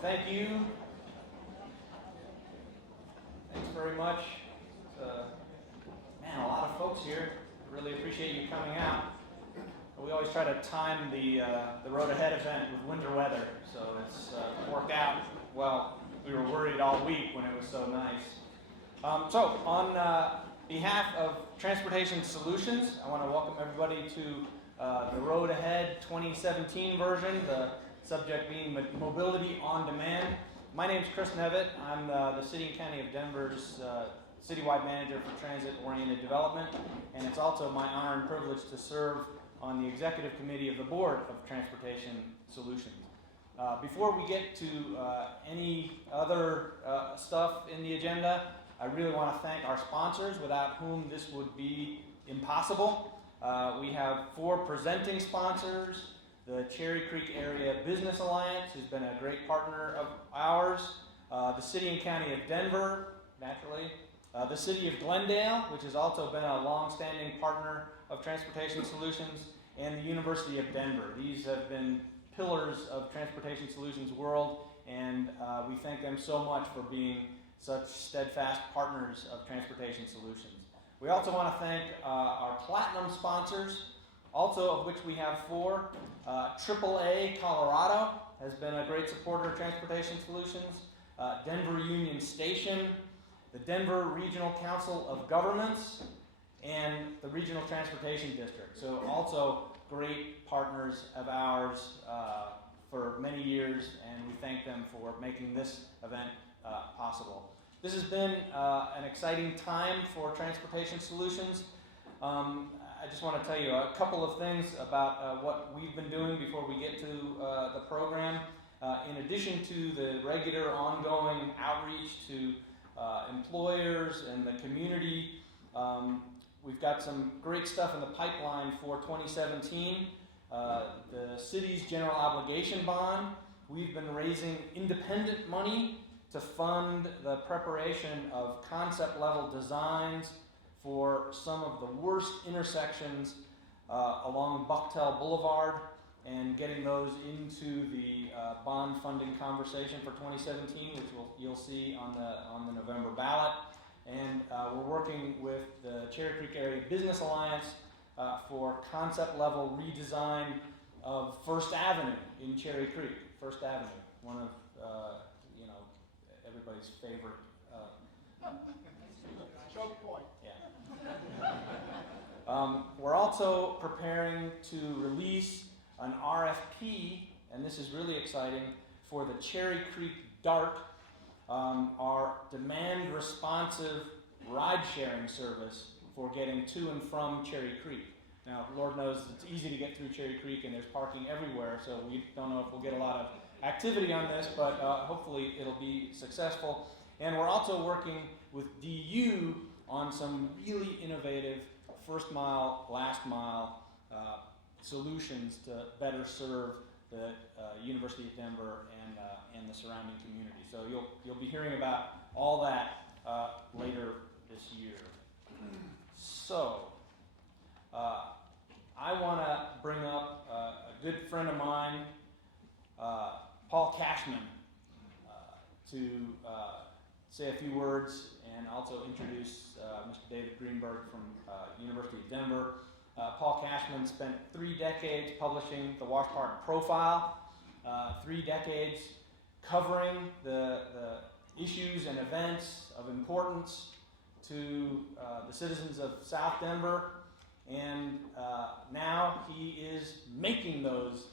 Thank you. Thanks very much. Man, a lot of folks here. I really appreciate you coming out. We always try to time the Road Ahead event with winter weather, so it's worked out well. We were worried all week when it was so nice. So on behalf of Transportation Solutions, I want to welcome everybody to the Road Ahead 2017 version, the subject being Mobility on Demand. My name is Chris Nevitt. I'm the City and County of Denver's citywide manager for transit-oriented development, and it's also my honor and privilege to serve on the executive committee of the Board of Transportation Solutions. Before we get to any other stuff in the agenda, I really want to thank our sponsors, without whom this would be impossible. We have 4 presenting sponsors: the Cherry Creek Area Business Alliance, who's been a great partner of ours, the City and County of Denver, naturally, the City of Glendale, which has also been a long-standing partner of Transportation Solutions, and the University of Denver. These have been pillars of Transportation Solutions world, and we thank them so much for being such steadfast partners of Transportation Solutions. We also want to thank our platinum sponsors, also of which we have 4. AAA Colorado has been a great supporter of Transportation Solutions, Denver Union Station, the Denver Regional Council of Governments, and the Regional Transportation District. So also great partners of ours for many years, and we thank them for making this event possible. This has been an exciting time for Transportation Solutions. I just want to tell you a couple of things about what we've been doing before we get to the program. In addition to the regular ongoing outreach to employers and the community, we've got some great stuff in the pipeline for 2017. The city's general obligation bond. We've been raising independent money to fund the preparation of concept level designs for some of the worst intersections along Bucktail Boulevard, and getting those into the bond funding conversation for 2017, which you'll see on the November ballot. And we're working with the Cherry Creek Area Business Alliance for concept level redesign of First Avenue in Cherry Creek. First Avenue, one of everybody's favorite. Choke point. We're also preparing to release an RFP, and this is really exciting, for the Cherry Creek DART, our demand responsive ride-sharing service for getting to and from Cherry Creek. Now, Lord knows it's easy to get through Cherry Creek and there's parking everywhere, so we don't know if we'll get a lot of activity on this, but hopefully it'll be successful. And we're also working with DU on some really innovative first mile, last mile solutions to better serve the University of Denver and the surrounding community. So you'll be hearing about all that later this year. So I want to bring up a good friend of mine, Paul Cashman, to say a few words and also introduce Mr. David Greenberg from University of Denver. Paul Cashman spent 3 decades publishing the Wash Park Profile, 3 decades covering the issues and events of importance to the citizens of South Denver, and now he is making those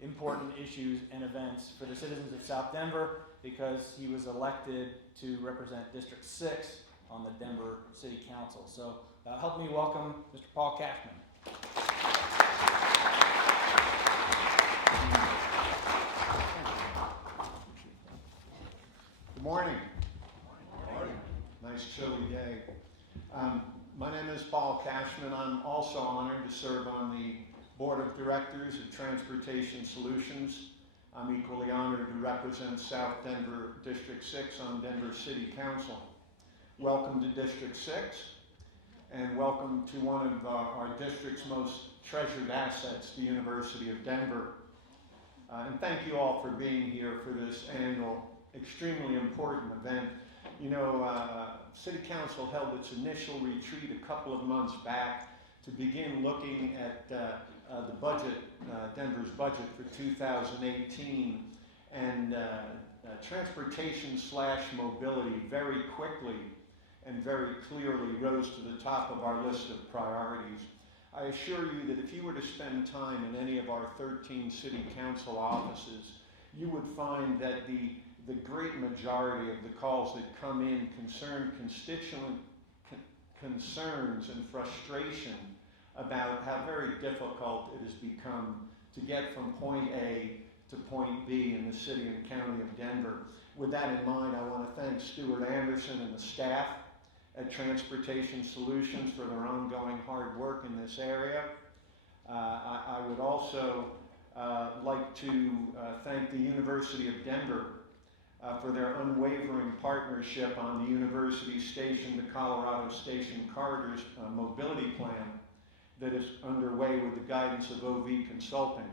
important issues and events for the citizens of South Denver because he was elected to represent District 6 on the Denver City Council. So help me welcome Mr. Paul Cashman. Good morning. Good morning. Nice chilly day. My name is Paul Cashman. I'm also honored to serve on the Board of Directors of Transportation Solutions. I'm equally honored to represent South Denver District 6 on Denver City Council. Welcome to District 6, and welcome to one of our district's most treasured assets, the University of Denver. And thank you all for being here for this annual, extremely important event. You know, City Council held its initial retreat a couple of months back to begin looking at the budget, Denver's budget for 2018, and transportation / mobility very quickly and very clearly rose to the top of our list of priorities. I assure you that if you were to spend time in any of our 13 city council offices, you would find that the great majority of the calls that come in concern constituent concerns and frustration about how very difficult it has become to get from point A to point B in the city and county of Denver. With that in mind, I want to thank Stuart Anderson and the staff at Transportation Solutions for their ongoing hard work in this area. I would also like to thank the University of Denver for their unwavering partnership on the University Station to Colorado Station Corridors mobility plan that is underway with the guidance of OV Consulting.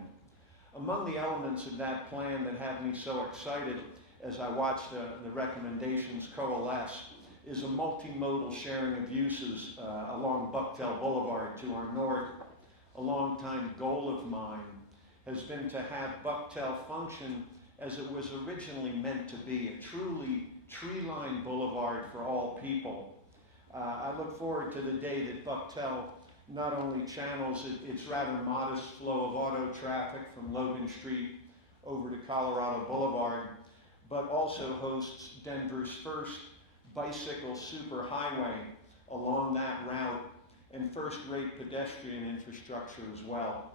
Among the elements of that plan that had me so excited as I watched the recommendations coalesce is a multimodal sharing of uses along Bucktail Boulevard to our north. A longtime goal of mine has been to have Bucktail function as it was originally meant to be, a truly tree-lined boulevard for all people. I look forward to the day that Bucktail not only channels its rather modest flow of auto traffic from Logan Street over to Colorado Boulevard, but also hosts Denver's first bicycle superhighway along that route and first-rate pedestrian infrastructure as well.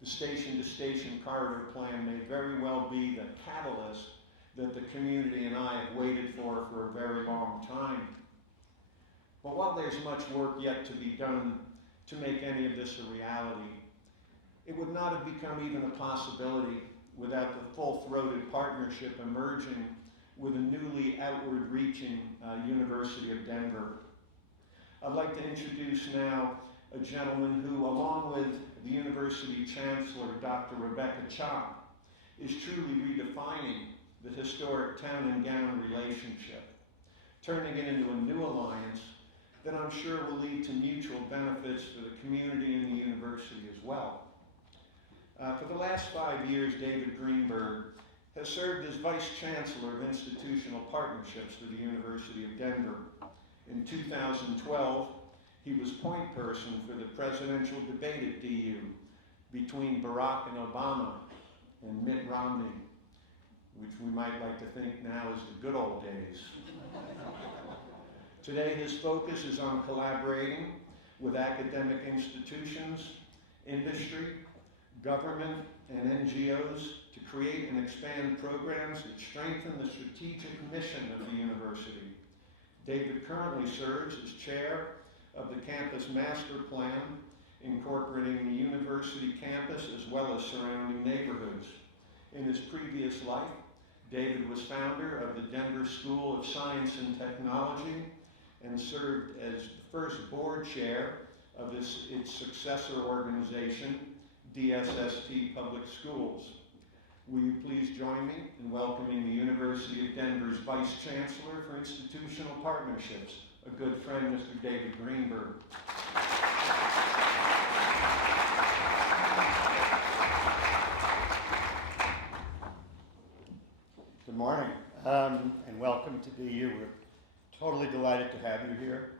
The station-to-station corridor plan may very well be the catalyst that the community and I have waited for a very long time. But while there's much work yet to be done to make any of this a reality, it would not have become even a possibility without the full-throated partnership emerging with a newly outward-reaching University of Denver. I'd like to introduce now a gentleman who, along with the University Chancellor, Dr. Rebecca Chop, is truly redefining the historic town and gown relationship, turning it into a new alliance that I'm sure will lead to mutual benefits for the community and the university as well. For the last 5 years, David Greenberg has served as Vice Chancellor of Institutional Partnerships for the University of Denver. In 2012, he was point person for the presidential debate at DU between Barack and Obama and Mitt Romney, which we might like to think now is the good old days. Today, his focus is on collaborating with academic institutions, industry, government, and NGOs to create and expand programs that strengthen the strategic mission of the university. David currently serves as chair of the campus master plan, incorporating the university campus as well as surrounding neighborhoods. In his previous life, David was founder of the Denver School of Science and Technology and served as the first board chair of its successor organization, DSST Public Schools. Will you please join me in welcoming the University of Denver's Vice Chancellor for Institutional Partnerships, a good friend, Mr. David Greenberg. Good morning, and welcome to DU. We're totally delighted to have you here.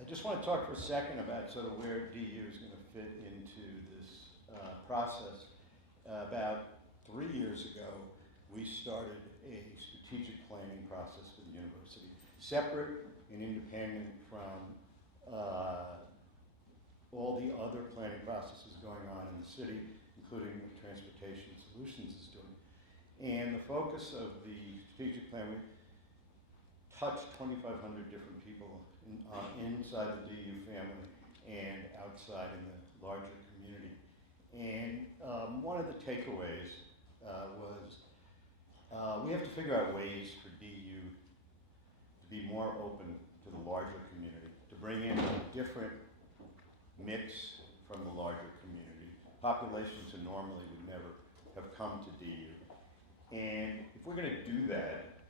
I just want to talk for a second about sort of where DU is going to fit into this process. About 3 years ago, we started a strategic planning process for the university, separate and independent from all the other planning processes going on in the city, including what Transportation Solutions is doing. And the focus of the strategic plan, we touched 2,500 different people inside the DU family and outside in the larger community. And one of the takeaways was we have to figure out ways for DU to be more open to the larger community, to bring in a different mix from the larger community, populations who normally would never have come to DU. And if we're going to do that,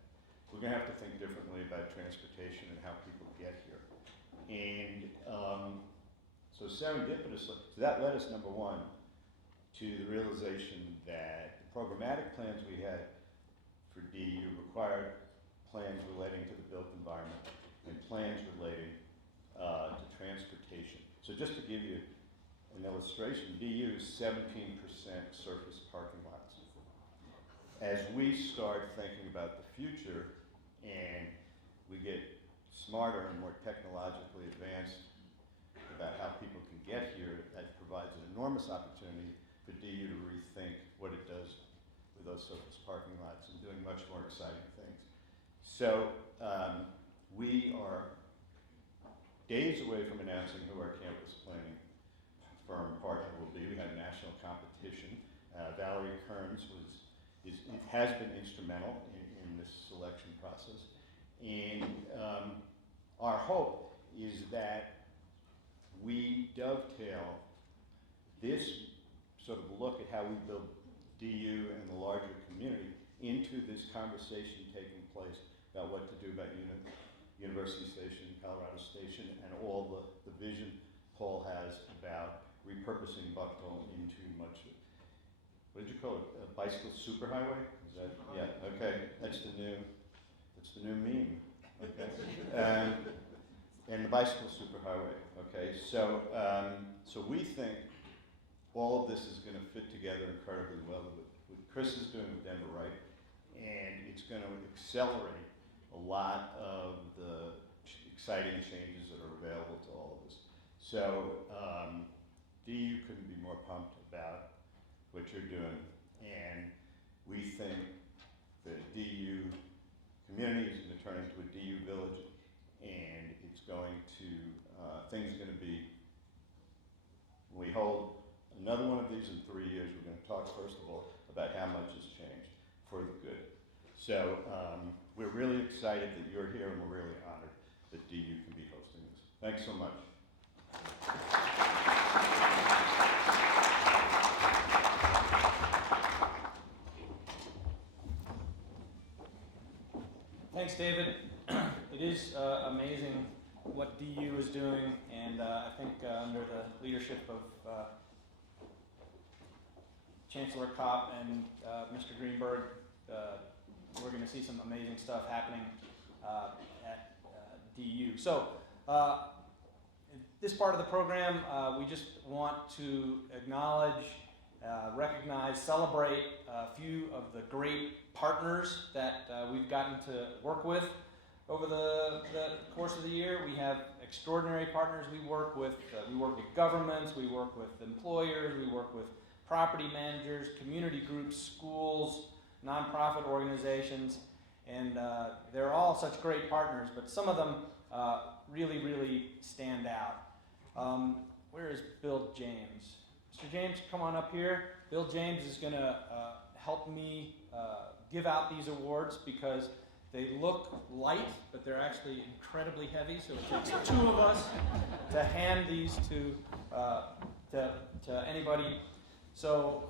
we're going to have to think differently about transportation and how people get here. And so serendipitously, so that led us, number one, to the realization that the programmatic plans we had for DU required plans relating to the built environment and plans relating to transportation. So just to give you an illustration, DU is 17% surface parking lots. As we start thinking about the future and we get smarter and more technologically advanced about how people can get here, that provides an enormous opportunity for DU to rethink what it does with those surface parking lots and doing much more exciting things. So we are days away from announcing who our campus planning firm partner will be. We had a national competition. Valerie Kearns has been instrumental in this selection process. And our hope is that we dovetail this sort of look at how we build DU and the larger community into this conversation taking place about what to do about University Station, Colorado Station, and all the vision Paul has about repurposing Bucknell into much of, what did you call it, a bicycle superhighway? Is that, yeah, okay, that's the new meme, okay? And the bicycle superhighway, okay? So, so we think all of this is going to fit together incredibly well with what Chris is doing with Denver Right, and it's going to accelerate a lot of the exciting changes that are available to all of us. So DU couldn't be more pumped about what you're doing, and we think the DU community is going to turn into a DU village, and it's going to, things are going to be, when we hold another one of these in 3 years, we're going to talk first of all about how much has changed for the good. So we're really excited that you're here, and we're really honored that DU can be hosting this. Thanks so much. Thanks, David. It is amazing what DU is doing, and I think under the leadership of Chancellor Kopp and Mr. Greenberg, we're going to see some amazing stuff happening at DU. So, in this part of the program, we just want to acknowledge, recognize, celebrate a few of the great partners that we've gotten to work with over the course of the year. We have extraordinary partners we work with. We work with governments, we work with employers, we work with property managers, community groups, schools, nonprofit organizations, and they're all such great partners, but some of them really, really stand out. Where is Bill James? Mr. James, come on up here. Bill James is going to help me give out these awards because they look light, but they're actually incredibly heavy, so it takes two of us to hand these to anybody. So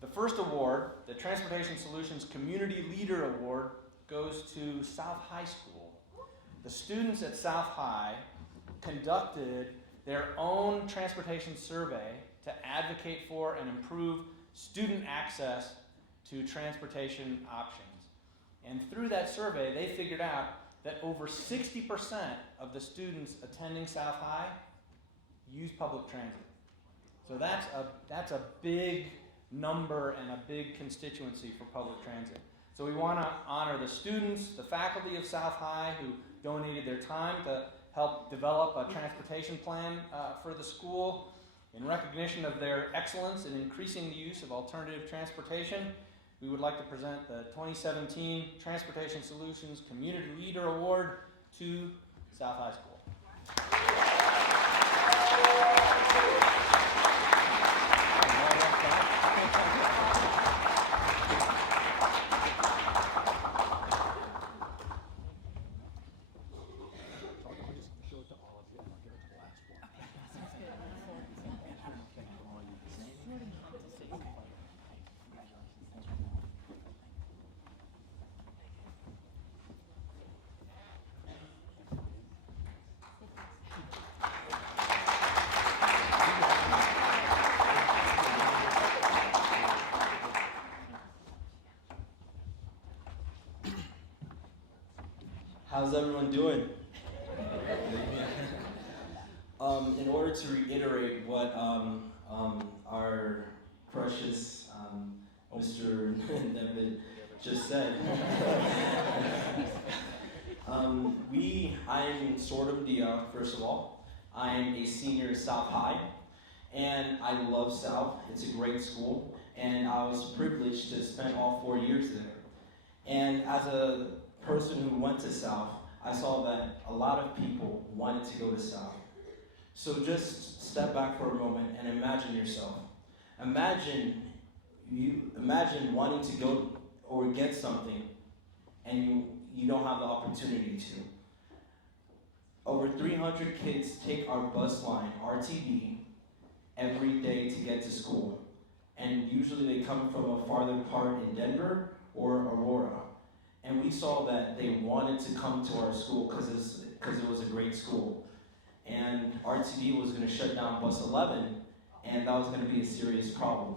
the first award, the Transportation Solutions Community Leader Award, goes to South High School. The students at South High conducted their own transportation survey to advocate for and improve student access to transportation options. And through that survey, they figured out that over 60% of the students attending South High use public transit. So that's a big number and a big constituency for public transit. So we want to honor the students, the faculty of South High who donated their time to help develop a transportation plan for the school. In recognition of their excellence in increasing the use of alternative transportation, we would like to present the 2017 Transportation Solutions Community Leader Award to South High School. How's everyone doing? In order to reiterate what our precious Mr. Nevin just said, I am Sordom Dia, first of all. I am a senior at South High, and I love South. It's a great school, and I was privileged to spend all 4 years there. And as a person who went to South, I saw that a lot of people wanted to go to South. So just step back for a moment and imagine yourself. Imagine wanting to go or get something and you don't have the opportunity to. Over 300 kids take our bus line, RTD, every day to get to school. And usually they come from a farther part in Denver or Aurora. And we saw that they wanted to come to our school because it was a great school. And RTD was going to shut down bus 11, and that was going to be a serious problem.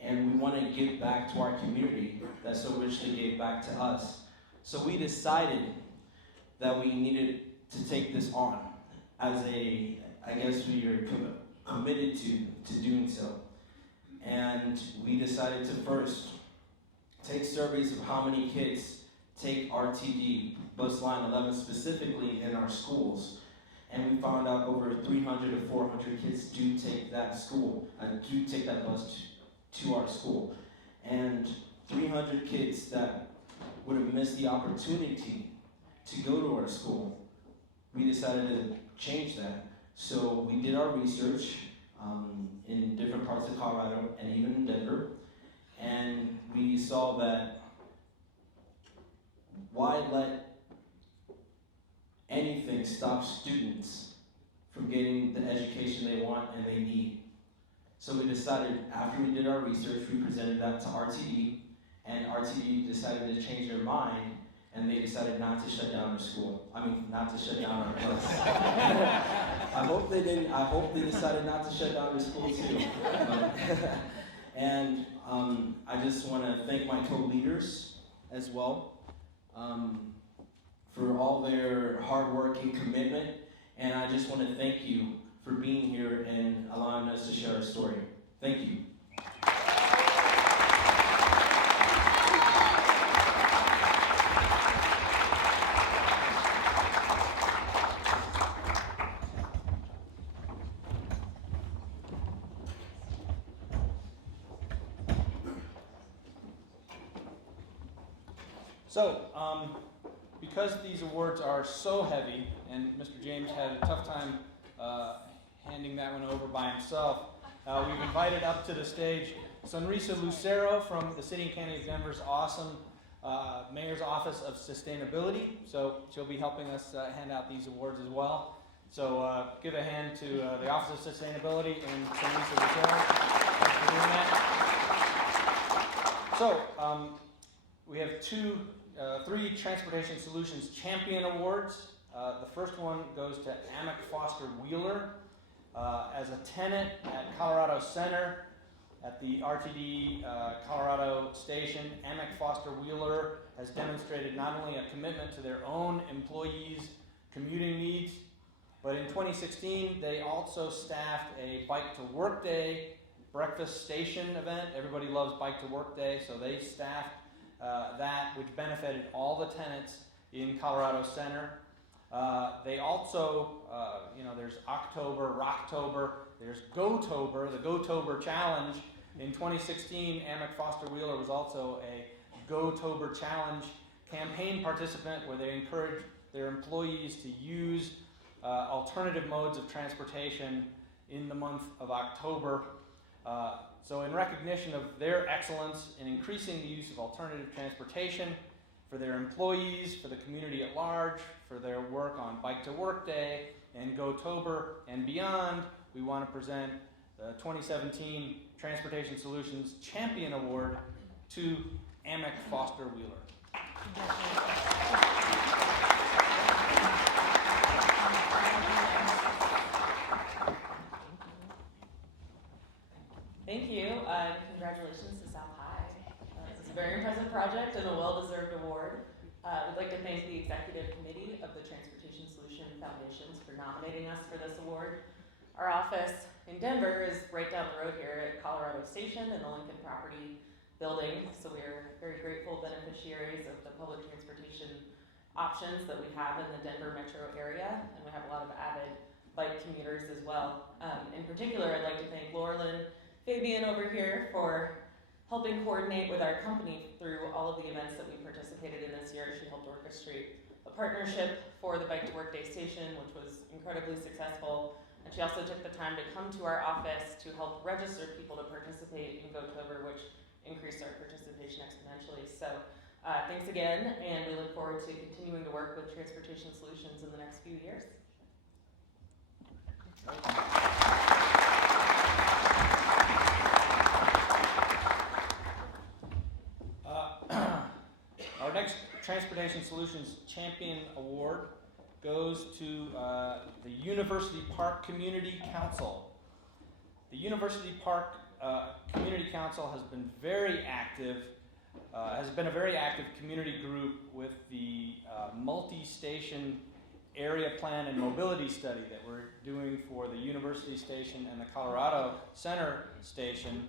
And we want to give back to our community that so richly gave back to us. So we decided that we needed to take this on as I guess we are committed to doing so. And we decided to first take surveys of how many kids take RTD, bus line 11 specifically, in our schools. And we found out over 300 to 400 kids do take that bus to our school. And 300 kids that would have missed the opportunity to go to our school. We decided to change that. So we did our research in different parts of Colorado and even in Denver. And we saw that why let anything stop students from getting the education they want and they need? So we decided, after we did our research, we presented that to RTD, and RTD decided to change their mind, and they decided not to shut down our school. Not to shut down our bus. I hope they didn't. I hope they decided not to shut down their school too. And I just want to thank my co-leaders as well for all their hard work and commitment. And I just want to thank you for being here and allowing us to share our story. Thank you. So, because these awards are so heavy, and Mr. James had a tough time handing that one over by himself, we've invited up to the stage Sonrisa Lucero from the City and County of Denver's awesome Mayor's Office of Sustainability. So she'll be helping us hand out these awards as well. So give a hand to the Office of Sustainability and Sonrisa Lucero. Thanks for doing that. So we have three Transportation Solutions Champion Awards. The first one goes to Amick Foster Wheeler as a tenant at Colorado Center at the RTD Colorado station. Amick Foster Wheeler has demonstrated not only a commitment to their own employees' commuting needs, but in 2016 they also staffed a Bike to Work Day breakfast station event. Everybody loves Bike to Work Day, so they staffed that, which benefited all the tenants in Colorado Center. They also, there's October, Rocktober, there's Gotober, the Gotober Challenge. In 2016, Amick Foster Wheeler was also a Gotober Challenge campaign participant where they encouraged their employees to use alternative modes of transportation in the month of October. So in recognition of their excellence in increasing the use of alternative transportation for their employees, for the community at large, for their work on Bike to Work Day and Gotober and beyond, we want to present the 2017 Transportation Solutions Champion Award to Amick Foster Wheeler. Thank you, and congratulations to South High. This is a very impressive project and a well-deserved award. We'd like to thank the executive nominating us for this award. Our office in Denver is right down the road here at Colorado Station in the Lincoln Property Building, so we are very grateful beneficiaries of the public transportation options that we have in the Denver metro area, and we have a lot of avid bike commuters as well. In particular, I'd like to thank Laurelyn Fabian over here for helping coordinate with our company through all of the events that we participated in this year. She helped orchestrate a partnership for the Bike to Work Day Station, which was incredibly successful. And she also took the time to come to our office to help register people to participate in GoTober, which increased our participation exponentially. So thanks again, and we look forward to continuing to work with Transportation Solutions in the next few years. Our next Transportation Solutions Champion Award goes to the University Park Community Council. The University Park Community Council has been very active, has been a very active community group with the multi-station area plan and mobility study that we're doing for the University Station and the Colorado Center Station.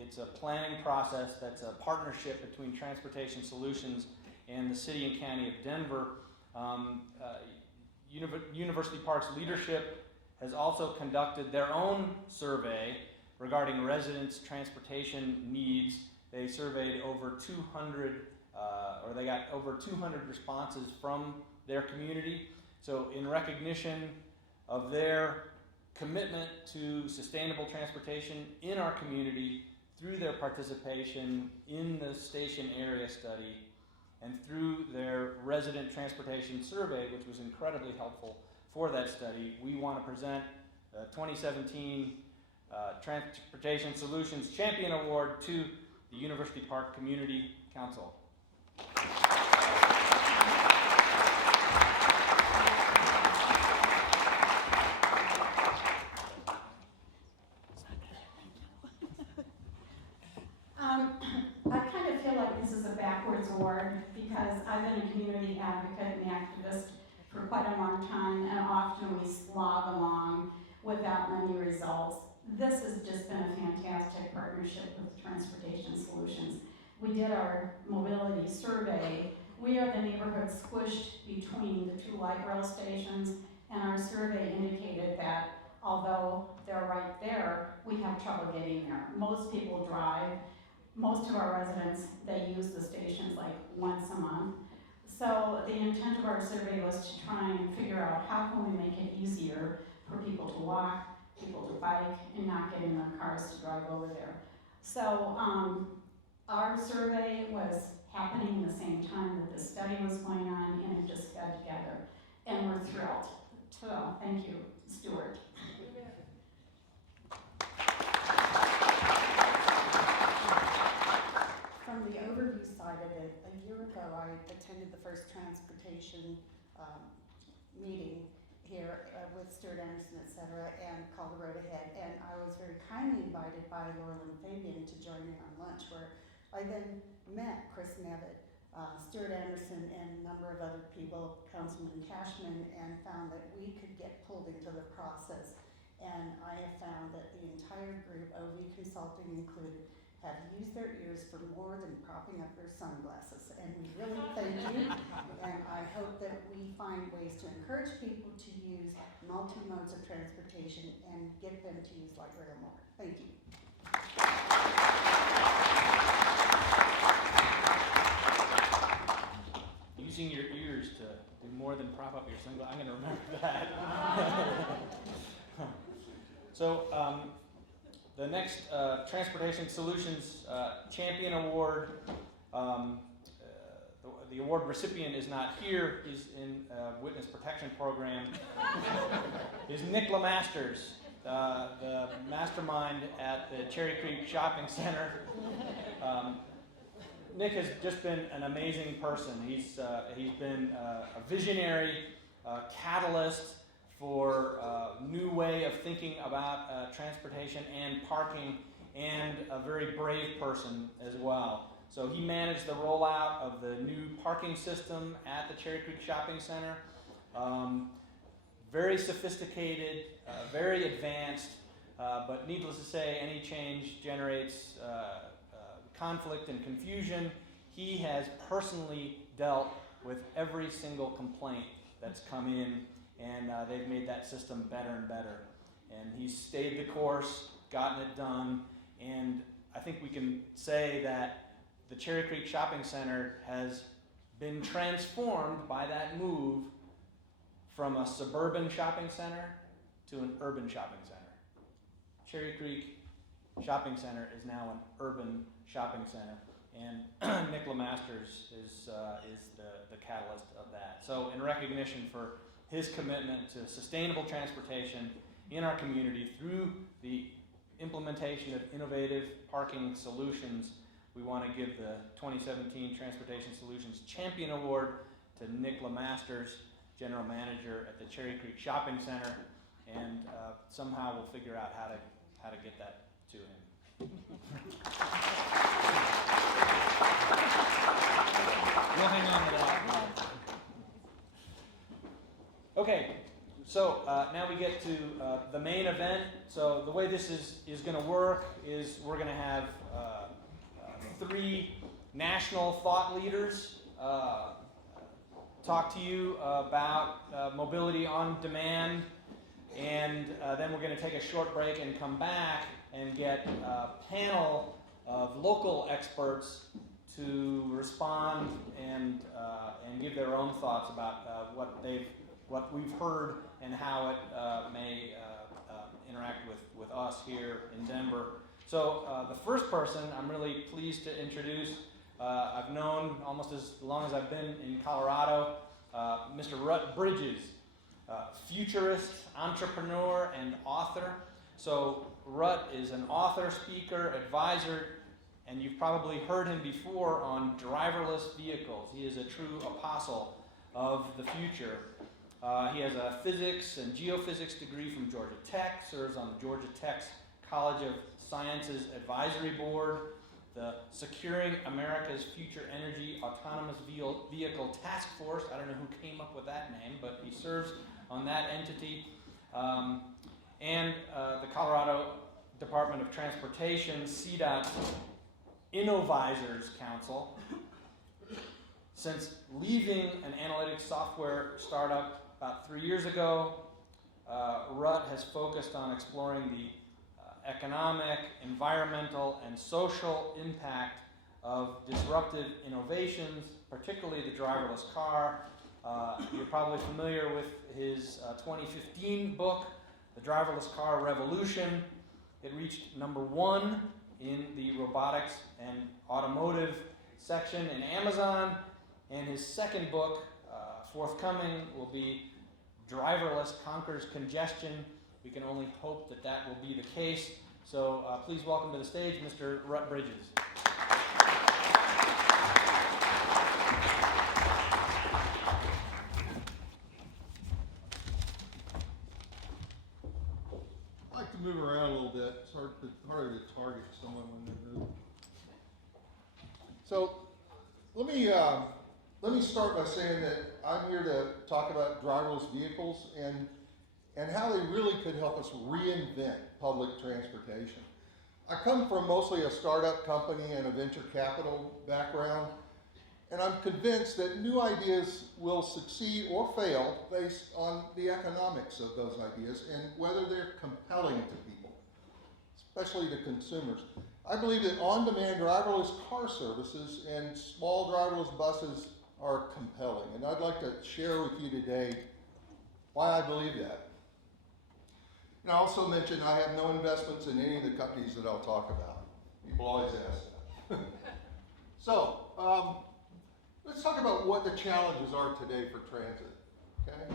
It's a planning process that's a partnership between Transportation Solutions and the City and County of Denver. University Park's leadership has also conducted their own survey regarding residents' transportation needs. They surveyed over 200, or they got over 200 responses from their community. So in recognition of their commitment to sustainable transportation in our community through their participation in the station area study and through their resident transportation survey, which was incredibly helpful for that study, we want to present the 2017 Transportation Solutions Champion Award to the University Park Community Council. I kind of feel like this is a backwards award because I've been a community advocate and activist for quite a long time, and often we slog along without many results. This has just been a fantastic partnership with Transportation Solutions. We did our mobility survey. We are the neighborhood squished between the two light rail stations, and our survey indicated that although they're right there, we have trouble getting there. Most people drive. Most of our residents, they use the stations like once a month. So the intent of our survey was to try and figure out how can we make it easier for people to walk, people to bike, and not get in their cars to drive over there. So our survey was happening the same time that the study was going on, and it just got together. And we're thrilled. So thank you, Stuart. From the overview side of it, a year ago I attended the first transportation meeting here with Stuart Anderson, et cetera, and called the road ahead. And I was very kindly invited by Laurelyn Fabian to join me on lunch, where I then met Chris Nevitt, Stuart Anderson, and a number of other people, Councilman Cashman, and found that we could get pulled into the process. And I have found that the entire group, OV Consulting included, have used their ears for more than propping up their sunglasses. And we really thank you. And I hope that we find ways to encourage people to use multi-modes of transportation and get them to use light rail more. Thank you. Using your ears to do more than prop up your sunglasses. I'm going to remember that. So, the next Transportation Solutions Champion Award, the award recipient is not here. He's in Witness Protection Program. Is Nick LeMasters, the mastermind at the Cherry Creek Shopping Center. Nick has just been an amazing person. He's been a visionary, catalyst for a new way of thinking about transportation and parking, and a very brave person as well. So he managed the rollout of the new parking system at the Cherry Creek Shopping Center. very sophisticated, very advanced, but needless to say, any change generates conflict and confusion. He has personally dealt with every single complaint that's come in, and they've made that system better and better. And he's stayed the course, gotten it done, and I think we can say that the Cherry Creek Shopping Center has been transformed by that move from a suburban shopping center to an urban shopping center. Cherry Creek Shopping Center is now an urban shopping center, and Nick Lemasters is the catalyst of that. So in recognition for his commitment to sustainable transportation in our community through the implementation of innovative parking solutions, we want to give the 2017 Transportation Solutions Champion Award to Nick Lemasters, General Manager at the Cherry Creek Shopping Center, and somehow we'll figure out how to get that to him. We'll hang on to that. Okay, so now we get to the main event. So the way this is going to work is we're going to have 3 national thought leaders talk to you about mobility on demand, and then we're going to take a short break and come back and get a panel of local experts to respond and give their own thoughts about what we've heard and how it may interact with us here in Denver. So the first person I'm really pleased to introduce, I've known almost as long as I've been in Colorado, Mr. Rut Bridges, futurist, entrepreneur, and author. So Rut is an author, speaker, advisor, and you've probably heard him before on driverless vehicles. He is a true apostle of the future. He has a physics and geophysics degree from Georgia Tech, serves on the Georgia Tech's College of Sciences Advisory Board, the Securing America's Future Energy Autonomous Vehicle Task Force. I don't know who came up with that name, but he serves on that entity. And the Colorado Department of Transportation, CDOT Innovisors Council. Since leaving an analytics software startup about 3 years ago, Rut has focused on exploring the economic, environmental, and social impact of disruptive innovations, particularly the driverless car. You're probably familiar with his 2015 book, The Driverless Car Revolution. It reached #1 in the robotics and automotive section in Amazon. And his second book, forthcoming, will be Driverless Conquers Congestion. We can only hope that that will be the case. So please welcome to the stage Mr. Rut Bridges. I like to move around a little bit. It's harder to target someone when they move. So let me start by saying that I'm here to talk about driverless vehicles and how they really could help us reinvent public transportation. I come from mostly a startup company and a venture capital background, and I'm convinced that new ideas will succeed or fail based on the economics of those ideas and whether they're compelling to people, especially to consumers. I believe that on-demand driverless car services and small driverless buses are compelling, and I'd like to share with you today why I believe that. And I also mentioned I have no investments in any of the companies that I'll talk about. People always ask that. So, let's talk about what the challenges are today for transit, okay?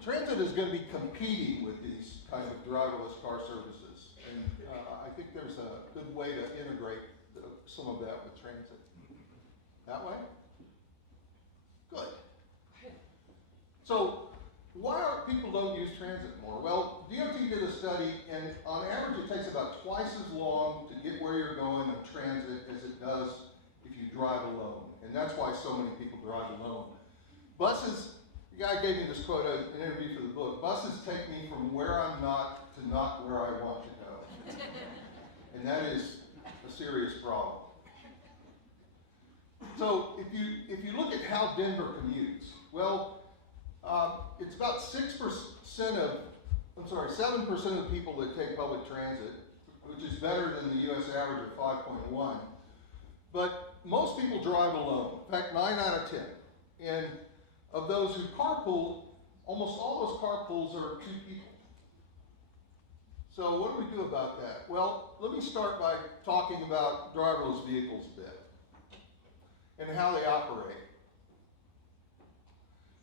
Transit is going to be competing with these kind of driverless car services, and I think there's a good way to integrate some of that with transit. That way? Good. So, why people don't use transit more? Well, DOT did a study, and on average it takes about twice as long to get where you're going on transit as it does if you drive alone. And that's why so many people drive alone. Buses, The guy gave me this quote in an interview for the book: "Buses take me from where I'm not to not where I want to go." And that is a serious problem. So if you look at how Denver commutes, well, it's about 7% of the people that take public transit, which is better than the U.S. average of 5.1. But most people drive alone. In fact, 9 out of 10. And of those who carpool, almost all those carpools are 2 people. So what do we do about that? Well, let me start by talking about driverless vehicles a bit and how they operate.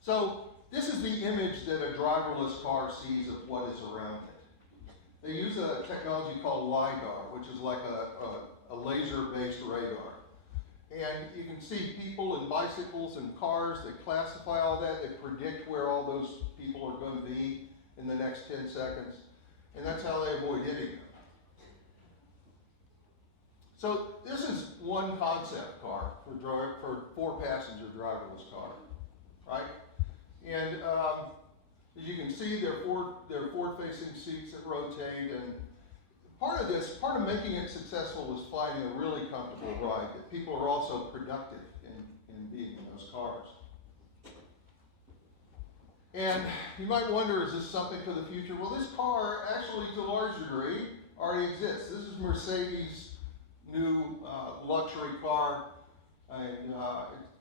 So this is the image that a driverless car sees of what is around it. They use a technology called LiDAR, which is like a laser-based radar. And you can see people and bicycles and cars. They classify all that. They predict where all those people are going to be in the next 10 seconds. And that's how they avoid hitting them. So this is one concept car for 4-passenger driverless car, right? And as you can see, they're forward-facing seats that rotate, and part of making it successful is finding a really comfortable ride, that people are also productive in being in those cars. And you might wonder, is this something for the future? Well, this car actually, to a large degree, already exists. This is Mercedes' new luxury car, and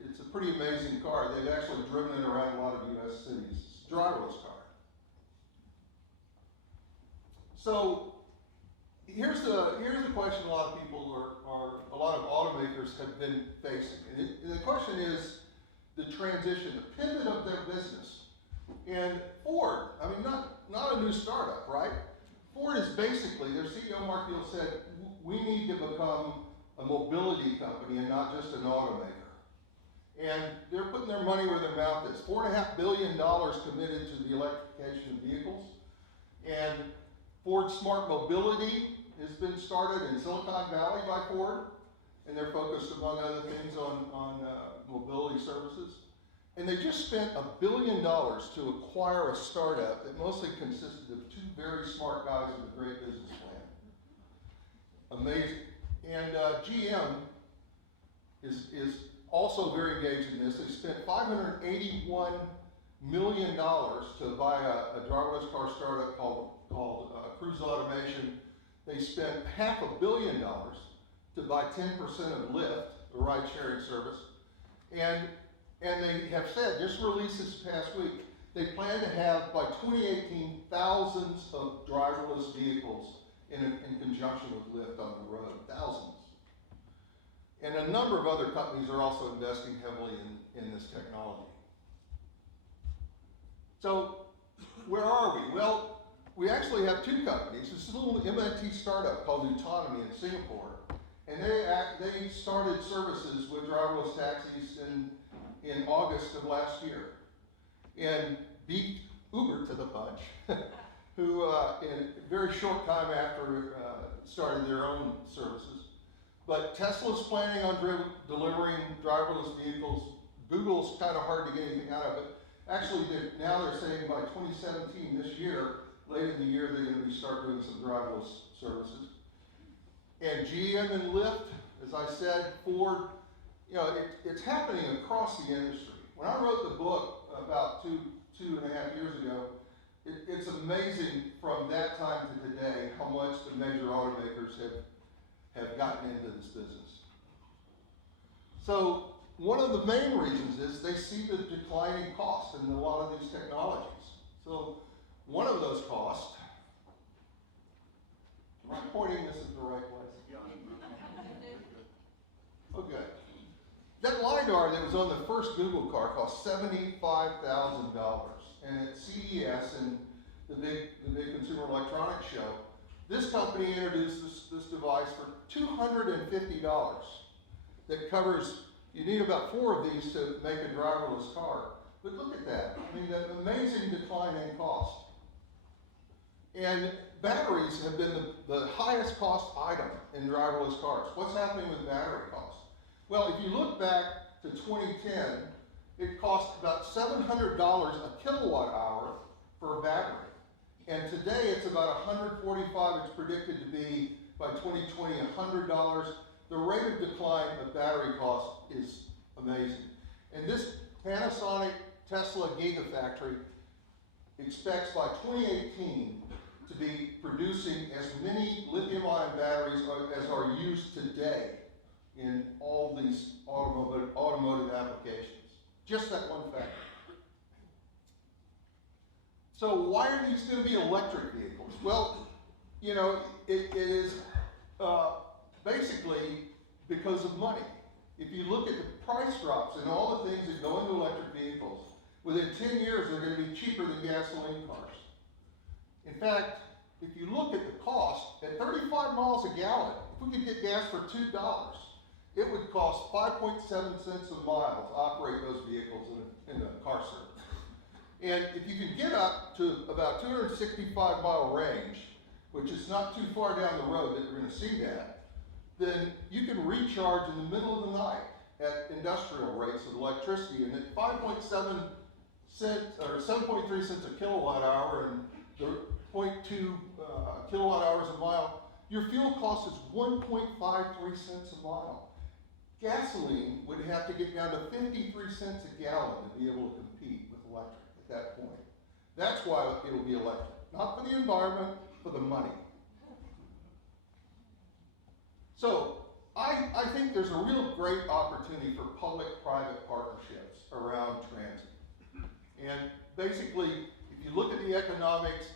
it's a pretty amazing car. They've actually driven it around a lot of U.S. cities. It's a driverless car. So here's the question a lot of people a lot of automakers have been facing. And the question is the transition, the pivot of their business. And Ford, I mean, not a new startup, right? Ford is basically, their CEO Mark Hill said, we need to become a mobility company and not just an automaker. And they're putting their money where their mouth is. $4.5 billion committed to the electrification of vehicles. And Ford Smart Mobility has been started in Silicon Valley by Ford. And they're focused, among other things, on mobility services. And they just spent $1 billion to acquire a startup that mostly consisted of 2 very smart guys with a great business plan. Amazing. And GM is also very engaged in this. They spent $581 million to buy a driverless car startup called Cruise Automation. They spent $500 million to buy 10% of Lyft, a ride-sharing service. And they have said, just released this past week, they plan to have, by 2018, thousands of driverless vehicles in conjunction with Lyft on the road. Thousands. And a number of other companies are also investing heavily in this technology. So, where are we? Well, we actually have 2 companies. This is a little MIT startup called Autonomy in Singapore. And they started services with driverless taxis in August of last year, and beat Uber to the punch, who in a very short time after started their own services. But Tesla's planning on delivering driverless vehicles. Google's kind of hard to get anything out of it. Actually, now they're saying by 2017, this year, late in the year, they're going to start doing some driverless services. And GM and Lyft, as I said, Ford, you know, it's happening across the industry. When I wrote the book about two and a half years ago, it's amazing from that time to today how much the major automakers have gotten into this business. So one of the main reasons is they see the declining cost in a lot of these technologies. So one of those costs, am I pointing this in the right place? Okay. That LiDAR that was on the first Google car cost $75,000. And at CES, and the big consumer electronics show, this company introduced this device for $250 that covers, you need about 4 of these to make a driverless car. But look at that. I mean, an amazing decline in cost. And batteries have been the highest cost item in driverless cars. What's happening with battery costs? Well, if you look back to 2010, it costs about $700 a kilowatt hour for a battery. And today it's about $145, it's predicted to be by 2020, $100. The rate of decline of battery cost is amazing. And this Panasonic Tesla Gigafactory expects by 2018 to be producing as many lithium-ion batteries as are used today in all these automotive applications. Just that one factor. So why are these going to be electric vehicles? Well, you know, it is basically because of money. If you look at the price drops and all the things that go into electric vehicles, within 10 years they're going to be cheaper than gasoline cars. In fact, if you look at the cost, at 35 miles a gallon, if we could get gas for $2, it would cost 5.7 cents a mile to operate those vehicles in a car service. And if you can get up to about 265 mile range, which is not too far down the road that you're going to see that, then you can recharge in the middle of the night at industrial rates of electricity. And at 5.7 cents or 7.3 cents a kilowatt hour and the 0.2 kilowatt hours a mile, your fuel cost is 1.53 cents a mile. Gasoline would have to get down to 53 cents a gallon to be able to compete with electric at that point. That's why it will be electric. Not for the environment, for the money. So, I think there's a real great opportunity for public-private partnerships around transit. And basically, if you look at the economics,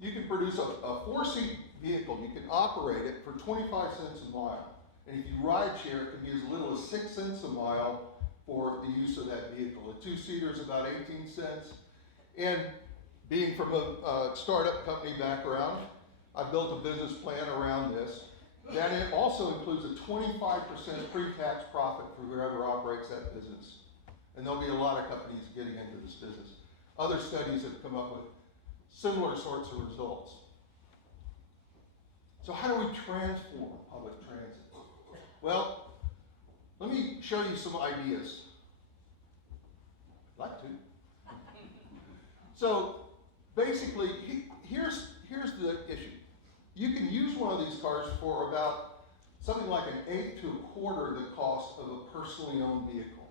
you can produce a four-seat vehicle, you can operate it for 25 cents a mile. And if you ride share, it can be as little as 6 cents a mile for the use of that vehicle. A two-seater is about 18 cents. And being from a startup company background, I built a business plan around this. That it also includes a 25% pre-tax profit for whoever operates that business. And there'll be a lot of companies getting into this business. Other studies have come up with similar sorts of results. So how do we transform public transit? Well, let me show you some ideas. I'd like to. So basically, here's the issue. You can use one of these cars for about something like an eighth to a quarter the cost of a personally owned vehicle.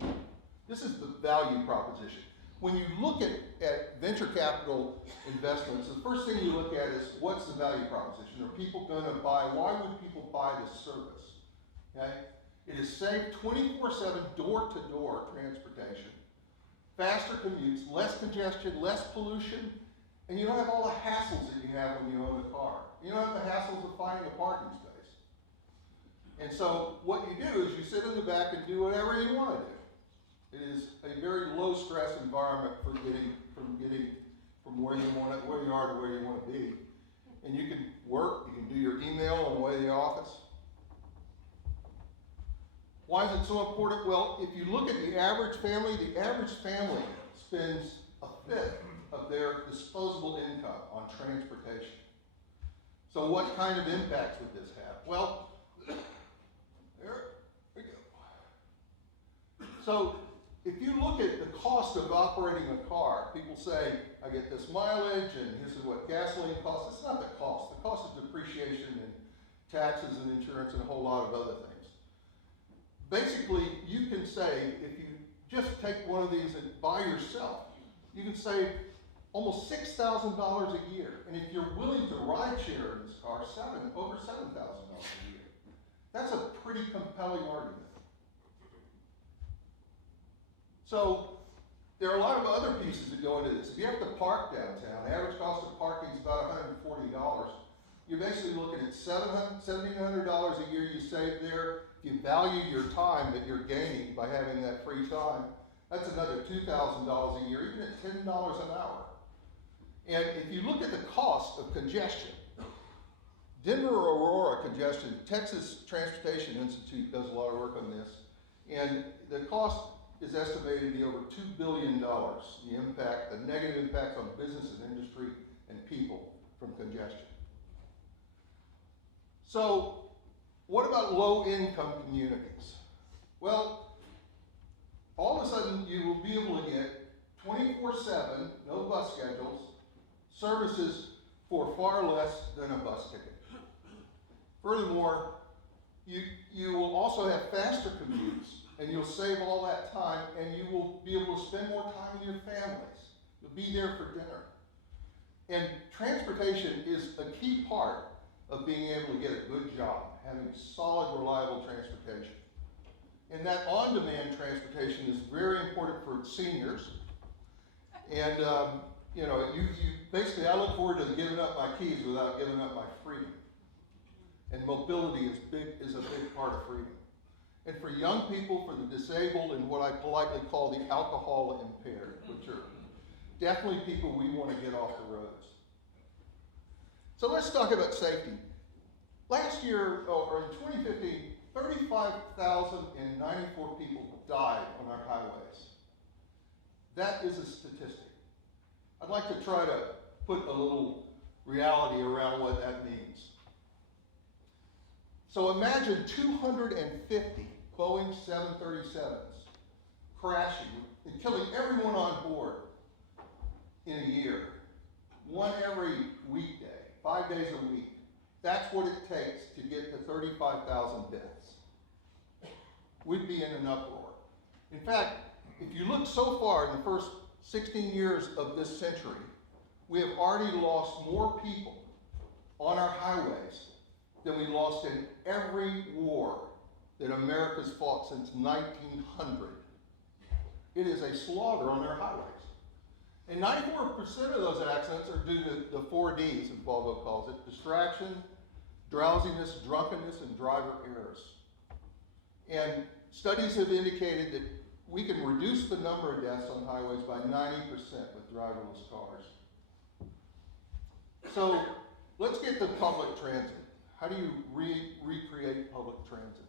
This is the value proposition. When you look at venture capital investments, the first thing you look at is what's the value proposition? Are people going to buy? Why would people buy this service? Okay? It is safe 24/7 door-to-door transportation, faster commutes, less congestion, less pollution, and you don't have all the hassles that you have when you own a car. You don't have the hassles of finding a parking space. And so what you do is you sit in the back and do whatever you want to do. It is a very low stress environment for getting from where you are to where you want to be. And you can work, you can do your email on the way to the office. Why is it so important? Well, if you look at the average family spends a fifth of their disposable income on transportation. So what kind of impacts would this have? Well, there we go. So if you look at the cost of operating a car, people say, I get this mileage and this is what gasoline costs. It's not the cost. The cost is depreciation and taxes and insurance and a whole lot of other things. Basically, you can say, if you just take one of these and buy yourself, you can save almost $6,000 a year. And if you're willing to ride share in this car, over $7,000 a year. That's a pretty compelling argument. So there are a lot of other pieces that go into this. If you have to park downtown, the average cost of parking is about $140. You're basically looking at $1,700 a year you save there. If you value your time that you're gaining by having that free time, that's another $2,000 a year, even at $10 an hour. And if you look at the cost of congestion, Denver-Aurora congestion, Texas Transportation Institute does a lot of work on this, and the cost is estimated to be over $2 billion, the negative impacts on business and industry and people from congestion. So, what about low-income communities? Well, all of a sudden you will be able to get 24/7, no bus schedules, services for far less than a bus ticket. Furthermore, you will also have faster commutes, and you'll save all that time, and you will be able to spend more time with your families. You'll be there for dinner. And transportation is a key part of being able to get a good job, having solid, reliable transportation. And that on-demand transportation is very important for seniors. And you know, basically, I look forward to giving up my keys without giving up my freedom. And mobility is a big part of freedom. And for young people, for the disabled, and what I politely call the alcohol impaired, which are definitely people we want to get off the roads. So let's talk about safety. Last year, or in 2015, 35,094 people died on our highways. That is a statistic. I'd like to try to put a little reality around what that means. So imagine 250 Boeing 737s crashing and killing everyone on board in a year. One every weekday, 5 days a week. That's what it takes to get to 35,000 deaths. We'd be in an uproar. In fact, if you look so far in the first 16 years of this century, we have already lost more people on our highways than we lost in every war that America's fought since 1900. It is a slaughter on our highways. And 94% of those accidents are due to the 4 Ds, as Volvo calls it: distraction, drowsiness, drunkenness, and driver errors. And studies have indicated that we can reduce the number of deaths on highways by 90% with driverless cars. So let's get to public transit. How do you recreate public transit?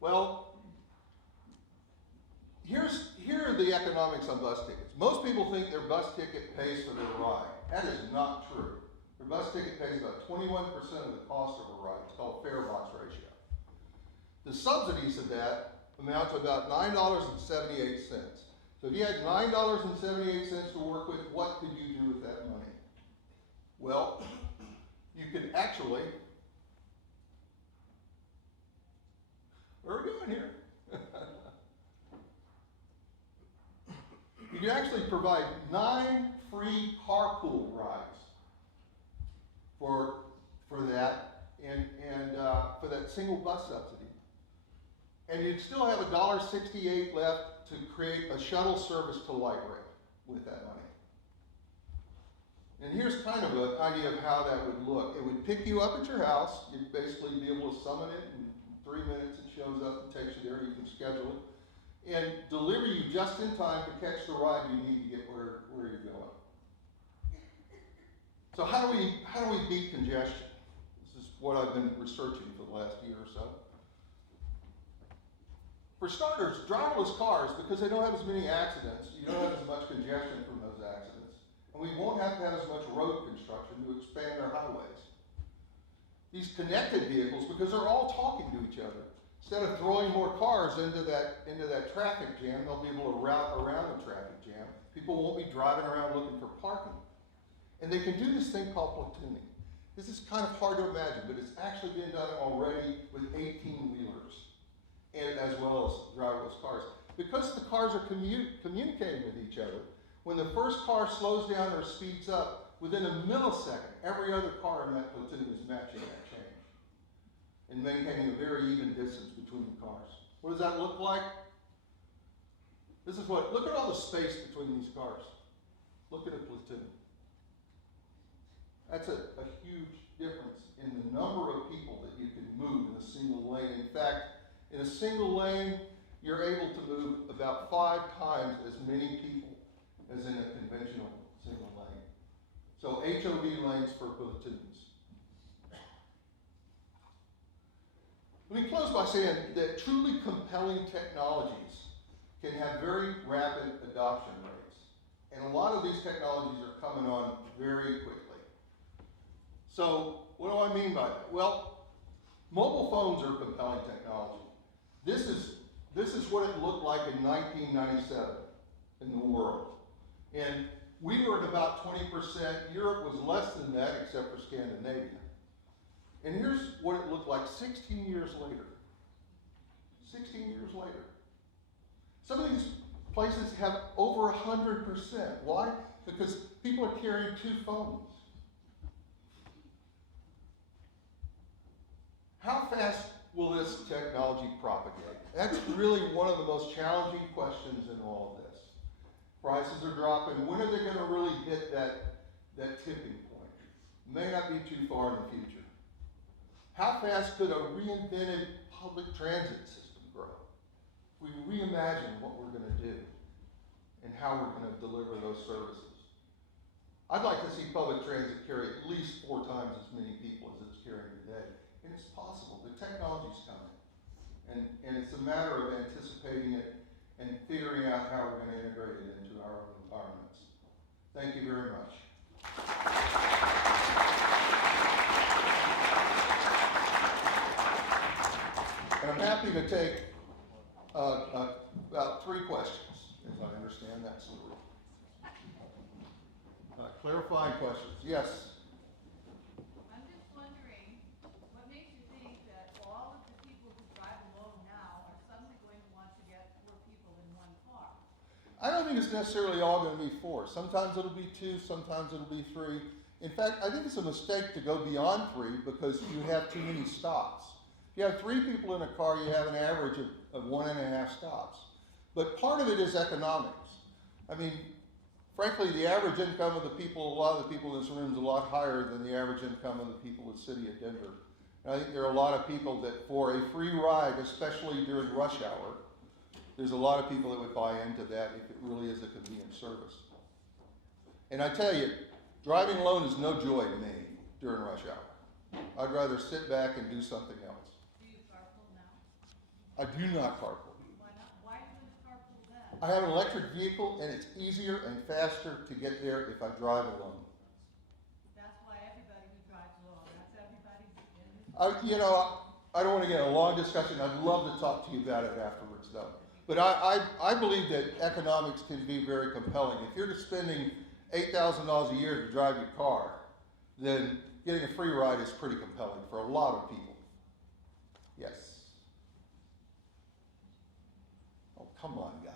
Well, here are the economics on bus tickets. Most people think their bus ticket pays for their ride. That is not true. Their bus ticket pays about 21% of the cost of a ride. It's called fare box ratio. The subsidies of that amount to about $9.78. So if you had $9.78 to work with, what could you do with that money? Well, you could actually, where are we going here? You could actually provide 9 free carpool rides for that and for that single bus subsidy. And you'd still have $1.68 left to create a shuttle service to light rail with that money. And here's kind of an idea of how that would look. It would pick you up at your house. You'd basically be able to summon it in 3 minutes. It shows up and takes you there. You can schedule it and deliver you just in time to catch the ride you need to get where you're going. So how do we beat congestion? This is what I've been researching for the last year or so. For starters, driverless cars, because they don't have as many accidents, you don't have as much congestion from those accidents, and we won't have to have as much road construction to expand our highways. These connected vehicles, because they're all talking to each other, instead of throwing more cars into that traffic jam, they'll be able to route around the traffic jam. People won't be driving around looking for parking. And they can do this thing called platooning. This is kind of hard to imagine, but it's actually been done already with 18-wheelers. And as well as driverless cars. Because the cars are communicating with each other, when the first car slows down or speeds up, within a millisecond, every other car in that platoon is matching that change and maintaining a very even distance between the cars. What does that look like? Look at all the space between these cars. Look at a platoon. That's a huge difference in the number of people that you can move in a single lane. In fact, in a single lane, you're able to move about 5 times as many people as in a conventional single lane. So HOV lanes for platoons. Let me close by saying that truly compelling technologies can have very rapid adoption rates. And a lot of these technologies are coming on very quickly. So what do I mean by that? Well, mobile phones are compelling technology. This is This is what it looked like in 1997 in the world. And we were at about 20%. Europe was less than that, except for Scandinavia. And here's what it looked like 16 years later. 16 years later. Some of these places have over 100%. Why? Because people are carrying 2 phones. How fast will this technology propagate? That's really one of the most challenging questions in all of this. Prices are dropping. When are they going to really hit that tipping point? May not be too far in the future. How fast could a reinvented public transit system grow? We reimagine what we're going to do and how we're going to deliver those services. I'd like to see public transit carry at least 4 times as many people as it's carrying today. And it's possible. The technology's coming. And it's a matter of anticipating it and figuring out how we're going to integrate it into our own environments. Thank you very much. And I'm happy to take about 3 questions, as I understand that's the rule. Clarifying questions. Yes? I'm just wondering, what makes you think that all of the people who drive alone now are suddenly going to want to get 4 people in one car? I don't think it's necessarily all going to be 4. Sometimes it'll be 2, sometimes it'll be 3. In fact, I think it's a mistake to go beyond 3 because you have too many stops. If you have 3 people in a car, you have an average of 1.5 stops. But part of it is economics. I mean, frankly, the average income of the people, a lot of the people in this room is a lot higher than the average income of the people in the city of Denver. And I think there are a lot of people that for a free ride, especially during rush hour, there's a lot of people that would buy into that if it really is a convenient service. And I tell you, driving alone is no joy to me during rush hour. I'd rather sit back and do something else. Do you carpool now? I do not carpool. Why not? Why do you carpool then? I have an electric vehicle and it's easier and faster to get there if I drive alone. That's why everybody who drives alone, that's everybody in this. I don't want to get in a long discussion. I'd love to talk to you about it afterwards though. But I believe that economics can be very compelling. If you're just spending $8,000 a year to drive your car, then getting a free ride is pretty compelling for a lot of people. Yes. Oh, come on, guys.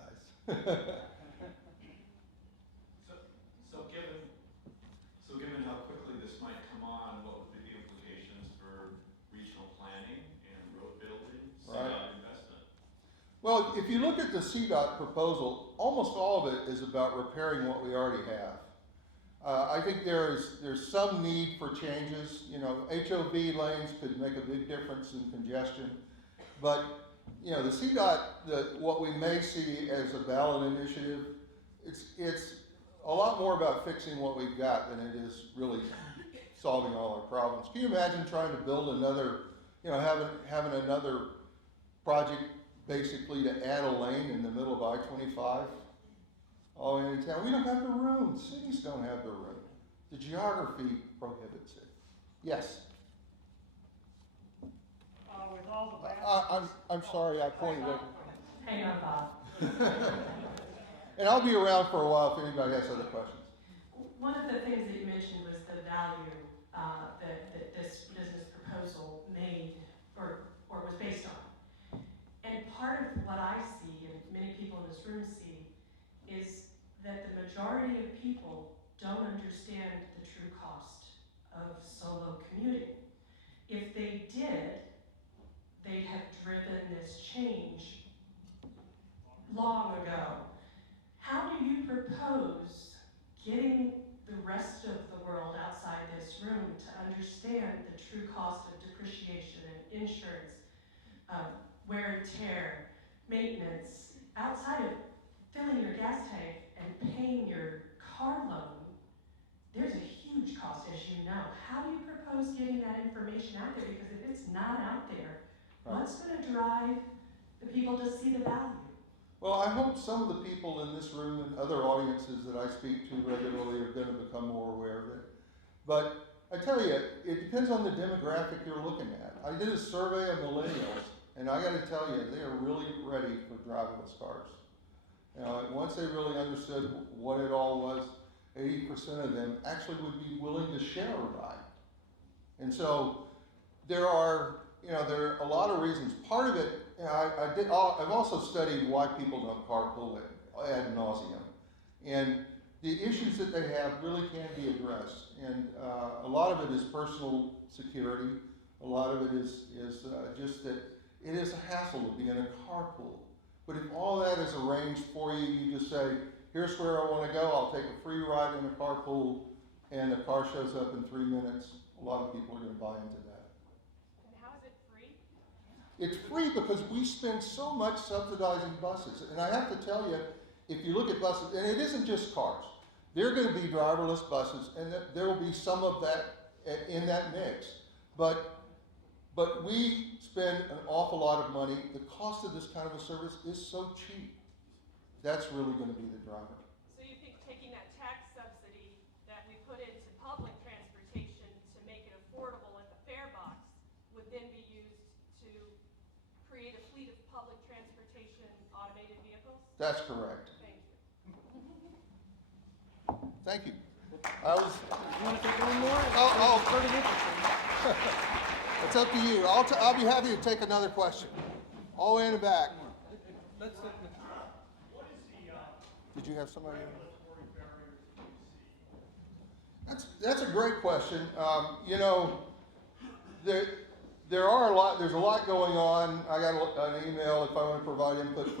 So given how quickly this might come on, what would be the implications for regional planning and road building, CDOT investment? Well, if you look at the CDOT proposal, almost all of it is about repairing what we already have. I think there's some need for changes. HOV lanes could make a big difference in congestion, but the CDOT, what we may see as a ballot initiative, it's a lot more about fixing what we've got than it is really solving all our problems. Can you imagine trying to build another, having another project basically to add a lane in the middle of I-25 all in town? We don't have the room. Cities don't have the room. The geography prohibits it. Yes? With all the I'm sorry, I pointed over. Hang on, Bob. And I'll be around for a while if anybody has other questions. One of the things that you mentioned was the value that this business proposal made or was based on. And part of what I see, and many people in this room see, is that the majority of people don't understand the true cost of solo commuting. If they did, they'd have driven this change long ago. How do you propose getting the rest of the world outside this room to understand the true cost of depreciation and insurance, wear and tear, maintenance, outside of filling your gas tank and paying your car loan? There's a huge cost, as you know. How do you propose getting that information out there? Because if it's not out there, what's going to drive the people to see the value? Well, I hope some of the people in this room and other audiences that I speak to regularly are going to become more aware of it. But I tell you, it depends on the demographic you're looking at. I did a survey of millennials, And I gotta tell you, they are really ready for driverless cars. You know, once they really understood what it all was, 80% of them actually would be willing to share a ride. And so there are a lot of reasons. Part of it, you know, I've also studied why people don't carpool ad nauseum. And the issues that they have really can be addressed. And a lot of it is personal security. A lot of it is just that it is a hassle to be in a carpool. But if all that is arranged for you, you just say, here's where I want to go. I'll take a free ride in a carpool, and the car shows up in 3 minutes. A lot of people are going to buy into that. And how is it free? It's free because we spend so much subsidizing buses. And I have to tell you, if you look at buses, and it isn't just cars, there are going to be driverless buses, and there will be some of that in that mix. But we spend an awful lot of money. The cost of this kind of a service is so cheap. That's really going to be the driver. So you think taking that tax subsidy that we put into public transportation to make it affordable at the fare box would then be used to create a fleet of public transportation automated vehicles? That's correct. Thank you. Thank you. I was. You want to take one more? Oh. It's pretty interesting. It's up to you. I'll be happy to take another question. All the way in the back. Let's Did you have somebody? That's a great question. You know, there are a lot. There's a lot going on. I got an email if I want to provide input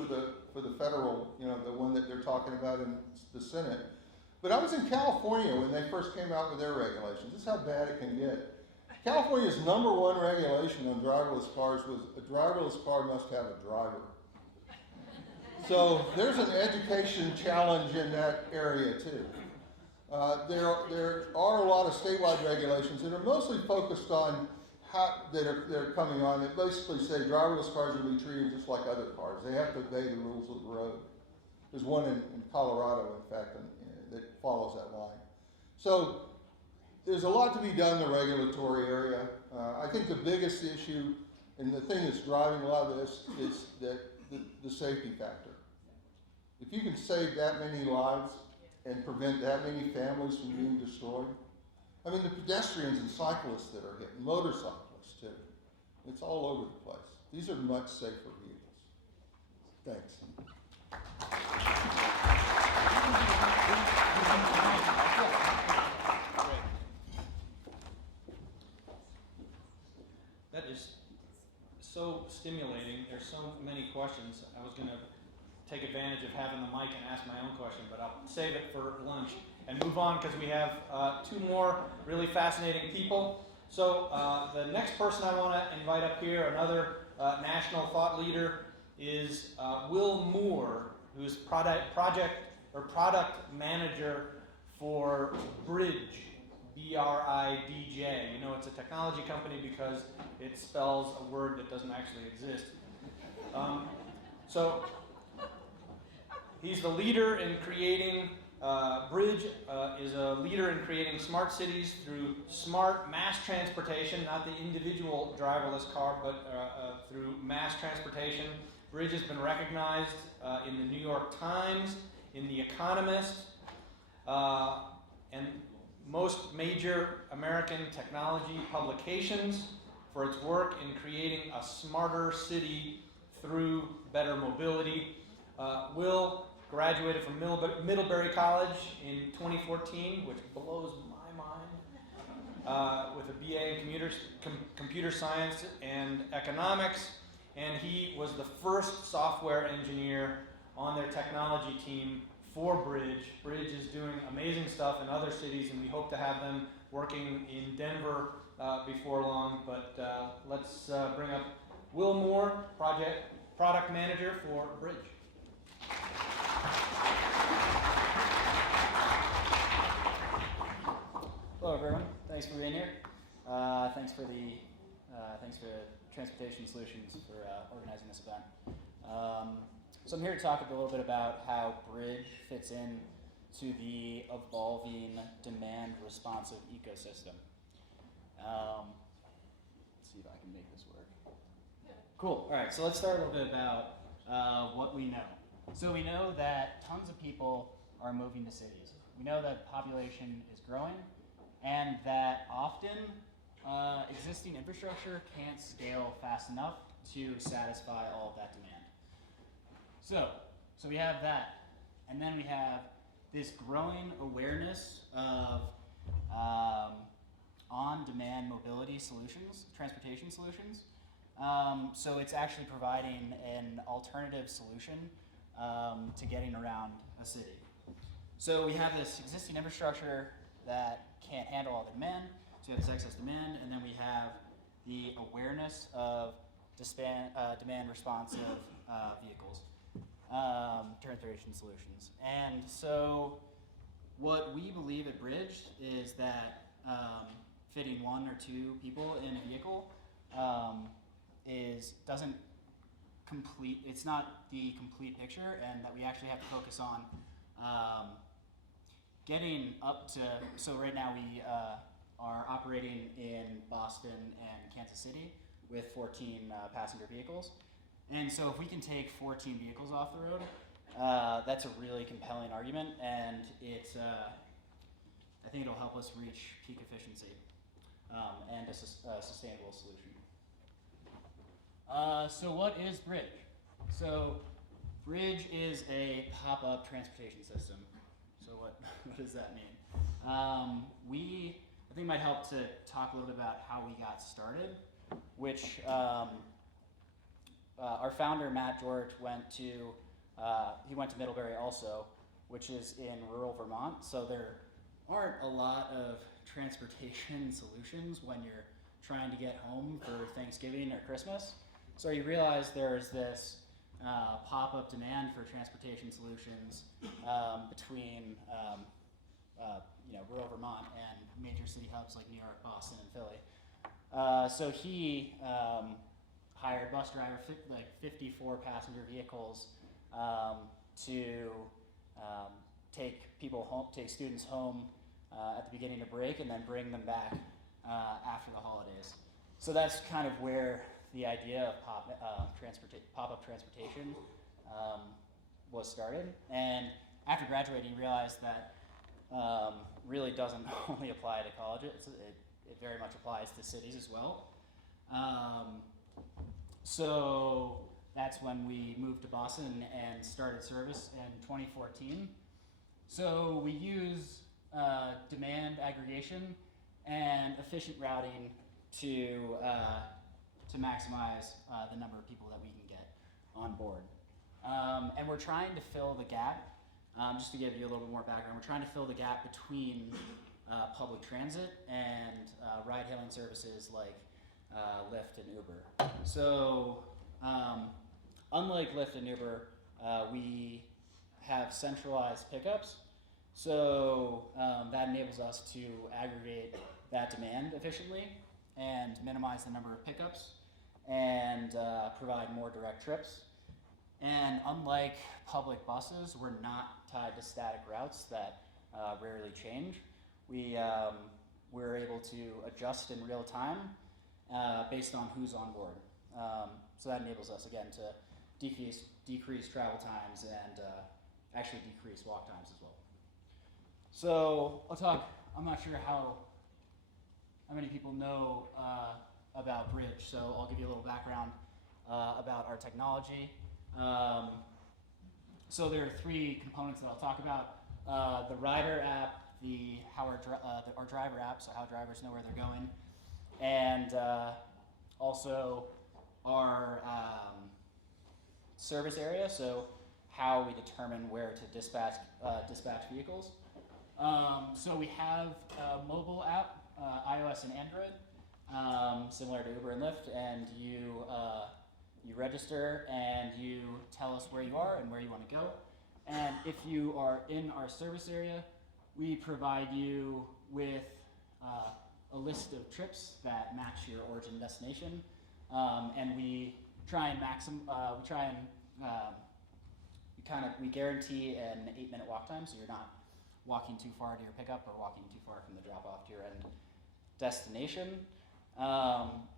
for the federal, you know, the one that they're talking about in the Senate. But I was in California when they first came out with their regulations. This is how bad it can get. California's #1 regulation on driverless cars was a driverless car must have a driver. So there's an education challenge in that area too. There are a lot of statewide regulations that are mostly focused on that are coming on that basically say driverless cars will be treated just like other cars. They have to obey the rules of the road. There's one in Colorado, in fact, that follows that line. So there's a lot to be done in the regulatory area. I think the biggest issue and the thing that's driving a lot of this is that the safety factor. If you can save that many lives and prevent that many families from being destroyed, I mean the pedestrians and cyclists that are hit, and motorcyclists too. It's all over the place. These are much safer vehicles. Thanks. That is so stimulating. There's so many questions. I was going to take advantage of having the mic and ask my own question, but I'll save it for lunch and move on because we have two more really fascinating people. So the next person I want to invite up here, another national thought leader, is Will Moore, who's product manager for Bridge, B-R-I-D-J. You know it's a technology company because it spells a word that doesn't actually exist. So he's the leader in creating, Bridge is a leader in creating smart cities through smart mass transportation, not the individual driverless car, but through mass transportation. Bridge has been recognized in the New York Times, in The Economist, and most major American technology publications for its work in creating a smarter city through better mobility. Will graduated from Middlebury College in 2014, which blows my mind, with a BA in computer science and economics, and he was the first software engineer on their technology team for Bridge. Bridge is doing amazing stuff in other cities, and we hope to have them working in Denver before long. But let's bring up Will Moore, product manager for Bridge. Hello, everyone. Thanks for being here. Thanks for Transportation Solutions for organizing this event. So I'm here to talk a little bit about how Bridge fits in to the evolving demand-responsive ecosystem. Let's see if I can make this work. Cool. All right. So let's start a little bit about what we know. So we know that tons of people are moving to cities. We know that population is growing, and that often existing infrastructure can't scale fast enough to satisfy all of that demand. So we have that, and then we have this growing awareness of on-demand mobility solutions, transportation solutions. So it's actually providing an alternative solution to getting around a city. So we have this existing infrastructure that can't handle all the demand, so we have this excess demand, and then we have the awareness of demand responsive vehicles, transportation solutions. And so what we believe at Bridge is that fitting 1 or 2 people in a vehicle doesn't complete, it's not the complete picture, and that we actually have to focus on getting up to, so right now we are operating in Boston and Kansas City with 14 passenger vehicles. And so if we can take 14 vehicles off the road, that's a really compelling argument, and I think it'll help us reach peak efficiency and a sustainable solution. So what is Bridge? So Bridge is a pop-up transportation system. So what does that mean? I think it might help to talk a little bit about how we got started, which our founder, Matt George, went to Middlebury also, which is in rural Vermont. So there aren't a lot of transportation solutions when you're trying to get home for Thanksgiving or Christmas. So you realize there's this pop-up demand for transportation solutions between rural Vermont and major city hubs like New York, Boston, and Philly. So he hired bus driver, like 54 passenger vehicles to take people home, take students home at the beginning of break, and then bring them back after the holidays. So that's kind of where the idea of pop-up transportation was started. And after graduating, he realized that really doesn't only apply to colleges, it very much applies to cities as well. So that's when we moved to Boston and started service in 2014. So we use demand aggregation and efficient routing to maximize the number of people that we can get on board. And we're trying to fill the gap, just to give you a little bit more background, we're trying to fill the gap between public transit and ride-hailing services like Lyft and Uber. So unlike Lyft and Uber, we have centralized pickups. So that enables us to aggregate that demand efficiently and minimize the number of pickups and provide more direct trips. And unlike public buses, we're not tied to static routes that rarely change. We're able to adjust in real time based on who's on board. So that enables us, again, to decrease travel times and actually decrease walk times as well. So I'm not sure how many people know about Bridge, so I'll give you a little background about our technology. So there are 3 components that I'll talk about. The rider app, our driver app, so how drivers know where they're going, and also our service area, so how we determine where to dispatch vehicles. So we have a mobile app, iOS and Android, similar to Uber and Lyft, and you register and you tell us where you are and where you want to go. And if you are in our service area, we provide you with a list of trips that match your origin destination, and we try and we guarantee an 8-minute walk time, so you're not walking too far to your pickup or walking too far from the drop-off to your end destination.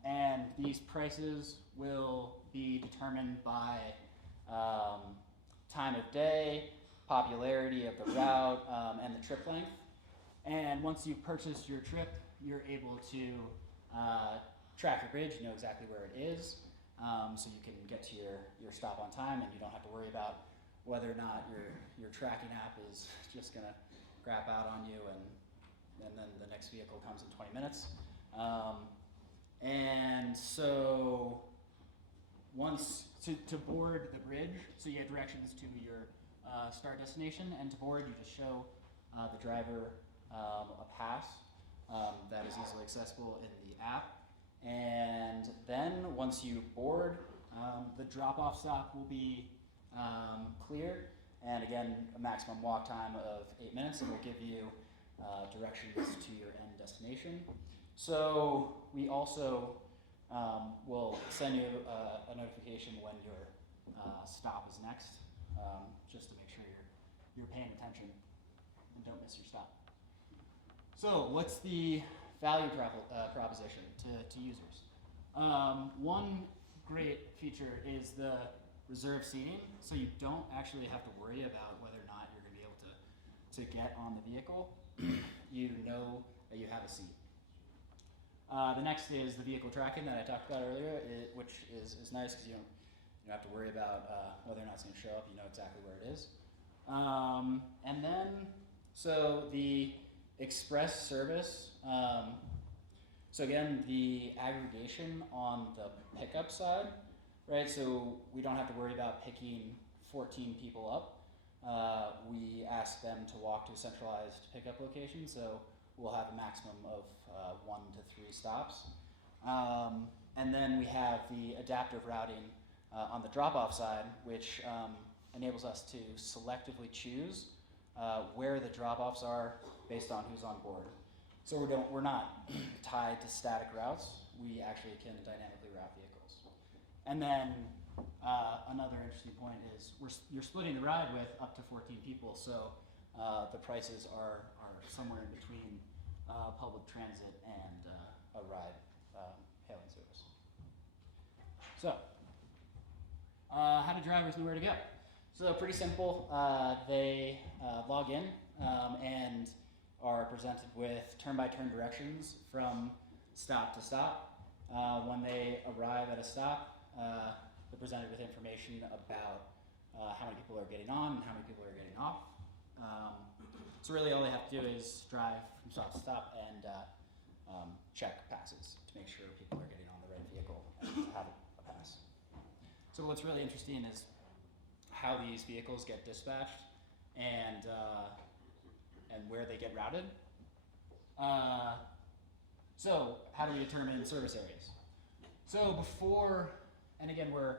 And these prices will be determined by time of day, popularity of the route, and the trip length. And once you've purchased your trip, you're able to track your bridge, you know exactly where it is, so you can get to your stop on time, and you don't have to worry about whether or not your tracking app is just gonna crap out on you and then the next vehicle comes in 20 minutes. And so once to board the bridge, so you get directions to your start destination, and to board you just show the driver a pass that is easily accessible in the app. And then once you board, the drop-off stop will be cleared, and again, a maximum walk time of 8 minutes, and we'll give you directions to your end destination. So we also will send you a notification when your stop is next, just to make sure you're paying attention and don't miss your stop. So what's the value proposition to users? One great feature is the reserved seating, so you don't actually have to worry about whether or not you're going to be able to get on the vehicle. You know that you have a seat. The next is the vehicle tracking that I talked about earlier, which is nice because you don't have to worry about whether or not it's going to show up. You know exactly where it is. And then, so the express service. So again, the aggregation on the pickup side, right? So we don't have to worry about picking 14 people up. We ask them to walk to a centralized pickup location, so we'll have a maximum of 1 to 3 stops. And then we have the adaptive routing on the drop-off side, which enables us to selectively choose where the drop-offs are based on who's on board. So we're not tied to static routes. We actually can dynamically route vehicles. And then another interesting point is you're splitting the ride with up to 14 people, so the prices are somewhere in between public transit and a ride hailing service. So, how do drivers know where to go? So pretty simple. They log in and are presented with turn-by-turn directions from stop to stop. When they arrive at a stop, they're presented with information about how many people are getting on and how many people are getting off. So really all they have to do is drive from stop to stop and check passes to make sure people are getting on the right vehicle and have a pass. So what's really interesting is how these vehicles get dispatched and where they get routed. So how do we determine service areas? So before, and again, we're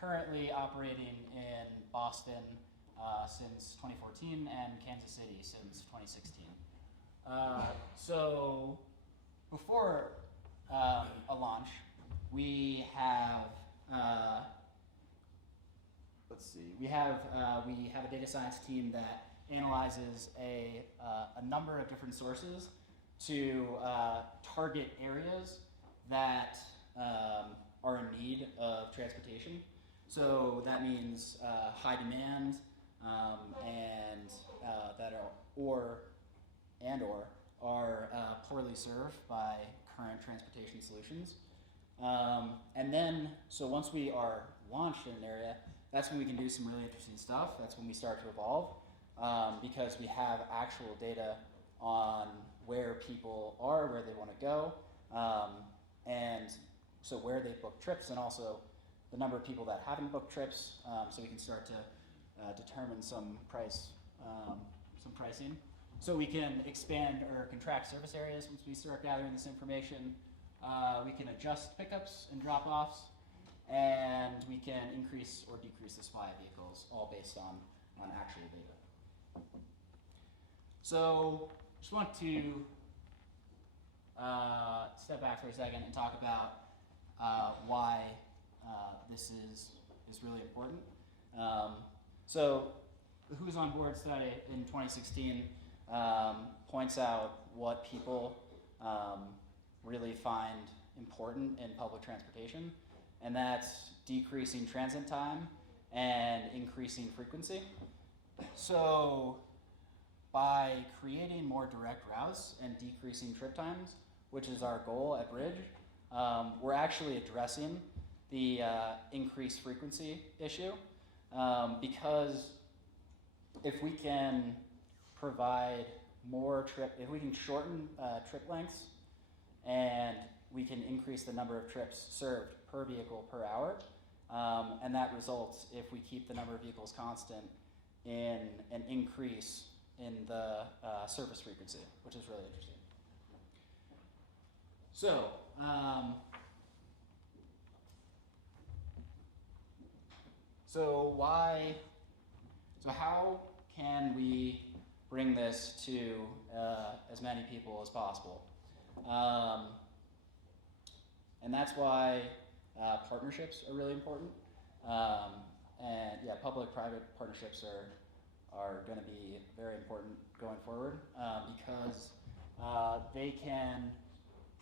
currently operating in Boston since 2014 and Kansas City since 2016. So before a launch, we have we have a data science team that analyzes a number of different sources to target areas that are in need of transportation. So that means high demand and that are poorly served by current transportation solutions. And then, so once we are launched in an area, that's when we can do some really interesting stuff. That's when we start to evolve because we have actual data on where people are, where they want to go, and so where they book trips, and also the number of people that haven't booked trips, so we can start to determine some pricing. So we can expand or contract service areas once we start gathering this information. We can adjust pickups and drop-offs, and we can increase or decrease the supply of vehicles, all based on actual data. So just want to step back for a second and talk about why this is really important. So the Who's on Board study in 2016 points out what people really find important in public transportation. and that's decreasing transit time and increasing frequency. So by creating more direct routes and decreasing trip times, which is our goal at Bridge, we're actually addressing the increased frequency issue, because if we can provide more if we can shorten trip lengths and we can increase the number of trips served per vehicle per hour, and that results, if we keep the number of vehicles constant, in an increase in the service frequency, which is really interesting. So, so how can we bring this to as many people as possible? And that's why partnerships are really important. And yeah, public-private partnerships are going to be very important going forward, because they can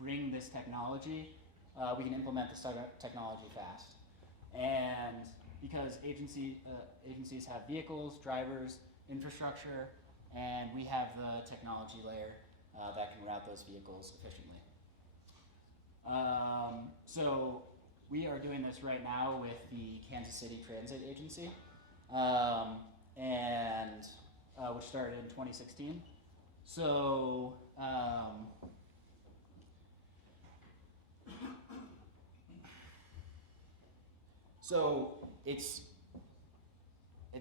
bring this technology, we can implement this technology fast. And because agencies have vehicles, drivers, infrastructure, and we have the technology layer that can route those vehicles efficiently. So we are doing this right now with the Kansas City Transit Agency, and which started in 2016. So it's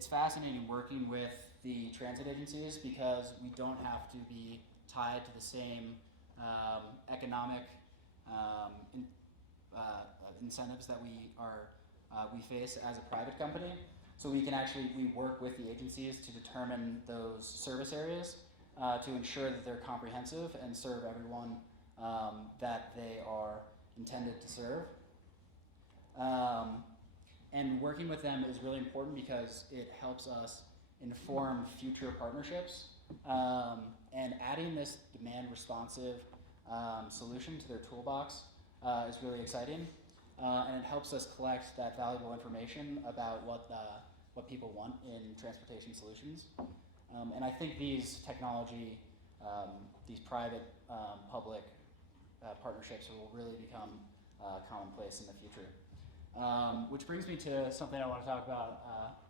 fascinating working with the transit agencies, because we don't have to be tied to the same economic incentives that we face as a private company. So we work with the agencies to determine those service areas to ensure that they're comprehensive and serve everyone that they are intended to serve. And working with them is really important because it helps us inform future partnerships. And adding this demand responsive solution to their toolbox is really exciting. And it helps us collect that valuable information about what people want in transportation solutions. And I think these technology, these private public partnerships will really become commonplace in the future. Which brings me to something I want to talk about.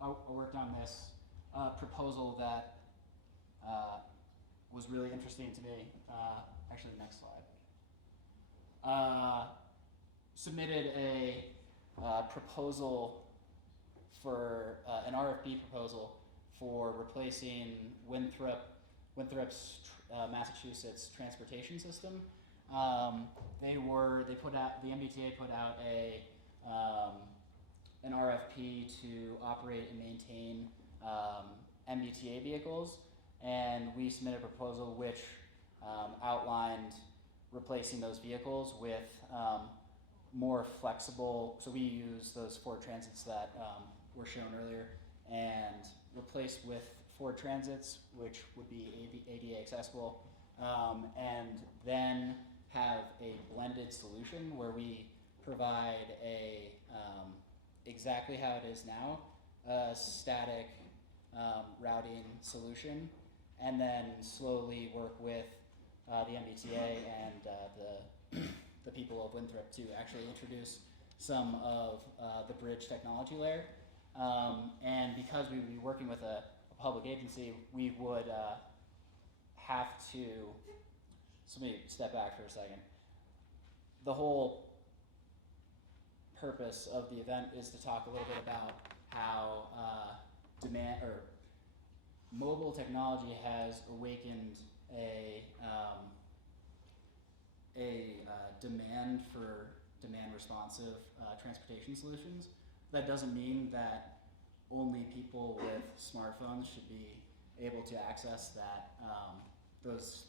I worked on this proposal that was really interesting to me. Actually, next slide. Submitted a proposal for an RFP proposal for replacing Winthrop's Massachusetts transportation system. The MBTA put out an RFP to operate and maintain MBTA vehicles, and we submitted a proposal which outlined replacing those vehicles with more flexible, so we use those Ford Transits that were shown earlier, and replaced with Ford Transits, which would be ADA accessible, and then have a blended solution where we provide exactly how it is now, a static routing solution, and then slowly work with the MBTA and the people of Winthrop to actually introduce some of the bridge technology layer. And because we would be working with a public agency, we would have to, so let me step back for a second. The whole purpose of the event is to talk a little bit about how mobile technology has awakened a demand for demand-responsive transportation solutions. That doesn't mean that only people with smartphones should be able to access those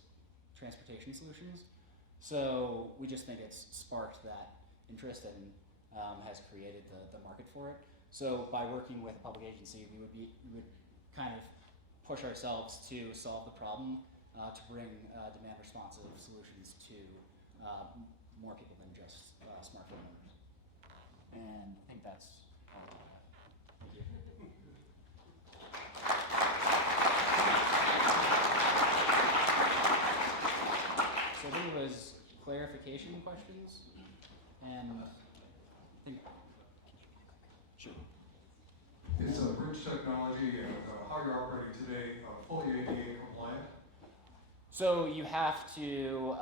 transportation solutions. So we just think it's sparked that interest and has created the market for it. So by working with a public agency, we would kind of push ourselves to solve the problem, to bring demand-responsive solutions to more people than just smartphone owners. And I think that's all I have. Thank you. So I think it was clarification questions, and I think, sure. Is bridge technology and how you're operating today fully ADA compliant? So you have to,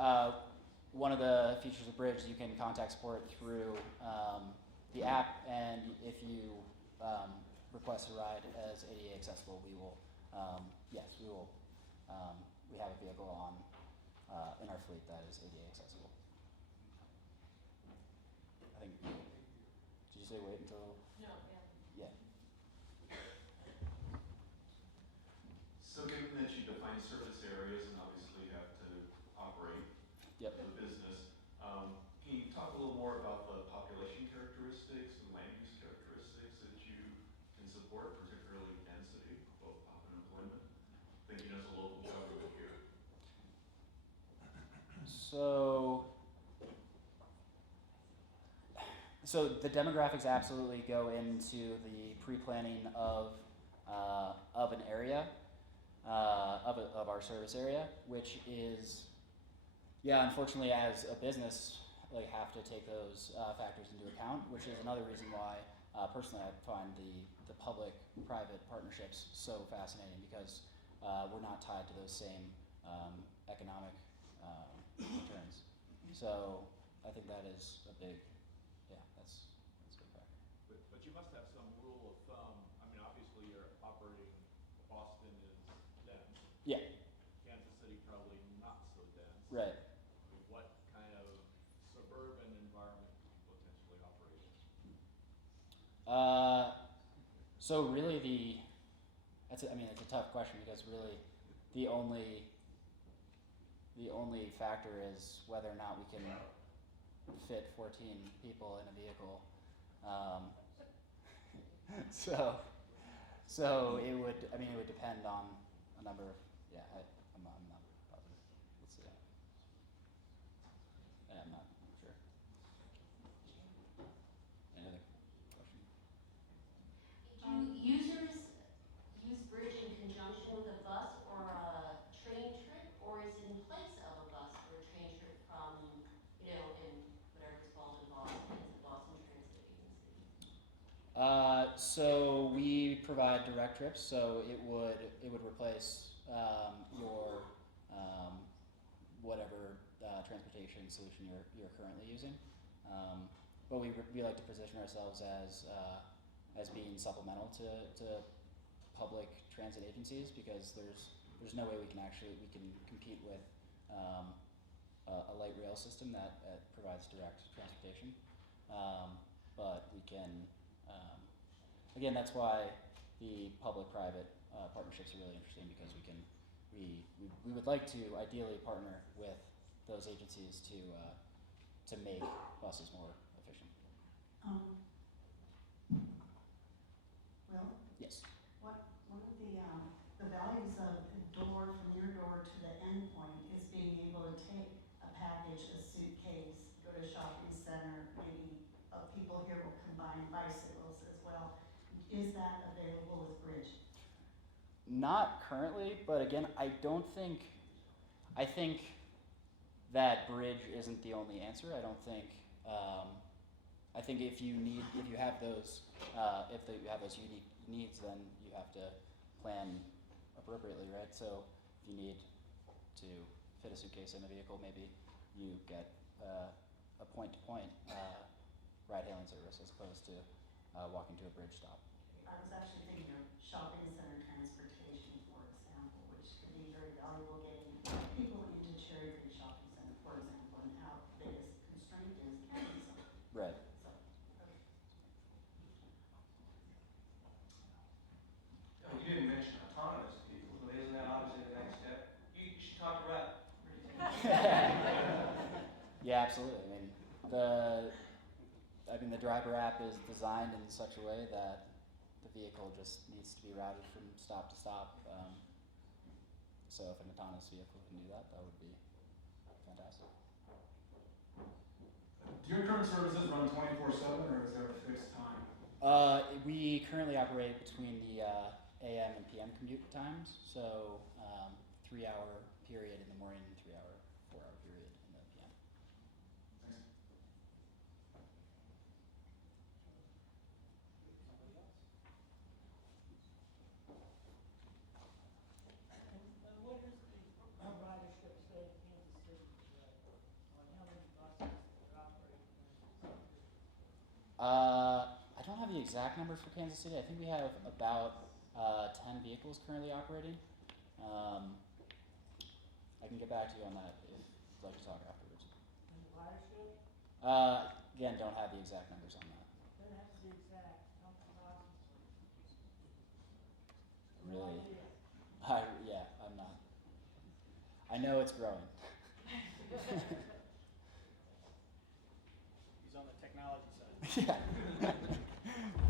one of the features of Bridge, you can contact support through the app, and if you request a ride as ADA accessible, we will, yes, we will, we have a vehicle on, in our fleet that is ADA accessible. I think, did you say wait until? No, yeah. Yeah. So given that you define surface areas and obviously have to operate Yep. the business, can you talk a little more about the population characteristics and land use characteristics that you can support, particularly density, both pop and employment? Thinking as a local government here. So the demographics absolutely go into the pre-planning of an area, of our service area, which is, yeah, unfortunately, as a business, like have to take those factors into account, which is another reason why, personally, I find the public-private partnerships so fascinating, because we're not tied to those same economic returns. So I think that is a big, yeah, that's a big factor. But you must have some rule of thumb. I mean, obviously you're operating, Boston is dense. Yeah. Kansas City probably not so dense. Right. What kind of suburban environment could you potentially operate in? So really it's a tough question, because really the only factor is whether or not we can fit 14 people in a vehicle. So it would depend on a number of, yeah, I'm not positive. Let's see. I'm not sure. Any other question? Do users use Bridge in conjunction with a bus or a train trip, or is it in place of a bus or a train trip from, in whatever's called in Boston, it's a Boston Transit Agency? So we provide direct trips, so it would replace your whatever transportation solution you're currently using. But we like to position ourselves as being supplemental to public transit agencies, because there's no way we can compete with a light rail system that provides direct transportation. But we can, again, that's why the public-private partnerships are really interesting, because we would like to ideally partner with those agencies to make buses more efficient. Will, Yes. one of the values of the door from your door to the end point is being able to take a package, a suitcase, go to a shopping center, maybe people here will combine bicycles as well. Is that available with Bridge? Not currently, but again, I think that Bridge isn't the only answer. I don't think, I think if you have those unique needs, then you have to plan appropriately, right? So if you need to fit a suitcase in a vehicle, maybe you get a point-to-point ride-hailing service as opposed to walking to a Bridge stop. I was actually thinking of shopping center transportation, for example, which could be very valuable, getting people into Cherry Creek Shopping Center, for example, and how the biggest constraint is carrying something. Right. So, okay. Oh, you didn't mention autonomous vehicles, but isn't that obviously the next step? You should talk to Rep. Yeah, absolutely. I mean, the driver app is designed in such a way that the vehicle just needs to be routed from stop to stop. So if an autonomous vehicle can do that, that would be fantastic. Do your current services run 24/7, or is there a fixed time? We currently operate between the AM and PM commute times, so 3-hour period in the morning and 4-hour period in the PM. Thanks. What is the ridership say in Kansas City today? On how many buses are operating in this city? I don't have the exact numbers for Kansas City. I think we have about 10 vehicles currently operating. I can get back to you on that if you'd like to talk afterwards. And the ridership? Again, don't have the exact numbers on that. Don't have to be exact, how many buses? Really? No idea. Yeah, I'm not. I know it's growing. He's on the technology side. Yeah.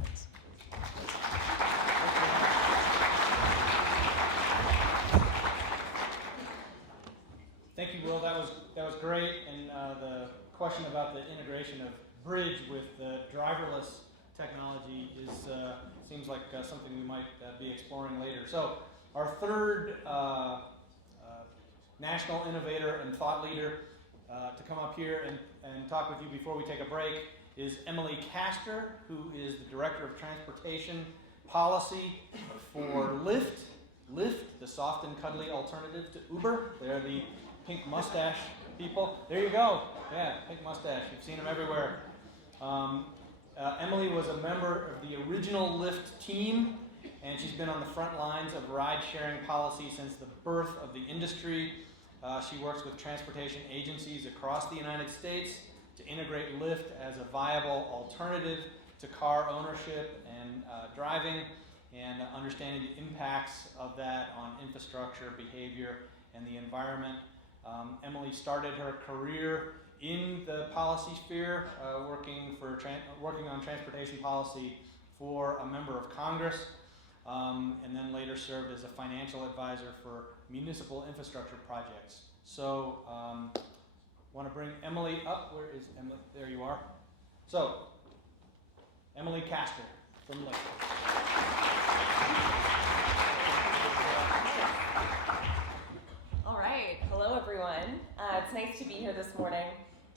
Thanks. Thank you, Will. That was great. And the question about the integration of Bridge with driverless technology seems like something we might be exploring later. So, our third national innovator and thought leader to come up here and talk with you before we take a break is Emily Castor, who is the Director of Transportation Policy for Lyft. Lyft, the soft and cuddly alternative to Uber. They're the pink mustache people. There you go. Yeah, pink mustache. You've seen them everywhere. Emily was a member of the original Lyft team, and she's been on the front lines of ride-sharing policy since the birth of the industry. She works with transportation agencies across the United States to integrate Lyft as a viable alternative to car ownership and driving, and understanding the impacts of that on infrastructure, behavior, and the environment. Emily started her career in the policy sphere, working on transportation policy for a member of Congress, and then later served as a financial advisor for municipal infrastructure projects. So, want to bring Emily up. Where is Emily? There you are. So, Emily Castor from Lyft. All right, hello everyone. It's nice to be here this morning,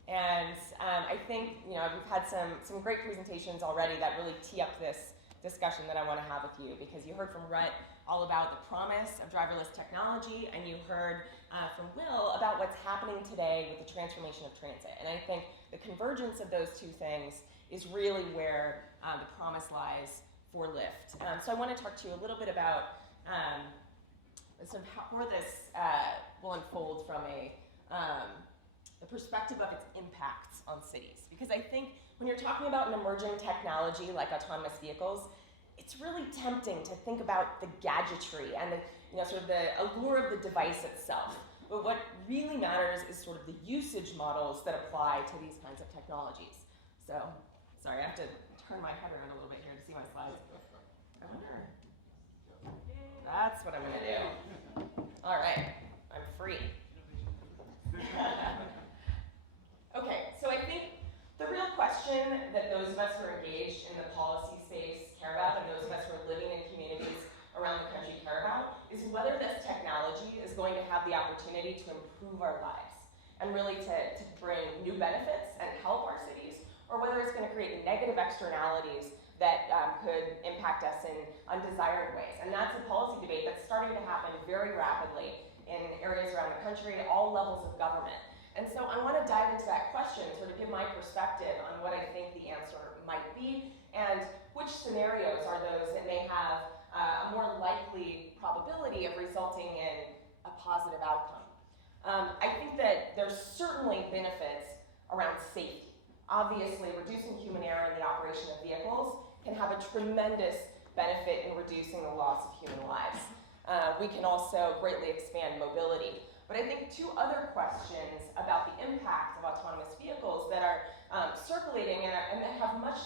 and I think we've had some great presentations already that really tee up this discussion that I want to have with you, because you heard from Rhett all about the promise of driverless technology, and you heard from Will about what's happening today with the transformation of transit. And I think the convergence of those two things is really where the promise lies for Lyft. So I want to talk to you a little bit about sort of where this will unfold from the perspective of its impacts on cities. Because I think when you're talking about an emerging technology like autonomous vehicles, it's really tempting to think about the gadgetry and sort of the allure of the device itself. But what really matters is sort of the usage models that apply to these kinds of technologies. So, sorry, I have to turn my head around a little bit here to see my slides. I wonder. That's what I'm going to do. All right, I'm free. Okay, so I think the real question that those of us who are engaged in the policy space care about, and those of us who are living in communities around the country care about, is whether this technology is going to have the opportunity to improve our lives and really to bring new benefits and help our cities, or whether it's going to create negative externalities that could impact us in undesired ways. And that's a policy debate that's starting to happen very rapidly in areas around the country at all levels of government. And so I want to dive into that question, sort of give my perspective on what I think the answer might be, and which scenarios are those that may have a more likely probability of resulting in a positive outcome. I think that there's certainly benefits around safety. Obviously, reducing human error in the operation of vehicles can have a tremendous benefit in reducing the loss of human lives. We can also greatly expand mobility. But I think two other questions about the impact of autonomous vehicles that are circulating and that have much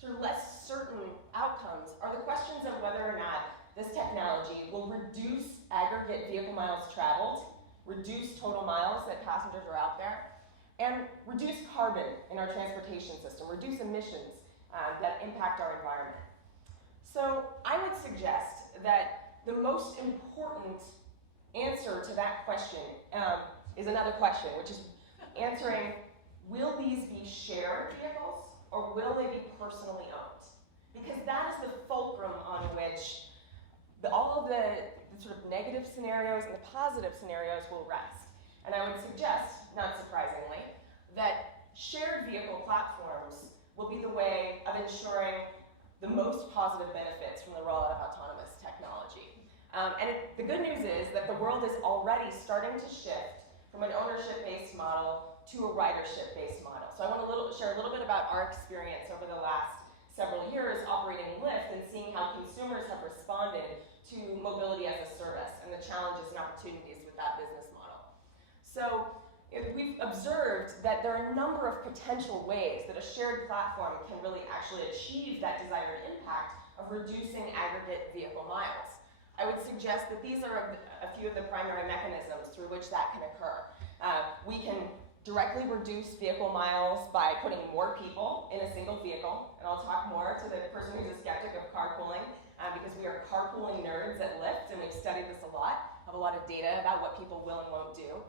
sort of less certain outcomes are the questions of whether or not this technology will reduce aggregate vehicle miles traveled, reduce total miles that passengers are out there, and reduce carbon in our transportation system, reduce emissions that impact our environment. So I would suggest that the most important answer to that question is another question, which is answering, will these be shared vehicles or will they be personally owned? Because that is the fulcrum on which all of the sort of negative scenarios and the positive scenarios will rest. And I would suggest, not surprisingly, that shared vehicle platforms will be the way of ensuring the most positive benefits from the rollout of autonomous technology. The good news is that the world is already starting to shift from an ownership-based model to a ridership-based model. So I want to share a little bit about our experience over the last several years operating Lyft and seeing how consumers have responded to mobility as a service and the challenges and opportunities with that business model. So we've observed that there are a number of potential ways that a shared platform can really actually achieve that desired impact of reducing aggregate vehicle miles. I would suggest that these are a few of the primary mechanisms through which that can occur. We can directly reduce vehicle miles by putting more people in a single vehicle, and I'll talk more to the person who's a skeptic of carpooling, because we are carpooling nerds at Lyft, and we've studied this a lot, have a lot of data about what people will and won't do.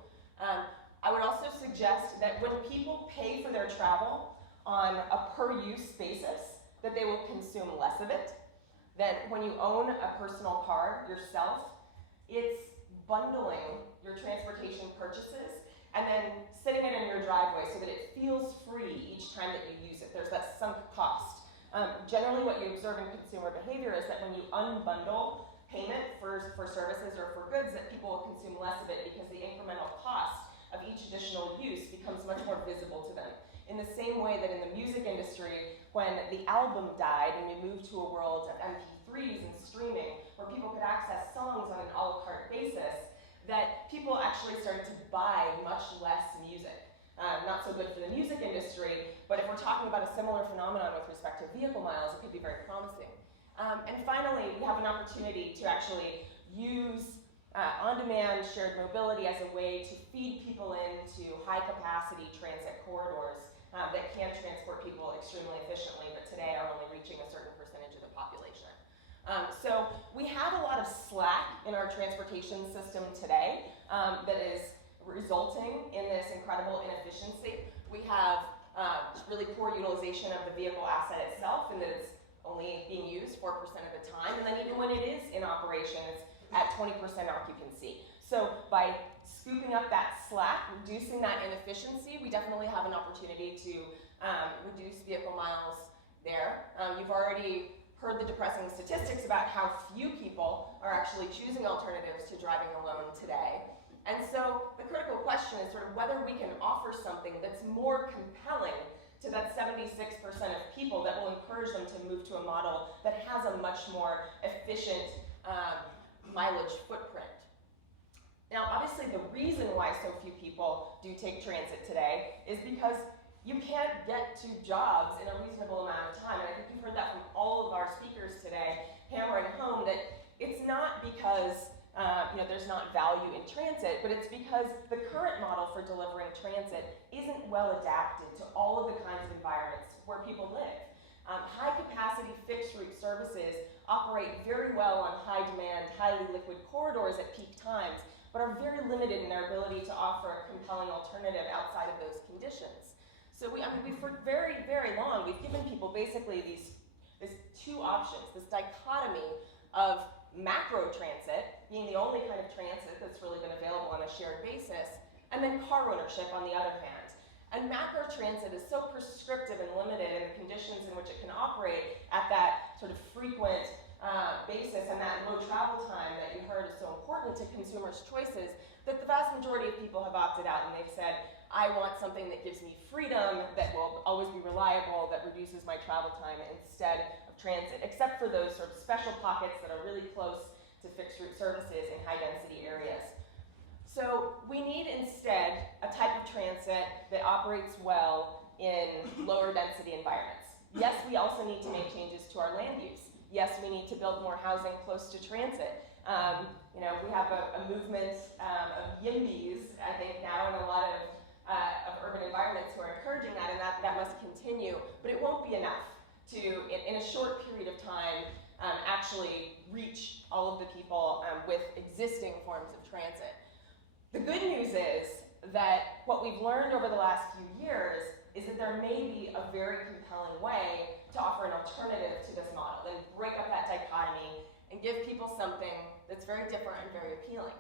I would also suggest that when people pay for their travel on a per-use basis, that they will consume less of it. That when you own a personal car yourself, it's bundling your transportation purchases and then sitting it in your driveway so that it feels free each time that you use it. There's that sunk cost. Generally what you observe in consumer behavior is that when you unbundle payment for services or for goods, that people will consume less of it because the incremental cost of each additional use becomes much more visible to them. In the same way that in the music industry, when the album died and we moved to a world of MP3s and streaming, where people could access songs on an a la carte basis, that people actually started to buy much less music. Not so good for the music industry, but if we're talking about a similar phenomenon with respect to vehicle miles, it could be very promising. And finally, we have an opportunity to actually use on-demand shared mobility as a way to feed people into high-capacity transit corridors that can transport people extremely efficiently, but today are only reaching a certain percentage of the population. So we have a lot of slack in our transportation system today that is resulting in this incredible inefficiency. We have really poor utilization of the vehicle asset itself, and that it's only being used 4% of the time, and then even when it is in operation, it's at 20% occupancy. So by scooping up that slack, reducing that inefficiency, we definitely have an opportunity to reduce vehicle miles there. You've already heard the depressing statistics about how few people are actually choosing alternatives to driving alone today. And so the critical question is sort of whether we can offer something that's more compelling to that 76% of people that will encourage them to move to a model that has a much more efficient mileage footprint. Now, obviously, the reason why so few people do take transit today is because you can't get to jobs in a reasonable amount of time. And I think you've heard that from all of our speakers today, hammering home that it's not because there's not value in transit, but it's because the current model for delivering transit isn't well adapted to all of the kinds of environments where people live. High-capacity fixed-route services operate very well on high-demand, highly liquid corridors at peak times, but are very limited in their ability to offer a compelling alternative outside of those conditions. So we've for very, very long, we've given people basically these two options, this dichotomy of macro transit, being the only kind of transit that's really been available on a shared basis, and then car ownership on the other hand. And macro transit is so prescriptive and limited in the conditions in which it can operate at that sort of frequent basis and that low travel time that you heard is so important to consumers' choices, that the vast majority of people have opted out and they've said, I want something that gives me freedom, that will always be reliable, that reduces my travel time instead of transit, except for those sort of special pockets that are really close to fixed route services in high density areas. So we need instead a type of transit that operates well in lower density environments. Yes, we also need to make changes to our land use. Yes, we need to build more housing close to transit. We have a movement of YIMBYs, I think, now in a lot of urban environments. actually reach all of the people with existing forms of transit. The good news is that what we've learned over the last few years is that there may be a very compelling way to offer an alternative to this model and break up that dichotomy and give people something that's very different and very appealing.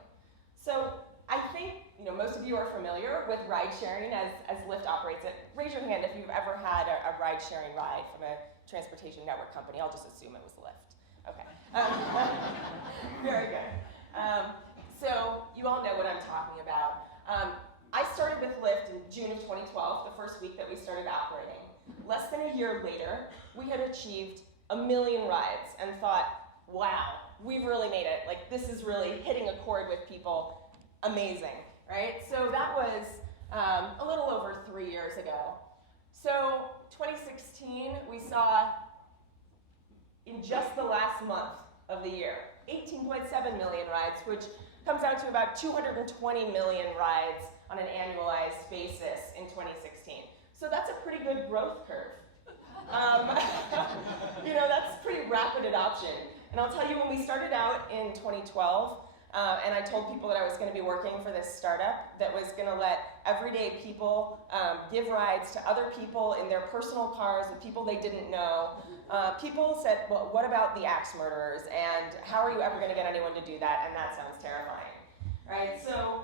So I think most of you are familiar with ride sharing as Lyft operates it. Raise your hand if you've ever had a ride sharing ride from a transportation network company. I'll just assume it was Lyft. Okay. Very good. So you all know what I'm talking about. I started with Lyft in June of 2012, the first week that we started operating. Less than a year later, we had achieved 1 million rides and thought, wow, we've really made it. Like, this is really hitting a chord with people. Amazing, right? So that was a little over 3 years ago. So 2016, we saw, in just the last month of the year, 18.7 million rides, which comes out to about 220 million rides on an annualized basis in 2016. So that's a pretty good growth curve. That's pretty rapid adoption. And I'll tell you, when we started out in 2012, and I told people that I was going to be working for this startup that was going to let everyday people give rides to other people in their personal cars with people they didn't know. People said, well, what about the axe murderers? And how are you ever going to get anyone to do that? And that sounds terrifying, right? So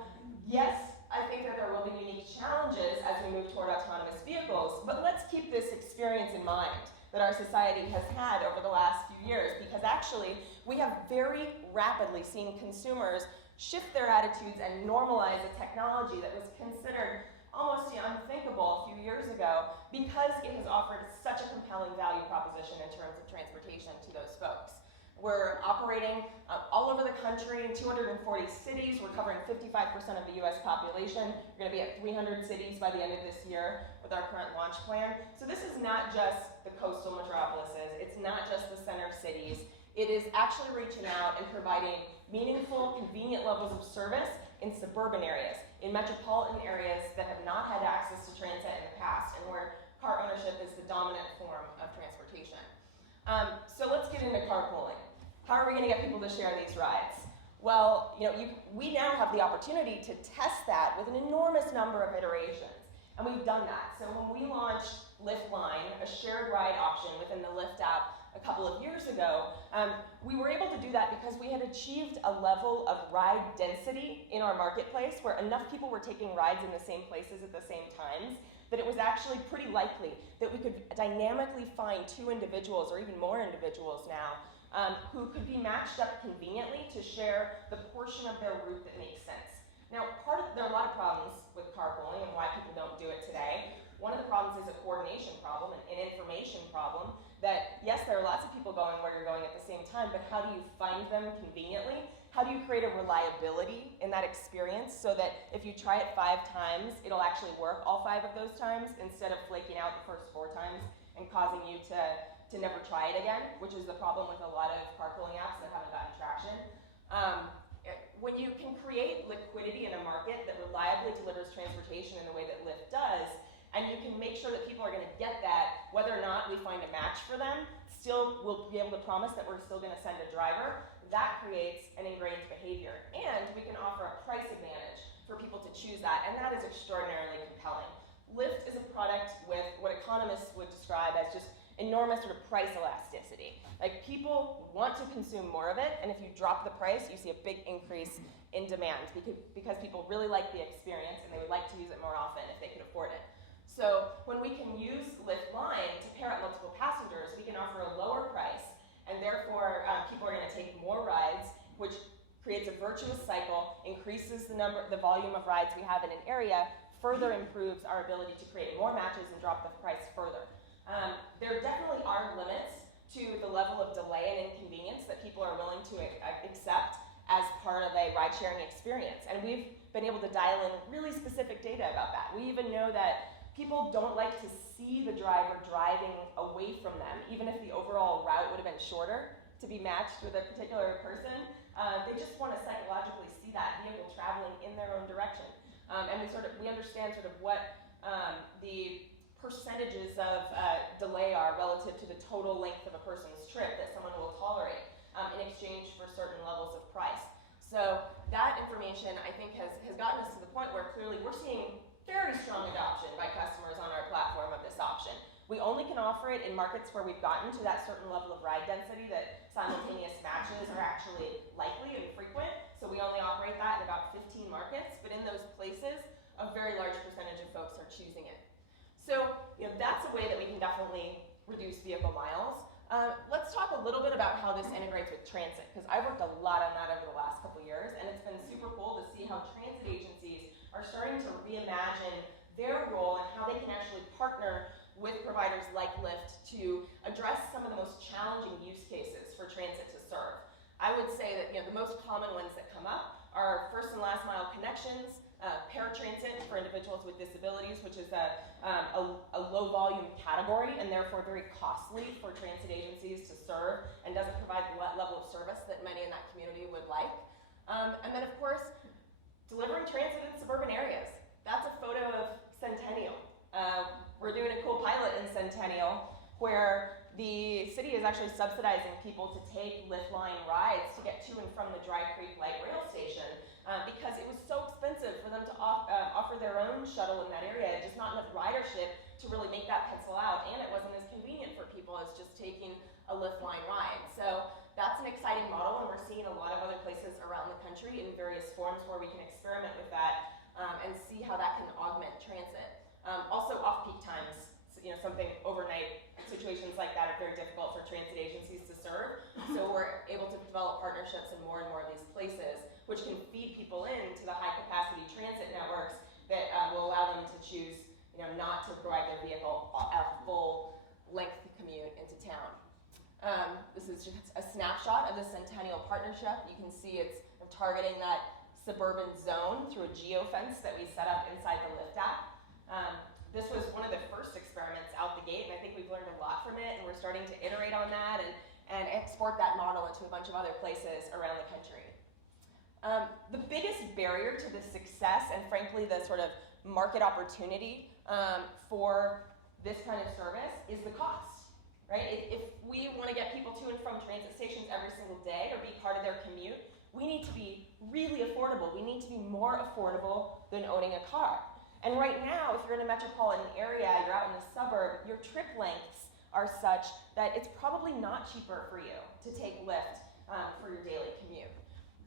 yes, I think that there will be unique challenges as we move toward autonomous vehicles, but let's keep this experience in mind that our society has had over the last few years, because actually we have very rapidly seen consumers shift their attitudes and normalize a technology that was considered almost unthinkable a few years ago, because it has offered such a compelling value proposition in terms of transportation to those folks. We're operating all over the country in 240 cities. We're covering 55% of the US population. We're going to be at 300 cities by the end of this year with our current launch plan. So this is not just the coastal metropolises. It's not just the center cities. It is actually reaching out and providing meaningful, convenient levels of service in suburban areas, in metropolitan areas that have not had access to transit in the past, and where car ownership is the dominant form of transportation. So let's get into carpooling. How are we going to get people to share these rides? Well, we now have the opportunity to test that with an enormous number of iterations, and we've done that. So when we launched Lyft Line, a shared ride option within the Lyft app a couple of years ago, we were able to do that because we had achieved a level of ride density in our marketplace where enough people were taking rides in the same places at the same times that it was actually pretty likely that we could dynamically find 2 individuals, or even more individuals now, who could be matched up conveniently to share the portion of their route that makes sense. Now, there are a lot of problems with carpooling and why people don't do it today. One of the problems is a coordination problem, an information problem, that yes, there are lots of people going where you're going at the same time, but how do you find them conveniently? How do you create a reliability in that experience so that if you try it 5 times, it'll actually work all 5 of those times instead of flaking out the first 4 times and causing you to never try it again, which is the problem with a lot of carpooling apps that haven't gotten traction. When you can create liquidity in a market that reliably delivers transportation in the way that Lyft does, and you can make sure that people are going to get that, whether or not we find a match for them, still we'll be able to promise that we're still going to send a driver, that creates an ingrained behavior. And we can offer a price advantage for people to choose that, and that is extraordinarily compelling. Lyft is a product with what economists would describe as just enormous sort of price elasticity. Like, people want to consume more of it, and if you drop the price, you see a big increase in demand because people really like the experience and they would like to use it more often if they could afford it. So when we can use Lyft Line to pair up multiple passengers, we can offer a lower price, and therefore people are going to take more rides, which creates a virtuous cycle, increases the volume of rides we have in an area, further improves our ability to create more matches and drop the price further. There definitely are limits to the level of delay and inconvenience that people are willing to accept as part of a ride-sharing experience, and we've been able to dial in really specific data about that. We even know that people don't like to see the driver driving away from them, even if the overall route would have been shorter to be matched with a particular person. They just want to psychologically see that vehicle traveling in their own direction. And we understand sort of what the percentages of delay are relative to the total length of a person's trip that someone will tolerate. in exchange for certain levels of price. So that information, I think, has gotten us to the point where clearly we're seeing very strong adoption by customers on our platform of this option. We only can offer it in markets where we've gotten to that certain level of ride density that simultaneous matches are actually likely and frequent. So we only operate that in about 15 markets, but in those places, a very large percentage of folks are choosing it. So, that's a way that we can definitely reduce vehicle miles. Let's talk a little bit about how this integrates with transit, because I've worked a lot on that over the last couple years, and it's been super cool to see how transit agencies are starting to reimagine their role and how they can actually partner with providers like Lyft to address some of the most challenging use cases for transit to serve. I would say that the most common ones that come up are first and last mile connections, paratransit for individuals with disabilities, which is a low volume category and therefore very costly for transit agencies to serve and doesn't provide the level of service that many in that community would like. And then of course, delivering transit in suburban areas. That's a photo of Centennial. We're doing a cool pilot in Centennial where the city is actually subsidizing people to take Lyft line rides to get to and from the Dry Creek Light Rail Station because it was so expensive for them to offer their own shuttle in that area, just not enough ridership to really make that pencil out, and it wasn't as convenient for people as just taking a Lyft line ride. So that's an exciting model, and we're seeing a lot of other places around the country in various forms where we can experiment with that and see how that can augment transit. Also off-peak times, something overnight situations like that are very difficult for transit agencies to serve. So we're able to develop partnerships in more and more of these places, which can feed people into the high capacity transit networks that will allow them to choose, not to provide their vehicle a full length commute into town. This is just a snapshot of the Centennial partnership. You can see it's targeting that suburban zone through a geofence that we set up inside the Lyft app. This was one of the first experiments out the gate, and I think we've learned a lot from it, and we're starting to iterate on that and export that model into a bunch of other places around the country. The biggest barrier to the success and frankly the sort of market opportunity for this kind of service is the cost, right? If we want to get people to and from transit stations every single day or be part of their commute, we need to be really affordable. We need to be more affordable than owning a car. And right now, if you're in a metropolitan area, you're out in a suburb, your trip lengths are such that it's probably not cheaper for you to take Lyft for your daily commute.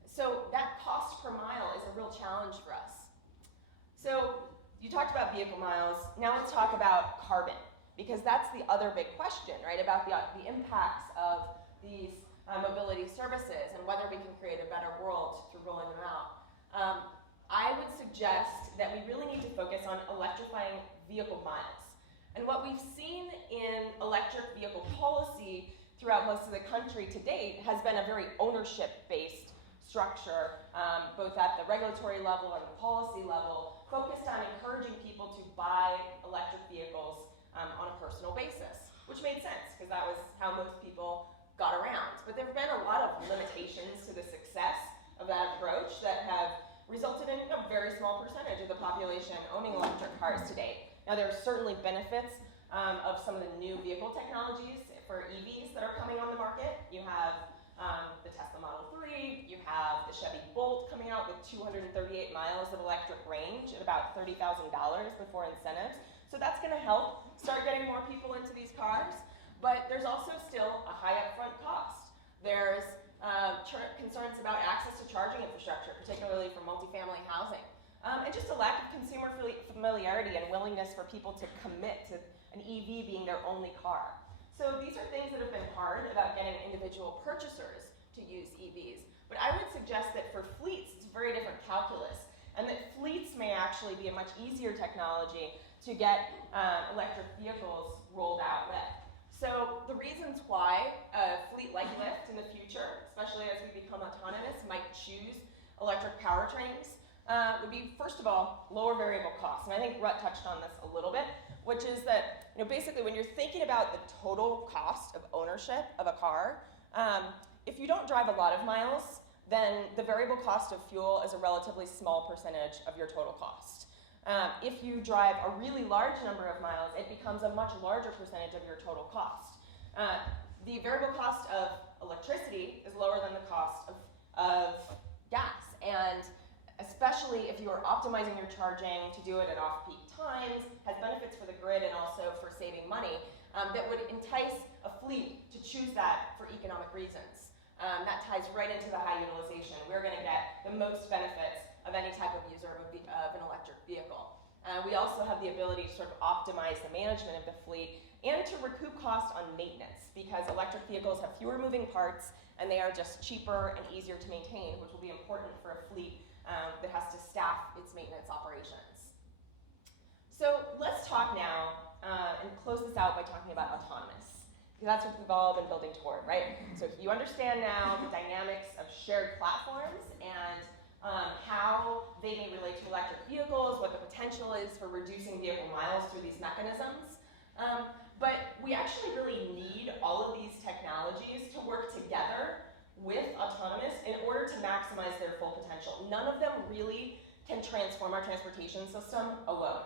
So that cost per mile is a real challenge for us. So you talked about vehicle miles. Now let's talk about carbon, because that's the other big question, right? About the impacts of these mobility services and whether we can create a better world through rolling them out. I would suggest that we really need to focus on electrifying vehicle miles. And what we've seen in electric vehicle policy throughout most of the country to date has been a very ownership-based structure, both at the regulatory level and the policy level, focused on encouraging people to buy electric vehicles on a personal basis, which made sense because that was how most people got around. But there have been a lot of limitations to the success of that approach that have resulted in a very small percentage of the population owning electric cars to date. Now there are certainly benefits of some of the new vehicle technologies for EVs that are coming on the market. You have the Tesla Model 3, you have the Chevy Bolt coming out with 238 miles of electric range at about $30,000 before incentives. So that's gonna help start getting more people into these cars, but there's also still a high upfront cost. There's concerns about access to charging infrastructure, particularly for multifamily housing, and just a lack of consumer familiarity and willingness for people to commit to an EV being their only car. So these are things that have been hard about getting individual purchasers to use EVs. But I would suggest that for fleets, it's a very different calculus, and that fleets may actually be a much easier technology to get electric vehicles rolled out with. So the reasons why a fleet like Lyft in the future, especially as we become autonomous, might choose electric powertrains would be, first of all, lower variable costs. And I think Rut touched on this a little bit, which is that basically when you're thinking about the total cost of ownership of a car, if you don't drive a lot of miles, then the variable cost of fuel is a relatively small percentage of your total cost. If you drive a really large number of miles, it becomes a much larger percentage of your total cost. The variable cost of electricity is lower than the cost of gas. And especially if you are optimizing your charging to do it at off-peak times, has benefits for the grid and also for saving money, that would entice a fleet to choose that for economic reasons. That ties right into the high utilization. We're going to get the most benefits of any type of user of an electric vehicle. We also have the ability to sort of optimize the management of the fleet and to recoup costs on maintenance, because electric vehicles have fewer moving parts and they are just cheaper and easier to maintain, which will be important for a fleet that has to staff its maintenance operations. So let's talk now and close this out by talking about autonomous, because that's what we've all been building toward, right? So you understand now the dynamics of shared platforms and how they may relate to electric vehicles, what the potential is for reducing vehicle miles through these mechanisms. But we actually really need all of these technologies to work together with autonomous in order to maximize their full potential. None of them really can transform our transportation system alone.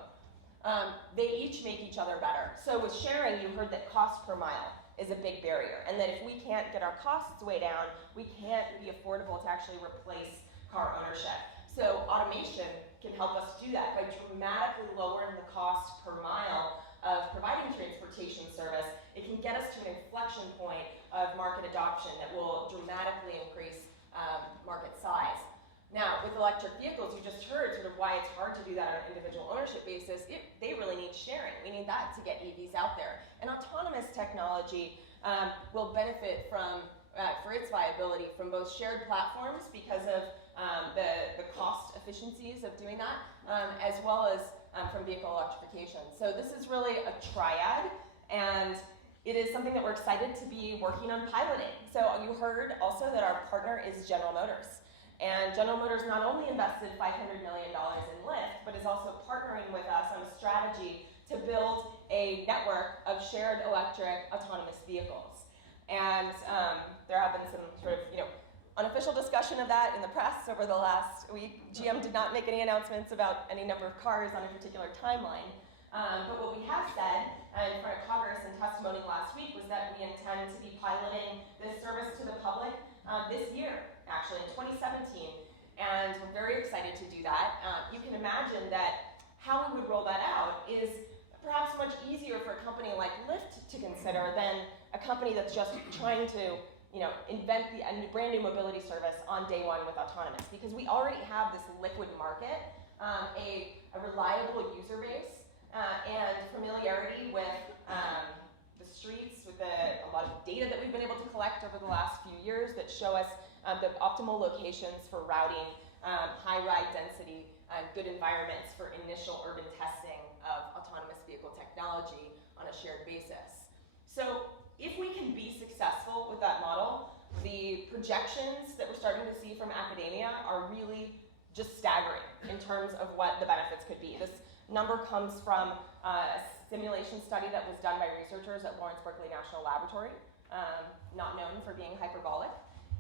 They each make each other better. So with sharing, you heard that cost per mile is a big barrier, and that if we can't get our costs way down, we can't be affordable to actually replace car ownership. So automation can help us do that by dramatically lowering the cost per mile of providing transportation service. It can get us to an inflection point of market adoption that will dramatically increase market size. Now, with electric vehicles, you just heard sort of why it's hard to do that on an individual ownership basis. They really need sharing. We need that to get EVs out there. And autonomous technology will benefit from, for its viability, from both shared platforms because of the cost efficiencies of doing that, as well as from vehicle electrification. So this is really a triad, and it is something that we're excited to be working on piloting. So you heard also that our partner is General Motors. And General Motors not only invested $500 million in Lyft, but is also partnering with us on a strategy to build a network of shared electric autonomous vehicles. And there have been some sort of, unofficial discussion of that in the press over the last week. GM did not make any announcements about any number of cars on a particular timeline. But what we have said in front of Congress and testimony last week was that we intend to be piloting this service to the public this year, actually in 2017. And we're very excited to do that. You can imagine that how we would roll that out is perhaps much easier for a company like Lyft to consider than a company that's just trying to invent a brand new mobility service on day one with autonomous, because we already have this liquid market, a reliable user base, and familiarity with the streets, with a lot of data that we've been able to collect over the last few years that show us the optimal locations for routing, high ride density, good environments for initial urban testing of autonomous vehicle technology on a shared basis. So if we can be successful with that model, the projections that we're starting to see from academia are really just staggering in terms of what the benefits could be. This number comes from a simulation study that was done by researchers at Lawrence Berkeley National Laboratory, not known for being hyperbolic.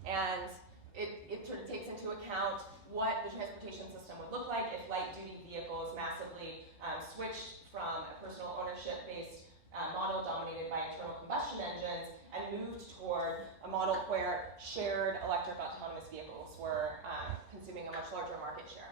And it sort of takes into account what the transportation system would look like if light-duty vehicles massively switched from a personal ownership-based model dominated by internal combustion engines and moved toward a model where shared electric autonomous vehicles were consuming a much larger market share.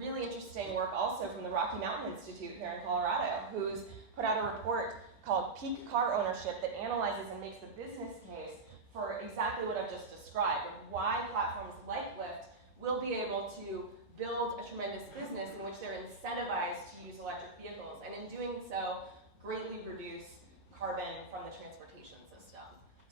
Really interesting work also from the Rocky Mountain Institute here in Colorado, who's put out a report called Peak Car Ownership that analyzes and makes the business case for exactly what I've just described, and why platforms like Lyft will be able to build a tremendous business in which they're incentivized to use electric vehicles, and in doing so, greatly reduce carbon from the transportation system.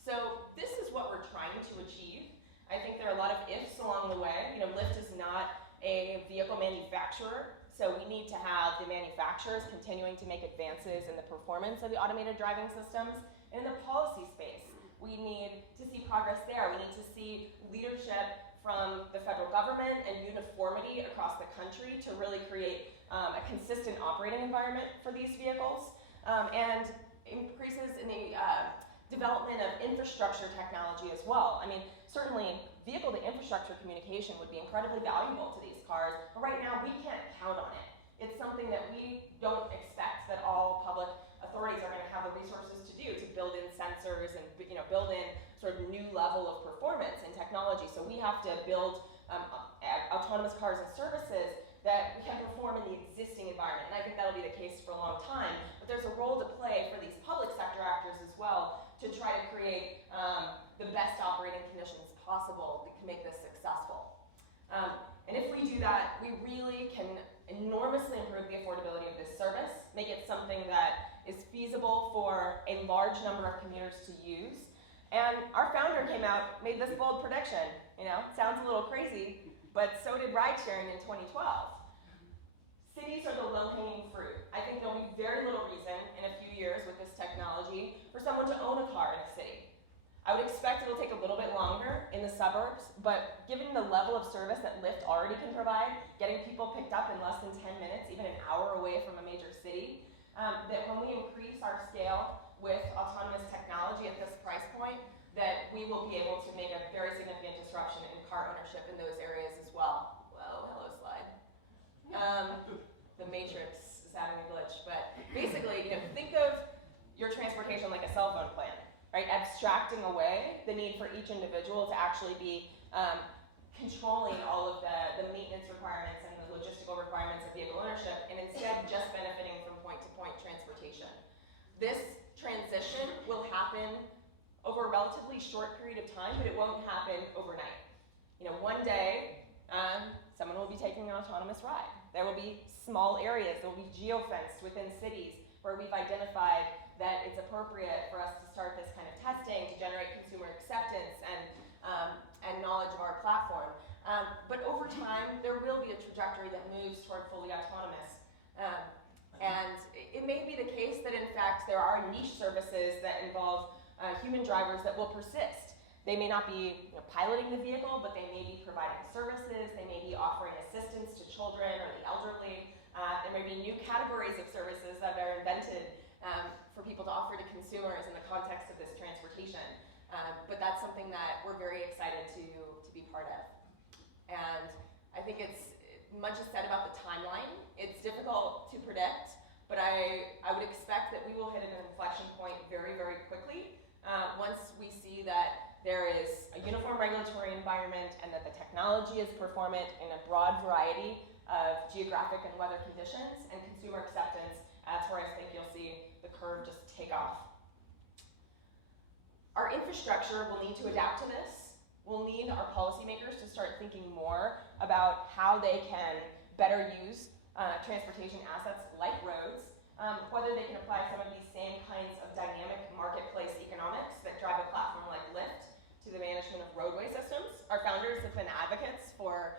So this is what we're trying to achieve. I think there are a lot of ifs along the way. Lyft is not a vehicle manufacturer, so we need to have the manufacturers continuing to make advances in the performance of the automated driving systems. And in the policy space, we need to see progress there. We need to see leadership from the federal government and uniformity across the country to really create a consistent operating environment for these vehicles. And increases in the development of infrastructure technology as well. I mean, certainly vehicle-to-infrastructure communication would be incredibly valuable to these cars, but right now we can't count on it. It's something that we don't expect that all public authorities are going to have the resources to do, to build in sensors and build in autonomous cars and services that we can perform in the existing environment. And I think that'll be the case for a long time. But there's a role to play for these public sector actors as well to try to create the best operating conditions possible that can make this successful. And if we do that, we really can enormously improve the affordability of this service, make it something that is feasible for a large number of commuters to use. And our founder came out, made this bold prediction. Sounds a little crazy, but so did ride sharing in 2012. Cities are the low-hanging fruit. I think there'll be very little reason in a few years with this technology for someone to own a car in a city. I would expect it'll take a little bit longer in the suburbs, but given the level of service that Lyft already can provide, getting people picked up in less than 10 minutes, even an hour away from a major city, that when we increase our scale with autonomous technology at this price point, that we will be able to make a very significant disruption in car ownership in those areas as well. Whoa, hello slide. The matrix is having a glitch, but basically, think of your transportation like a cell phone plan. Right, abstracting away the need for each individual to actually be controlling all of the maintenance requirements and the logistical requirements of vehicle ownership, and instead just benefiting from point-to-point transportation. This transition will happen over a relatively short period of time, but it won't happen overnight. One day, someone will be taking an autonomous ride. There will be small areas, there will be geofenced within cities where we've identified that it's appropriate for us to start this kind of testing to generate consumer acceptance and knowledge of our platform. But over time, there will be a trajectory that moves toward fully autonomous. And it may be the case that, in fact, there are niche services that involve human drivers that will persist. They may not be piloting the vehicle, but they may be providing services. They may be offering assistance to children or the elderly. There may be new categories of services that are invented for people to offer to consumers in the context of this transportation. But that's something that we're very excited to be part of. And I think much is said about the timeline. It's difficult to predict, but I would expect that we will hit an inflection point very, very quickly once we see that there is a uniform regulatory environment and that the technology is performant in a broad variety of geographic and weather conditions and consumer acceptance. That's where I think you'll see the curve just take off. Our infrastructure will need to adapt to this. We'll need our policymakers to start thinking more about how they can better use transportation assets like roads, whether they can apply some of these same kinds of dynamic marketplace economics that drive a platform like Lyft to the management of roadway systems. Our founders have been advocates for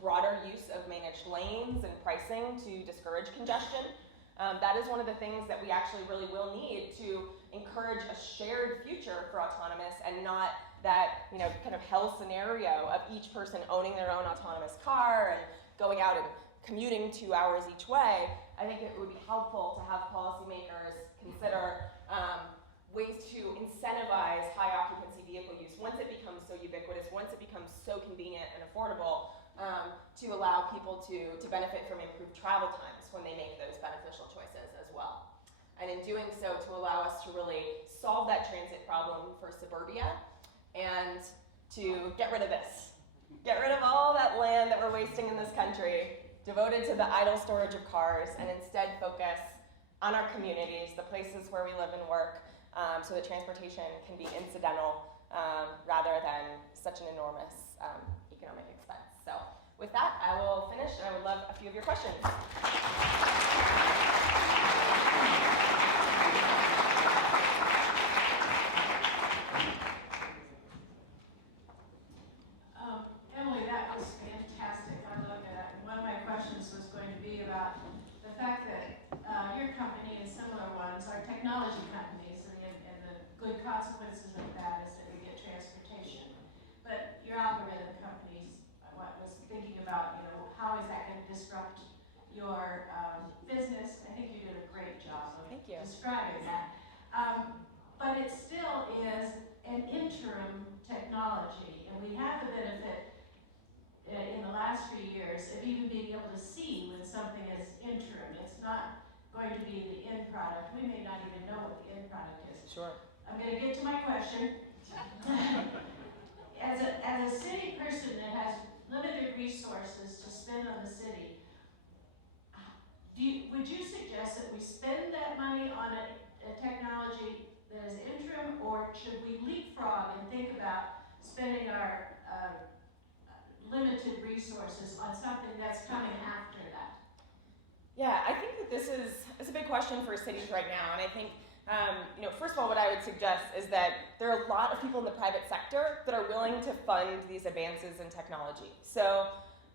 broader use of managed lanes and pricing to discourage congestion. That is one of the things that we actually really will need to encourage a shared future for autonomous and not that kind of hell scenario of each person owning their own autonomous car and going out and commuting 2 hours each way. I think it would be helpful to have policymakers consider ways to incentivize high occupancy vehicle use once it becomes so ubiquitous, once it becomes so convenient and affordable, to allow people to benefit from improved travel times when they make those beneficial choices as well. And in doing so, to allow us to really solve that transit problem for suburbia and to get rid of this. Get rid of all that land that we're wasting in this country, devoted to the idle storage of cars, and instead focus on our communities, the places where we live and work, so that transportation can be incidental rather than such an enormous economic expense. So with that, I will finish, and I would love a few of your questions. Emily, that was fantastic. I love that. And one of my questions was going to be about the fact that your company and similar ones are technology companies, and the good consequences of that is that we get transportation. But your algorithm companies, I was thinking about, how is that going to disrupt your business? I think you did a great job of describing that. But it still is an interim technology, and we have the benefit in the last few years of even being able to see when something is interim. It's not going to be the end product. We may not even know what the end product is. Sure. I'm going to get to my question. As a city person that has limited resources to spend on the city, would you suggest that we spend that money on a technology that is interim, or should we leapfrog and think about spending our limited resources on something that's coming after that? Yeah, I think that it's a big question for cities right now, and I think first of all, what I would suggest is that there are a lot of people in the private sector that are willing to fund these advances in technology. So,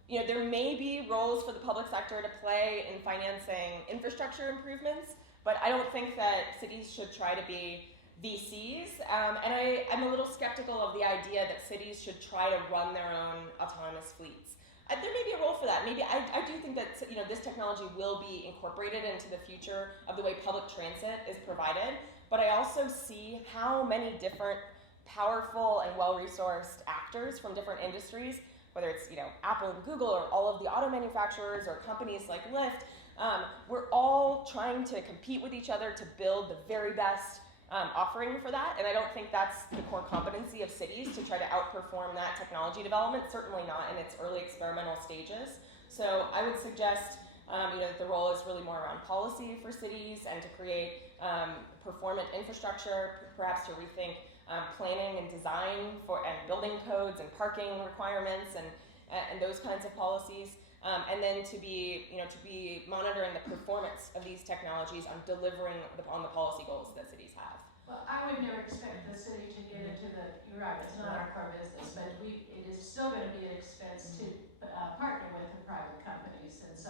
there may be roles for the public sector to play in financing infrastructure improvements, but I don't think that cities should try to be VCs, and I'm a little skeptical of the idea that cities should try to run their own autonomous fleets. There may be a role for that. Maybe I do think that this technology will be incorporated into the future of the way public transit is provided, but I also see how many different powerful and well-resourced actors from different industries, whether it's Apple and Google or all of the auto manufacturers or companies like Lyft, we're all trying to compete with each other to build the very best offering for that, and I don't think that's the core competency of cities to try to outperform that technology development, certainly not in its early experimental stages. So I would suggest that the role is really more around policy for cities and to create performant infrastructure, perhaps to rethink planning and design and building codes and parking requirements and those kinds of policies. And then to be monitoring the performance of these technologies on delivering on the policy goals that cities have. Well, I would never expect the city to get into you're right, it's not our core business, but it is still going to be an expense to partner with the private companies. And so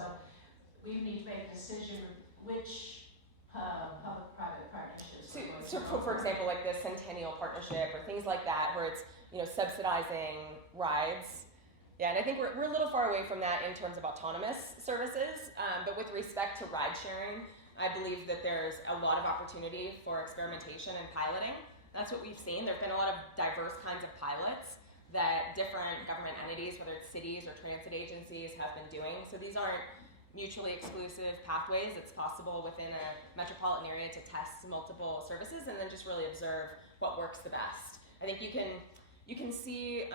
we need to make a decision which public-private partnerships. So for example, like the Centennial Partnership or things like that, where it's subsidizing rides. Yeah, and I think we're a little far away from that in terms of autonomous services, but with respect to ride sharing, I believe that there's a lot of opportunity for experimentation and piloting. That's what we've seen. There've been a lot of diverse kinds of pilots that different government entities, whether it's cities or transit agencies, have been doing. So these aren't mutually exclusive pathways. It's possible within a metropolitan area to test multiple services and then just really observe what works the best. I think you can see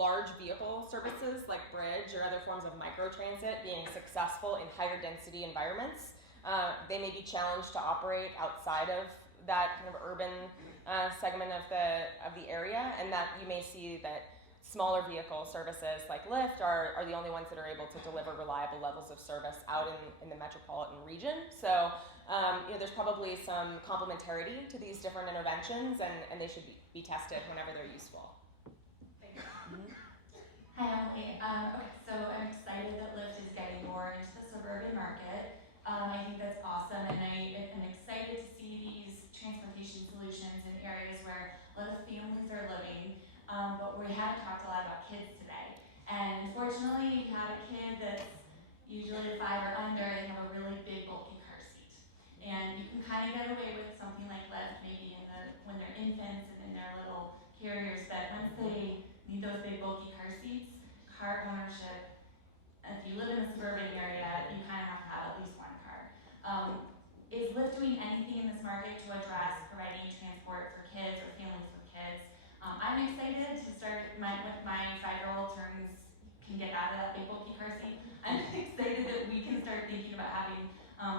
large vehicle services like bridge or other forms of microtransit being successful in higher density environments. They may be challenged to operate outside of that kind of urban segment of the area, and that you may see that smaller vehicle services like Lyft are the only ones that are able to deliver reliable levels of service out in the metropolitan region. So there's probably some complementarity to these different interventions, and they should be tested whenever they're useful. Thank you. Hi, Emily. Okay, so I'm excited that Lyft is getting more into the suburban market. I think that's awesome, and I am excited to see these transportation solutions in areas where a lot of families are living, but we haven't talked a lot about kids today. And unfortunately, if you have a kid that's usually 5 or under, they have a really big bulky car seat. And you can kind of get away with something like Lyft maybe when they're infants and in their little carriers, but once they need those big bulky car seats, car ownership, if you live in a suburban area, you kind of have to have at least one car. Is Lyft doing anything in this market to address providing transport for kids or families with kids? I'm excited to start when my 5-year-old can get out of that big bulky car seat. I'm excited that we can start thinking about having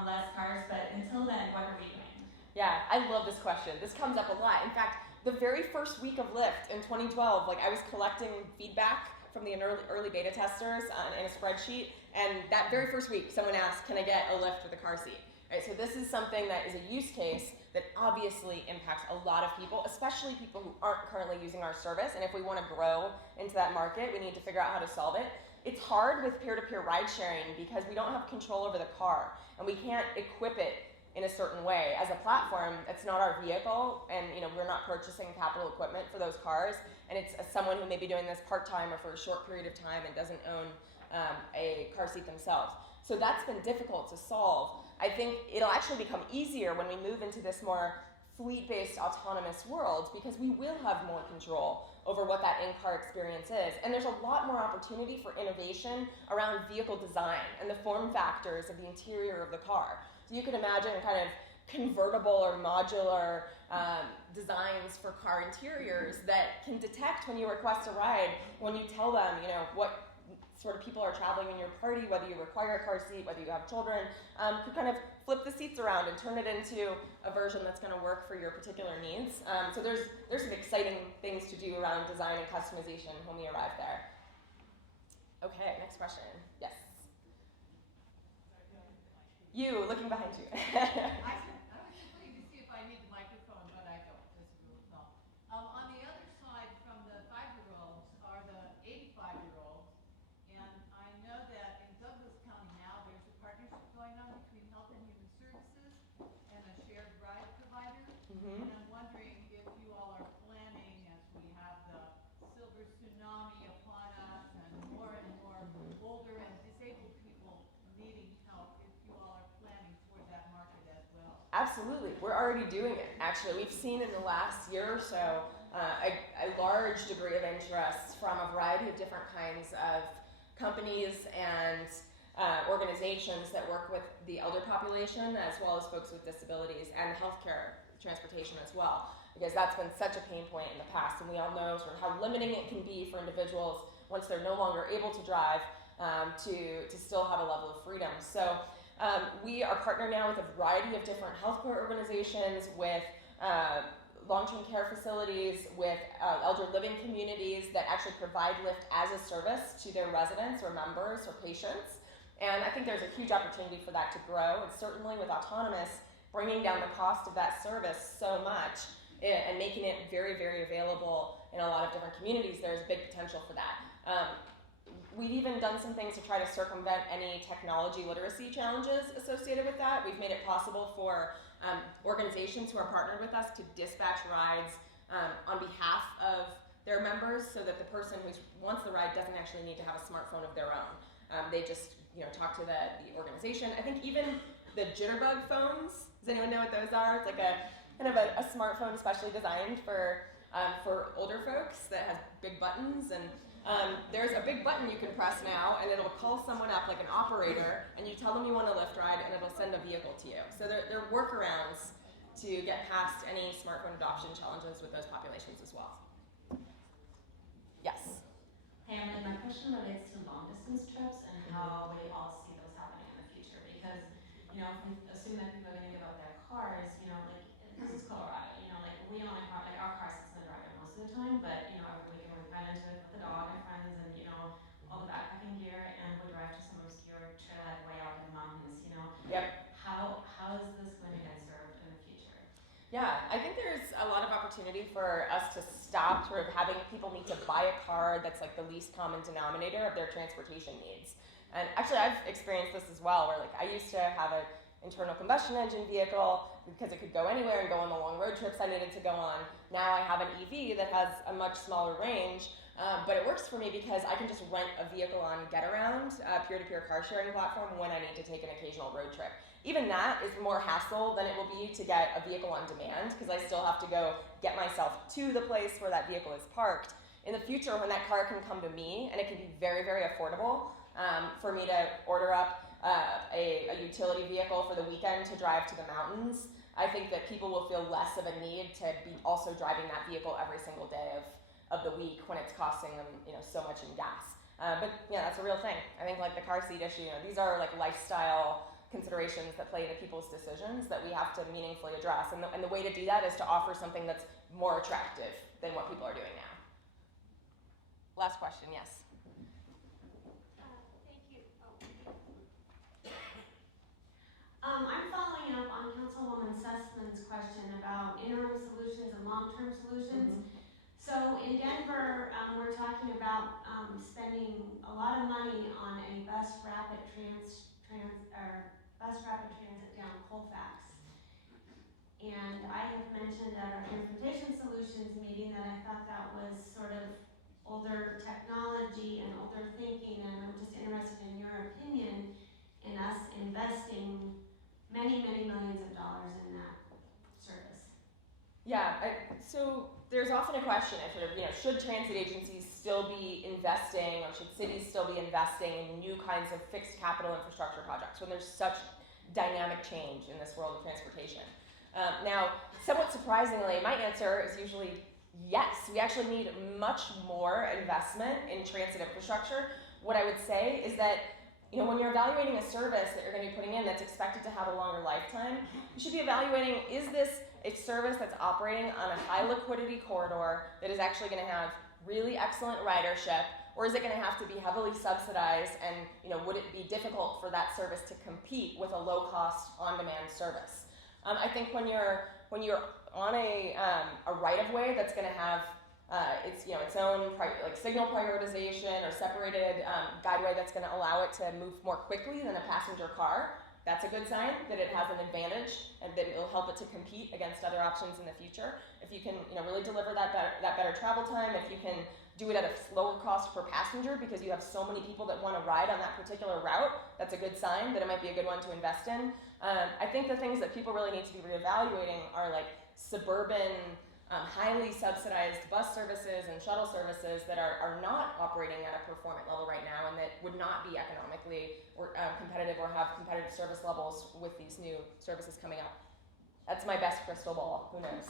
less cars, but until then, what are we doing? Yeah, I love this question. This comes up a lot. In fact, the very first week of Lyft in 2012, I was collecting feedback from the early beta testers in a spreadsheet, and that very first week, someone asked, "Can I get a Lyft with a car seat?" Right, so this is something that is a use case that obviously impacts a lot of people, especially people who aren't currently using our service. And if we want to grow into that market, we need to figure out how to solve it. It's hard with peer-to-peer ride sharing because we don't have control over the car, and we can't equip it in a certain way. As a platform, it's not our vehicle, and we're not purchasing capital equipment for those cars, and it's someone who may be doing this part-time or for a short period of time and doesn't own a car seat themselves. So that's been difficult to solve. I think it'll actually become easier when we move into this more fleet-based autonomous world because we will have more control over what that in-car experience is. And there's a lot more opportunity for innovation around vehicle design and the form factors of the interior of the car. So you could imagine kind of convertible or modular designs for car interiors that can detect when you request a ride, when you tell them, what sort of people are traveling in your party, whether you require a car seat, whether you have children, could kind of flip the seats around and turn it into a version that's going to work for your particular needs. So there's some exciting things to do around design and customization when we arrive there. Okay, next question. Yes. You, looking behind you. I was just looking to see if I need the microphone, but I don't, as a rule, no. On the other side, from the 5-year-olds are the 85-year-olds, and I know that in Douglas County now, there's a partnership going on between Health and Human Services and a shared ride provider, and I'm wondering if you all are planning, as we have the silver tsunami upon us and more older and disabled people needing help, if you all are planning for that market as well. Absolutely. We're already doing it, actually. We've seen in the last year or so a large degree of interest from a variety of different kinds of companies and organizations that work with the elder population, as well as folks with disabilities, and healthcare transportation as well, because that's been such a pain point in the past, and we all know sort of how limiting it can be for individuals once they're no longer able to drive to still have a level of freedom. So we are partnered now with a variety of different healthcare organizations, with long-term care facilities, with elder living communities that actually provide Lyft as a service to their residents or members or patients. And I think there's a huge opportunity for that to grow, and certainly with autonomous, bringing down the cost of that service so much and making it very, very available in a lot of different communities, there's a big potential for that. We've even done some things to try to circumvent any technology literacy challenges associated with that. We've made it possible for organizations who are partnered with us to dispatch rides on behalf of their members, so that the person who wants the ride doesn't actually need to have a smartphone of their own. They just talk to the organization. I think even the jitterbug phones, does anyone know what those are? It's like a kind of a smartphone especially designed for older folks that has big buttons, and there's a big button you can press now, and it'll call someone up, like an operator, and you tell them you want a Lyft ride, and it'll send a vehicle to you. So there are workarounds to get past any smartphone adoption challenges with those populations as well. Yes? Hey, my question relates to long-distance trips and how we all see those happening in the future. Because, if we assume that people are going to give up their cars, this is Colorado, we own a car, our car sits in the driveway most of the time, but, every weekend we run into it with the dog and friends and, all the backpacking gear, and we drive to some obscure trailhead way out in the mountains, Yep. How is this going to get served in the future? Yeah, I think there's a lot of opportunity for us to stop sort of having people need to buy a car that's like the least common denominator of their transportation needs. And actually, I've experienced this as well, where I used to have an internal combustion engine vehicle because it could go anywhere and go on the long road trips I needed to go on. Now I have an EV that has a much smaller range, but it works for me because I can just rent a vehicle on Getaround, a peer-to-peer car sharing platform, when I need to take an occasional road trip. Even that is more hassle than it will be to get a vehicle on demand, because I still have to go get myself to the place where that vehicle is parked. In the future, when that car can come to me, and it can be very, very affordable for me to order up a utility vehicle for the weekend to drive to the mountains, I think that people will feel less of a need to be also driving that vehicle every single day of the week when it's costing them so much in gas. But yeah, that's a real thing. I think like the car seat issue, these are like lifestyle considerations that play into people's decisions that we have to meaningfully address. And the way to do that is to offer something that's more attractive than what people are doing now. Last question, yes. Thank you. I'm following up on Councilwoman Sussman's question about interim solutions and long-term solutions. So in Denver, we're talking about spending a lot of money on a bus rapid transit down Colfax. And I have mentioned at our transportation solutions meeting that I thought that was sort of older technology and older thinking, and I'm just interested in your opinion in us investing many, many millions of dollars in that service. Yeah, so there's often a question of sort of, should transit agencies still be investing, or should cities still be investing in new kinds of fixed capital infrastructure projects when there's such dynamic change in this world of transportation? Now, somewhat surprisingly, my answer is usually yes. We actually need much more investment in transit infrastructure what I would say is that, you know, when you're evaluating a service that you're going to be putting in that's expected to have a longer lifetime, you should be evaluating, is this a service that's operating on a high liquidity corridor that is actually going to have really excellent ridership, or is it going to have to be heavily subsidized, and, you know, would it be difficult for that service to compete with a low cost on-demand service? I think when you're on a right of way that's going to have its own signal prioritization or separated guideway that's going to allow it to move more quickly than a passenger car, that's a good sign that it has an advantage and that it'll help it to compete against other options in the future. If you can, you know, really deliver that better travel time, if you can do it at a slower cost per passenger because you have so many people that want to ride on that particular route, that's a good sign that it might be a good one to invest in. I think the things that people really need to be reevaluating are like suburban, highly subsidized bus services and shuttle services that are not operating at a performant level right now and that would not be economically or competitive or have competitive service levels with these new services coming up. That's my best crystal ball. Who knows?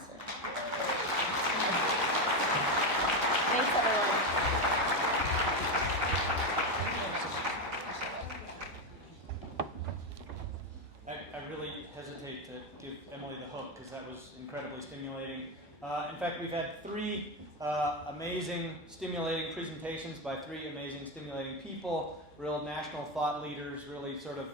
Thanks, everyone. I really hesitate to give Emily the hook because that was incredibly stimulating. In fact, we've had three amazing, stimulating presentations by three amazing, stimulating people, real national thought leaders, really sort of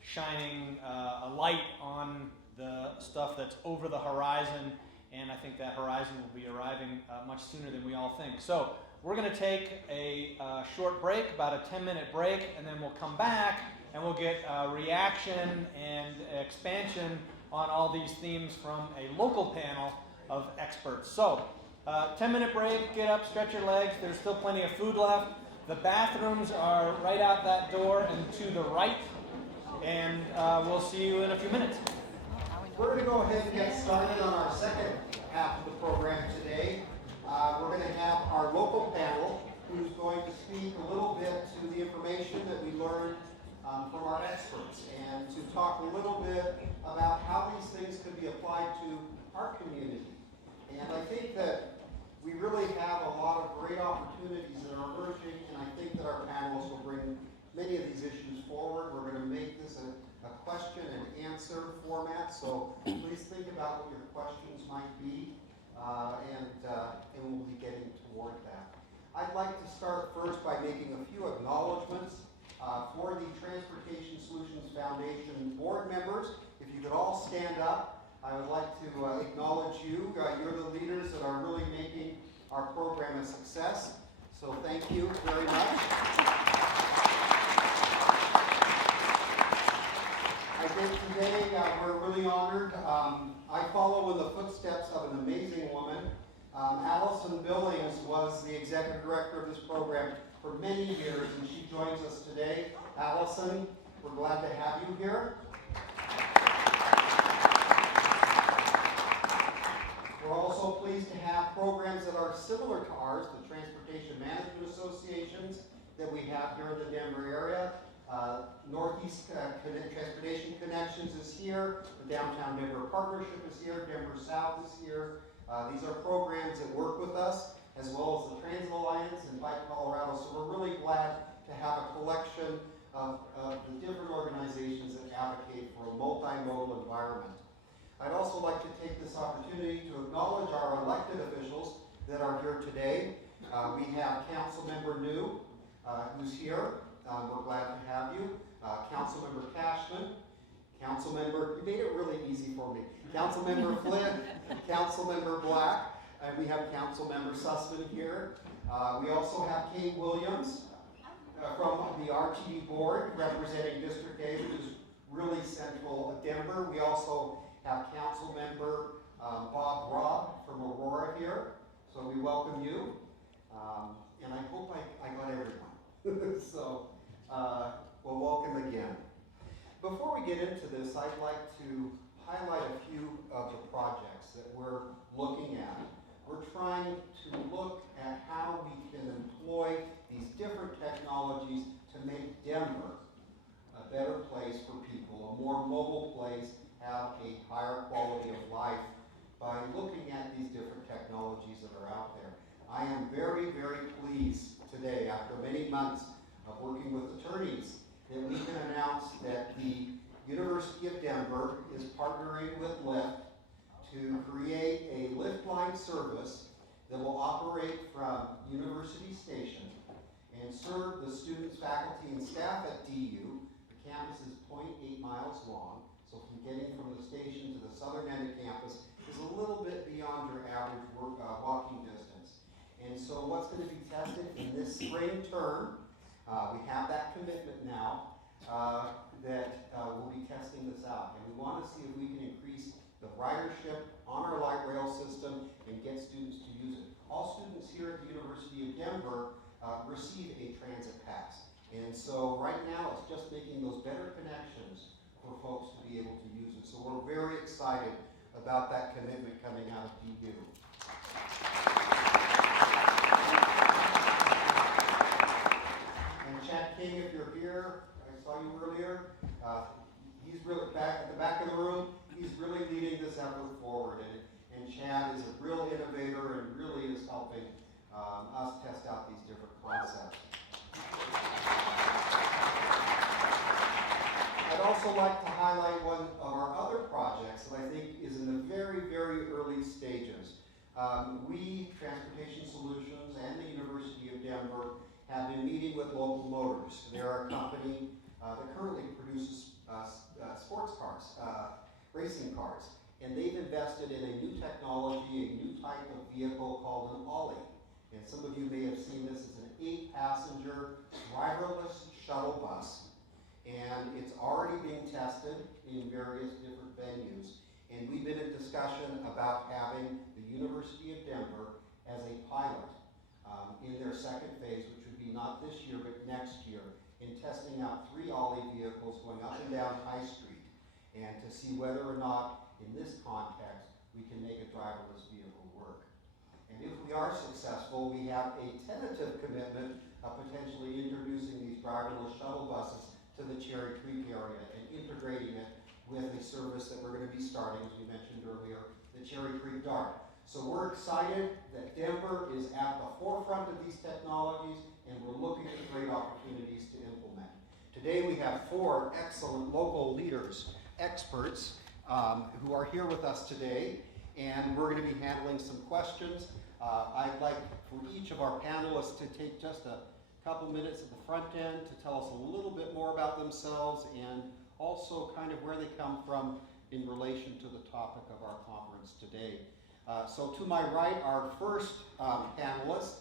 shining a light on the stuff that's over the horizon, and I think that horizon will be arriving much sooner than we all think. So we're going to take a short break, about a 10-minute break, and then we'll come back and we'll get reaction and expansion on all these themes from a local panel of experts. So, 10-minute break, get up, stretch your legs. There's still plenty of food left. The bathrooms are right out that door and to the right. And we'll see you in a few minutes. We're going to go ahead and get started on our second half of the program today. We're going to have our local panel who's going to speak a little bit to the information that we learned from our experts and to talk a little bit about how these things could be applied to our community. And I think that we really have a lot of great opportunities that are emerging, and I think that our panelists will bring many of these issues forward. We're going to make this a question and answer format, so please think about what your questions might be, and we'll be getting toward that. I'd like to start first by making a few acknowledgments for the Transportation Solutions Foundation board members. If you could all stand up, I would like to acknowledge you. You're the leaders that are really making our program a success, so thank you very much. I think today we're really honored. I follow in the footsteps of an amazing woman. Allison Billings was the executive director of this program for many years, and she joins us today. Allison, we're glad to have you here. We're also pleased to have programs that are similar to ours, the Transportation Management Associations that we have here in the Denver area. Northeast Transportation Connections is here, the Downtown Denver Partnership is here, Denver South is here. These are programs that work with us, as well as the Transit Alliance and Bike Colorado. So we're really glad to have a collection of the different organizations that advocate for a multimodal environment. I'd also like to take this opportunity to acknowledge our elected officials that are here today. We have Councilmember New, who's here. We're glad to have you. Councilmember Cashman, Councilmember, you made it really easy for me. Councilmember Flynn, Councilmember Black, and we have Councilmember Sussman here. We also have Kate Williams from the RTD board representing District A, which is really central Denver. We also have Councilmember Bob Robb from Aurora here, so we welcome you, and I hope I got everyone. So, well, welcome again. Before we get into this, I'd like to highlight a few of the projects that we're looking at. We're trying to look at how we can employ these different technologies to make Denver a better place for people, a more mobile place, have a higher quality of life by looking at these different technologies that are out there. I am very, very pleased today, after many months of working with attorneys that we can announce that the University of Denver is partnering with Lyft to create a Lyft line service that will operate from University Station and serve the students, faculty, and staff at DU. The campus is 0.8 miles long, so from getting from the station to the southern end of campus is a little bit beyond your average walking distance. And so what's going to be tested in this spring term, we have that commitment now, that we'll be testing this out. And we want to see if we can increase the ridership on our light rail system and get students to use it. All students here at the University of Denver receive a transit pass. And so right now it's just making those better connections for folks to be able to use it. So we're very excited about that commitment coming out of DU. And Chad King, if you're here, I saw you earlier. He's really back at the back of the room. He's really leading this effort forward. And Chad is a real innovator and really is helping us test out these different concepts. I'd also like to highlight one of our other projects that I think is in the very, very early stages. We, Transportation Solutions and the University of Denver, have been meeting with Local Motors. They're a company that currently produces sports cars, racing cars. And they've invested in a new technology, a new type of vehicle called an Ollie. And some of you may have seen this as an 8-passenger driverless shuttle bus. And it's already being tested in various different venues. And we've been in discussion about having the University of Denver as a pilot in their second phase, which would be not this year, but next year, in testing out 3 Ollie vehicles going up and down High Street, and to see whether or not, in this context, we can make a driverless vehicle work. And if we are successful, we have a tentative commitment of potentially introducing these driverless shuttle buses to the Cherry Creek area and integrating it with a service that we're going to be starting, as we mentioned earlier, the Cherry Creek Dart. So we're excited that Denver is at the forefront of these technologies, and we're looking at great opportunities to implement. Today we have 4 excellent local leaders, experts, who are here with us today, and we're going to be handling some questions. I'd like for each of our panelists to take just a couple minutes at the front end to tell us a little bit more about themselves and also kind of where they come from in relation to the topic of our conference today. So to my right, our first panelist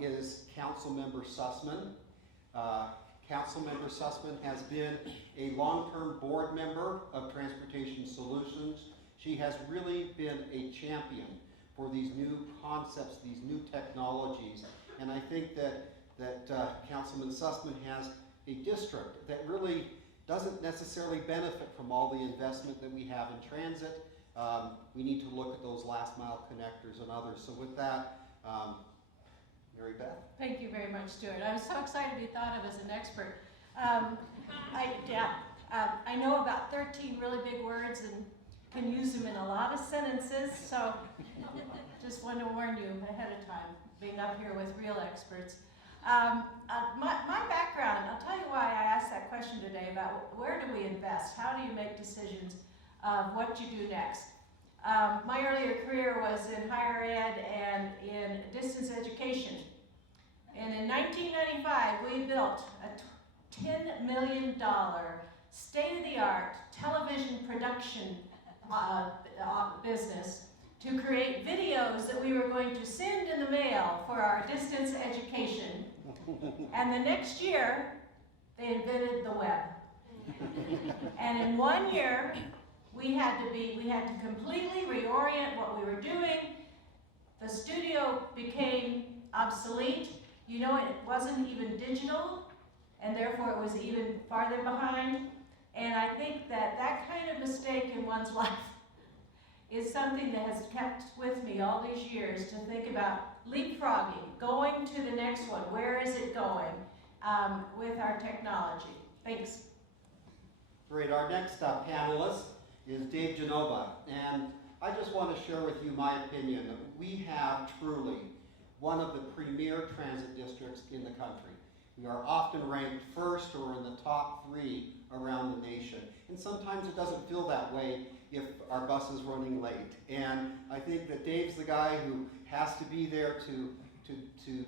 is Councilmember Sussman. Councilmember Sussman has been a long-term board member of Transportation Solutions. She has really been a champion for these new concepts, these new technologies. And I think that Councilman Sussman has a district that really doesn't necessarily benefit from all the investment that we have in transit. We need to look at those last mile connectors and others. So with that, Mary Beth. Thank you very much, Stuart. I was so excited to be thought of as an expert. I know about 13 really big words and can use them in a lot of sentences, so just want to warn you ahead of time, being up here with real experts. My background, I'll tell you why I asked that question today about where do we invest? How do you make decisions of what you do next? My earlier career was in higher ed and in distance education. And in 1995, we built a $10 million state-of-the-art television production business to create videos that we were going to send in the mail for our distance education. And the next year, they invented the web. And in 1 year, we had to completely reorient what we were doing. The studio became obsolete. You know, it wasn't even digital, and therefore it was even farther behind. And I think that kind of mistake in one's life is something that has kept with me all these years, to think about leapfrogging, going to the next one. Where is it going with our technology? Thanks. Great. Our next panelist is Dave Genova. And I just want to share with you my opinion that we have truly one of the premier transit districts in the country. We are often ranked first or in the top 3 around the nation. And sometimes it doesn't feel that way if our bus is running late. And I think that Dave's the guy who has to be there to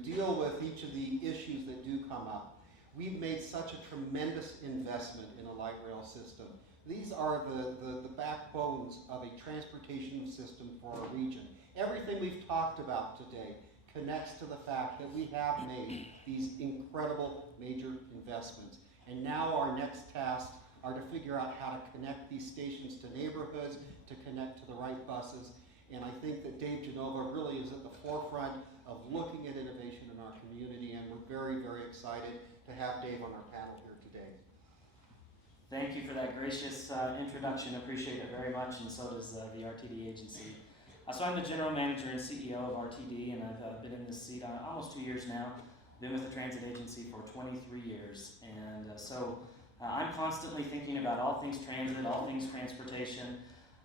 deal with each of the issues that do come up. We've made such a tremendous investment in a light rail system. These are the backbones of a transportation system for our region. Everything we've talked about today connects to the fact that we have made these incredible major investments. And now our next tasks are to figure out how to connect these stations to neighborhoods, to connect to the right buses. And I think that Dave Genova really is at the forefront of looking at innovation in our community, and we're very, very excited to have Dave on our panel here today. Thank you for that gracious introduction. Appreciate it very much, and so does the RTD agency. So I'm the general manager and CEO of RTD, and I've been in this seat almost 2 years now. Been with the transit agency for 23 years, and so I'm constantly thinking about all things transit, all things transportation.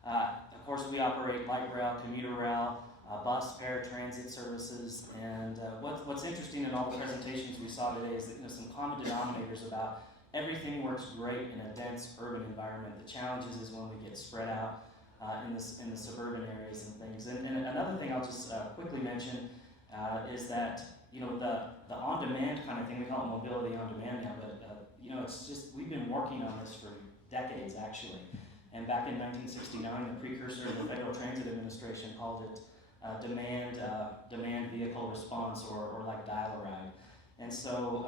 Of course, we operate light rail, commuter rail, bus, paratransit services, and what's interesting in all the presentations we saw today is that some common denominators about everything works great in a dense urban environment. The challenge is when we get spread out in the suburban areas and things. And another thing I'll just quickly mention is that the on-demand kind of thing, we call it mobility on demand now, but it's just, we've been working on this for decades actually. And back in 1969, the precursor of the Federal Transit Administration called it demand vehicle response, or like dial-a-ride. And so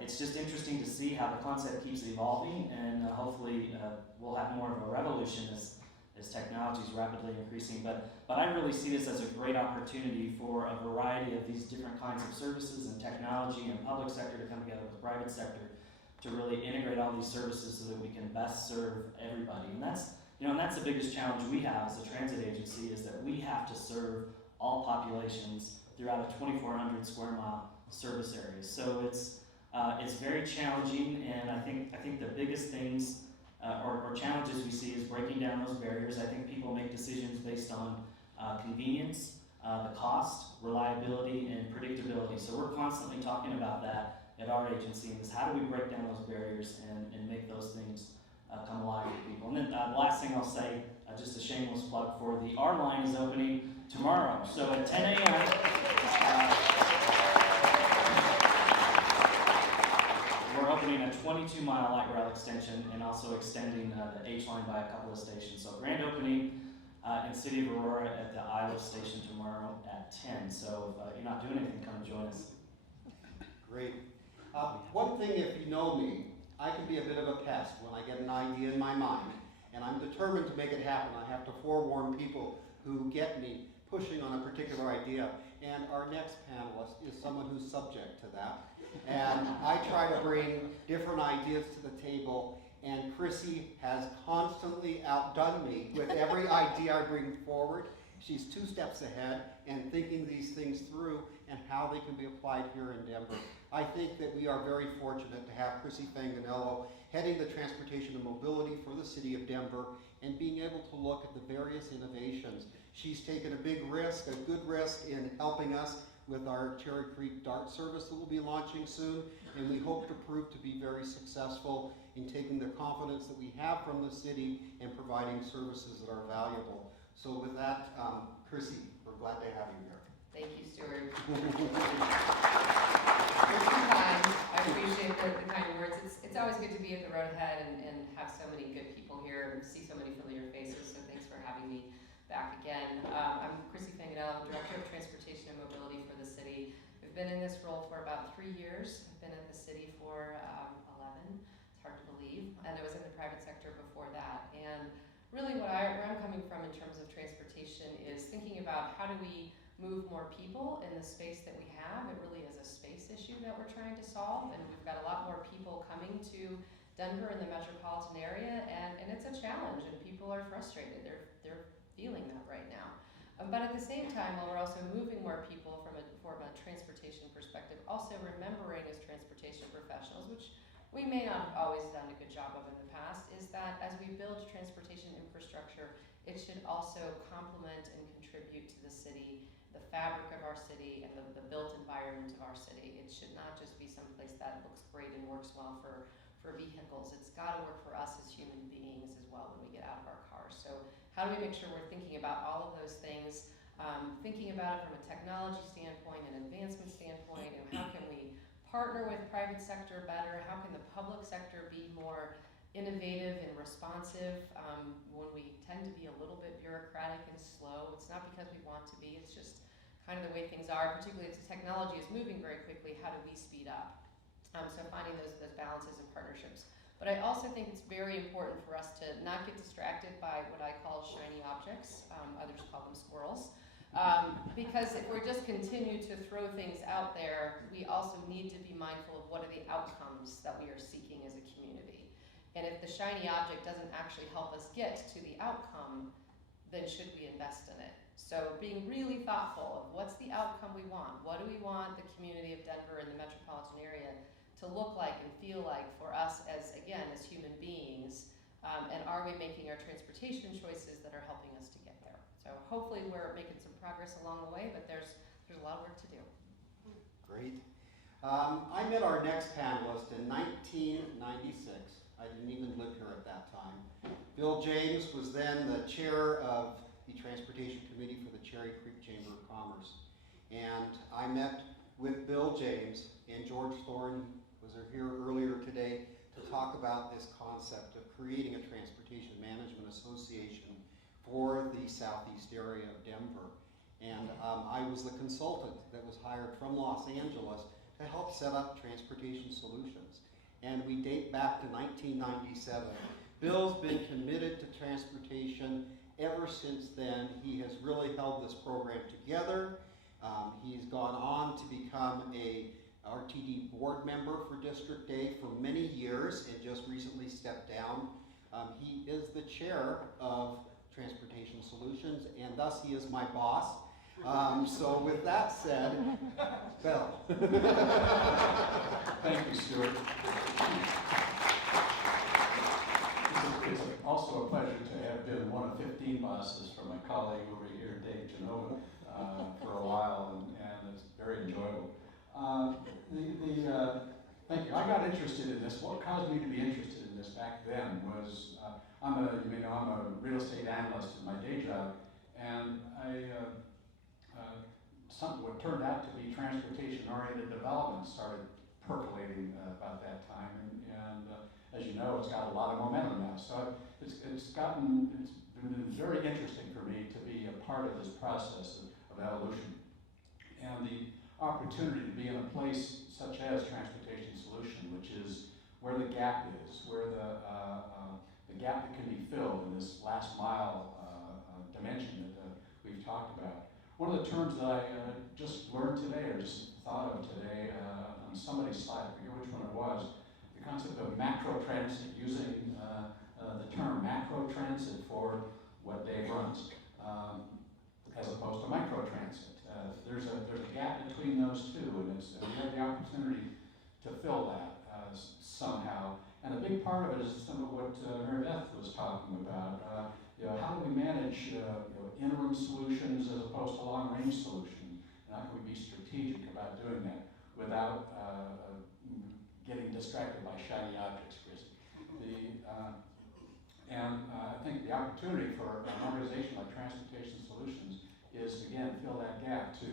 it's just interesting to see how the concept keeps evolving, and hopefully we'll have more of a revolution as technology is rapidly increasing. But I really see this as a great opportunity for a variety of these different kinds of services and technology and public sector to come together with private sector to really integrate all these services so that we can best serve everybody. And that's the biggest challenge we have as a transit agency, is that we have to serve all populations throughout a 2,400 square mile service area. So it's very challenging, and I think the biggest things or challenges we see is breaking down those barriers. I think people make decisions based on convenience, the cost, reliability, and predictability. So we're constantly talking about that at our agency, and is how do we break down those barriers and make those things come alive for people. And then the last thing I'll say, just a shameless plug for the R line is opening tomorrow. So at 10 a.m. We're opening a 22-mile light rail extension and also extending the H line by a couple of stations. So grand opening in City of Aurora at the Isle Station tomorrow at 10. So if you're not doing anything, come join us. Great. One thing, if you know me, I can be a bit of a pest when I get an idea in my mind, and I'm determined to make it happen. I have to forewarn people who get me pushing on a particular idea, and our next panelist is someone who's subject to that. And I try to bring different ideas to the table, and Chrissy has constantly outdone me with every idea I bring forward. She's 2 steps ahead and thinking these things through and how they can be applied here in Denver. I think that we are very fortunate to have Chrissy Fanganello heading the transportation and mobility for the city of Denver and being able to look at the various innovations. She's taken a big risk, a good risk, in helping us with our Cherry Creek DART service that will be launching soon, and we hope to prove to be very successful in taking the confidence that we have from the city and providing services that are valuable. So with that, Chrissy, we're glad to have you here. Thank you, Stuart. I appreciate the kind words. It's always good to be at the road ahead and have so many good people here and see so many familiar faces, so thanks for having me back again. I'm Chrissy Fanganello, Director of Transportation and Mobility for the city. I've been in this role for about 3 years. I've been at the city for 11. It's hard to believe. And I was in the private sector before that. And really where I'm coming from in terms of transportation is thinking about how do we move more people in the space that we have. It really is a space issue that we're trying to solve, and we've got a lot more people coming to Denver and the metropolitan area, and it's a challenge, and people are frustrated. They're feeling that right now. But at the same time, while we're also moving more people from a transportation perspective, also remembering as transportation professionals, which we may not have always done a good job of in the past, is that as we build transportation infrastructure, it should also complement and contribute to the city, the fabric of our city and the built environment of our city. It should not just be someplace that looks great and works well for vehicles. It's got to work for us as human beings as well when we get out of our cars. So how do we make sure we're thinking about all of those things, thinking about it from a technology standpoint, an advancement standpoint, and how can we partner with private sector better? How can the public sector be more innovative and responsive when we tend to be a little bit bureaucratic and slow? It's not because we want to be, it's just kind of the way things are, particularly as the technology is moving very quickly. How do we speed up? So finding those balances and partnerships. But I also think it's very important for us to not get distracted by what I call shiny objects. Others call them squirrels. Because if we just continue to throw things out there, we also need to be mindful of what are the outcomes that we are seeking as a community. And if the shiny object doesn't actually help us get to the outcome, then should we invest in it? So being really thoughtful of what's the outcome we want? What do we want the community of Denver and the metropolitan area to look like and feel like for us as human beings? And are we making our transportation choices that are helping us to get there? So hopefully we're making some progress along the way, but there's a lot of work to do. Great. I met our next panelist in 1996. I didn't even live here at that time. Bill James was then the chair of the Transportation Committee for the Cherry Creek Chamber of Commerce. And I met with Bill James and George Thorne was here earlier today to talk about this concept of creating a transportation management association for the southeast area of Denver. And I was the consultant that was hired from Los Angeles to help set up transportation solutions. And we date back to 1997. Bill's been committed to transportation ever since then. He has really held this program together. He's gone on to become a RTD board member for District A for many years and just recently stepped down. He is the chair of Transportation Solutions, and thus he is my boss. So with that said, Bill. Thank you, Stuart. It's also a pleasure to have been one of 15 bosses for my colleague over here, Dave Genova, for a while, and it's very enjoyable. Thank you. I got interested in this. What caused me to be interested in this back then was I'm a real estate analyst in my day job, and what turned out to be transportation-oriented development started percolating about that time, and as you know, it's got a lot of momentum now. So it's been very interesting for me to be a part of this process of evolution, and the opportunity to be in a place such as Transportation Solution, which is where the gap is, where the gap that can be filled in this last mile dimension that we've talked about. One of the terms that I just learned today, or just thought of today on somebody's slide, I forget which one it was, the concept of macro transit, using the term macro transit for what Dave runs, as opposed to micro transit. There's a gap between those two, and we have the opportunity to fill that somehow. And a big part of it is some of what Mary Beth was talking about. How do we manage interim solutions as opposed to long-range solutions? And how can we be strategic about doing that without getting distracted by shiny objects, Chris? I think the opportunity for an organization like Transportation Solutions is, again, fill that gap to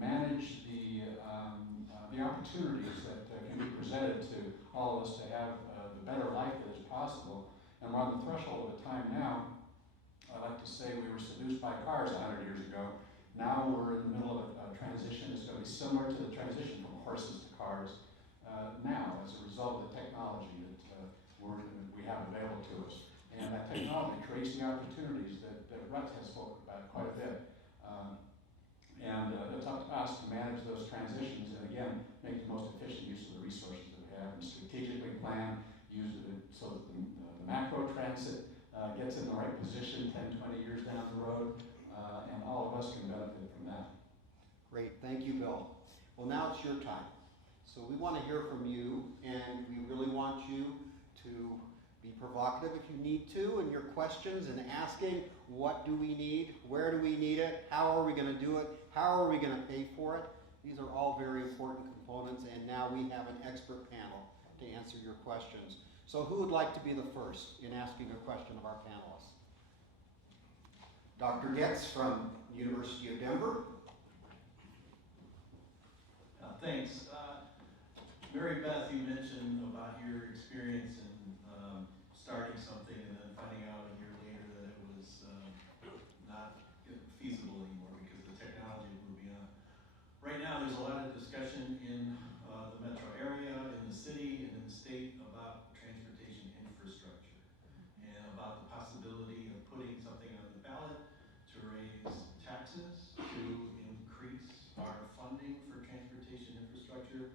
manage the opportunities that can be presented to all of us to have the better life that is possible. And we're on the threshold of a time now. I like to say we were seduced by cars 100 years ago. Now we're in the middle of a transition that's going to be similar to the transition from horses to cars now, as a result of the technology that we have available to us. And that technology creates the opportunities that Rut has spoken about quite a bit. It's up to us to manage those transitions and, again, make the most efficient use of the resources that we have and strategically plan, use it so that the macro transit gets in the right position 10, 20 years down the road, and all of us can benefit from that. Great, thank you, Bill. Well, now it's your time. So we want to hear from you, and we really want you to Be provocative if you need to in your questions and asking, what do we need? Where do we need it? How are we going to do it? How are we going to pay for it? These are all very important components, and now we have an expert panel to answer your questions. So who would like to be the first in asking a question of our panelists? Dr. Getz from University of Denver. Thanks. Mary Beth, you mentioned about your experience in starting something and then finding out a year later that it was not feasible anymore because the technology is moving on. Right now, there's a lot of discussion in the metro area, in the city, and in the state about transportation infrastructure and about the possibility of putting something on the ballot to raise taxes, to increase our funding for transportation infrastructure.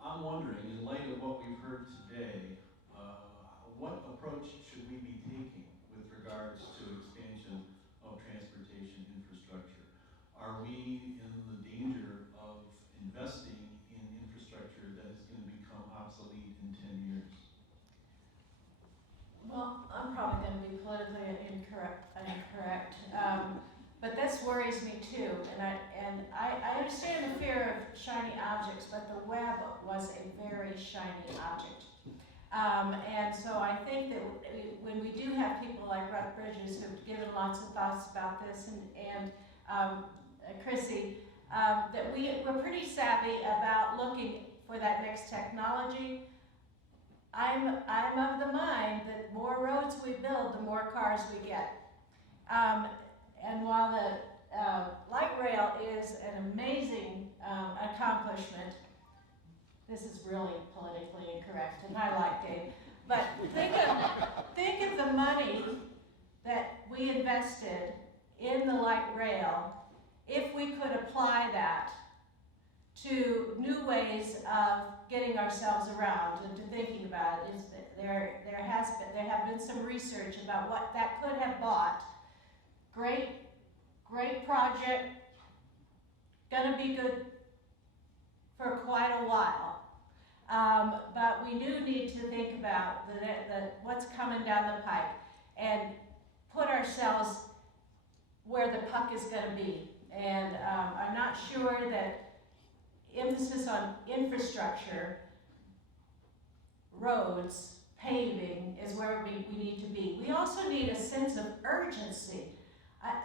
I'm wondering, in light of what we've heard today, what approach should we be taking with regards to expansion of transportation infrastructure? Are we in the danger of investing in infrastructure that is going to become obsolete in 10 years? Well, I'm probably going to be politically incorrect, but this worries me too. And I understand the fear of shiny objects, but the web was a very shiny object. And so I think that when we do have people like Ruth Bridges who've given lots of thoughts about this, and Chrissy, that we're pretty savvy about looking for that next technology. I'm of the mind that more roads we build, the more cars we get. And while the light rail is an amazing accomplishment, this is really politically incorrect, and I like Dave, but think of the money that we invested in the light rail if we could apply that to new ways of getting ourselves around and to thinking about it. Is that there have been some research about what that could have bought. Great project, gonna be good for quite a while. But we do need to think about what's coming down the pipe and put ourselves where the puck is going to be. And I'm not sure that emphasis on infrastructure, roads, paving is where we need to be. We also need a sense of urgency.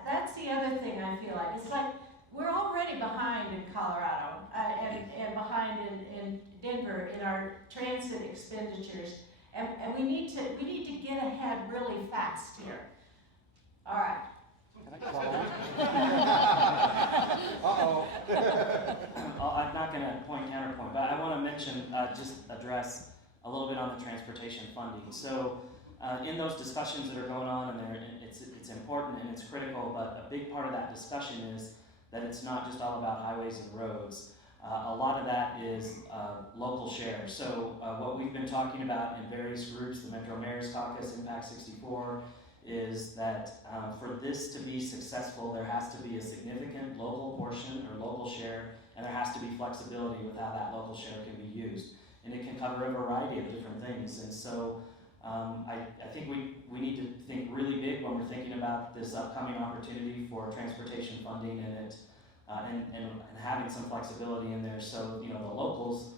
That's the other thing I feel like. It's like we're already behind in Colorado and behind in Denver in our transit expenditures, and we need to get ahead really fast here. All right. Uh-oh. I'm not going to counterpoint, but I want to mention, just address a little bit on the transportation funding. So in those discussions that are going on, and it's important and it's critical, but a big part of that discussion is that it's not just all about highways and roads. A lot of that is local share. So what we've been talking about in various groups, the Metro Mayor's Caucus, Impact 64, is that for this to be successful, there has to be a significant local portion or local share, and there has to be flexibility with how that local share can be used. And it can cover a variety of different things. And so I think we need to think really big when we're thinking about this upcoming opportunity for transportation funding and having some flexibility in there. So, the locals,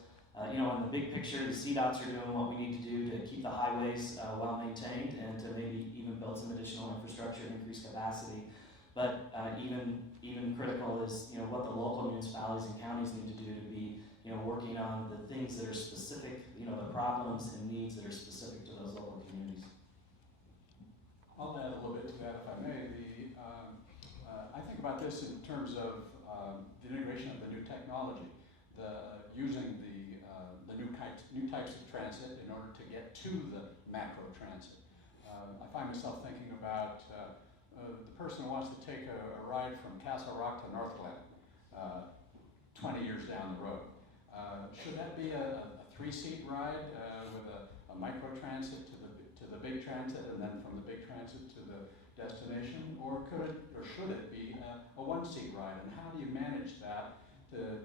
in the big picture, the CDOTs are doing what we need to do to keep the highways well maintained and to maybe even build some additional infrastructure and increase capacity. But even critical is, what the local municipalities and counties need to do to be, working on the things that are specific, the problems and needs that are specific to those local communities. I'll add a little bit to that, if I may. I think about this in terms of the integration of the new technology, using the new types of transit in order to get to the macro transit. I find myself thinking about the person who wants to take a ride from Castle Rock to North Glen 20 years down the road. Should that be a 3-seat ride with a micro transit to the big transit, and then from the big transit to the destination, or should it be a 1-seat ride? And how do you manage that to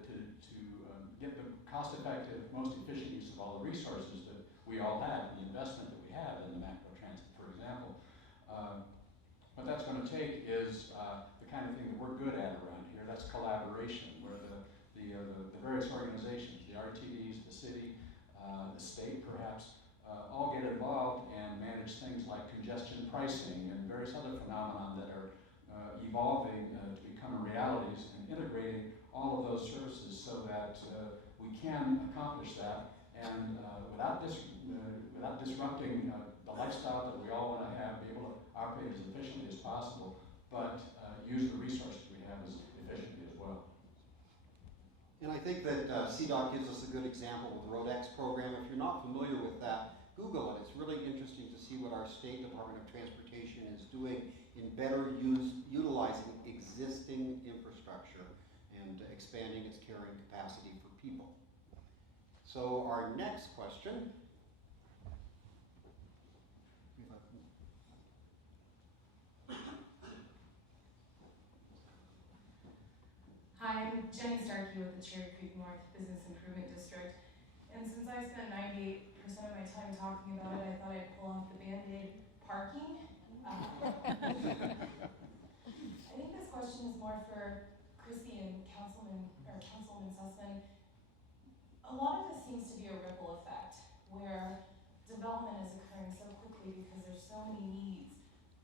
get the cost-effective, most efficient use of all the resources that we all have, the investment that we we have in the macro transit, for example. What that's going to take is the kind of thing that we're good at around here. That's collaboration, where the various organizations, the RTDs, the city, the state perhaps, all get involved and manage things like congestion pricing and various other phenomena that are evolving to become realities, and integrating all of those services so that we can accomplish that, and without disrupting the lifestyle that we all want to have, be able to operate as efficiently as possible, but use the resources we have as efficiently as well. And I think that CDOT gives us a good example with the RoadX program. If you're not familiar with that, Google it. It's really interesting to see what our State Department of Transportation is doing in better utilizing existing infrastructure and expanding its carrying capacity for people. So our next question. Hi, I'm Jenny Starkey with the Cherry Creek North Business Improvement District. And since I spent 98% of my time talking about it, I thought I'd pull off the Band-Aid parking. I think this question is more for Chrissy and Councilman Sussman. A lot of this seems to be a ripple effect, where development is occurring so quickly because there's so many needs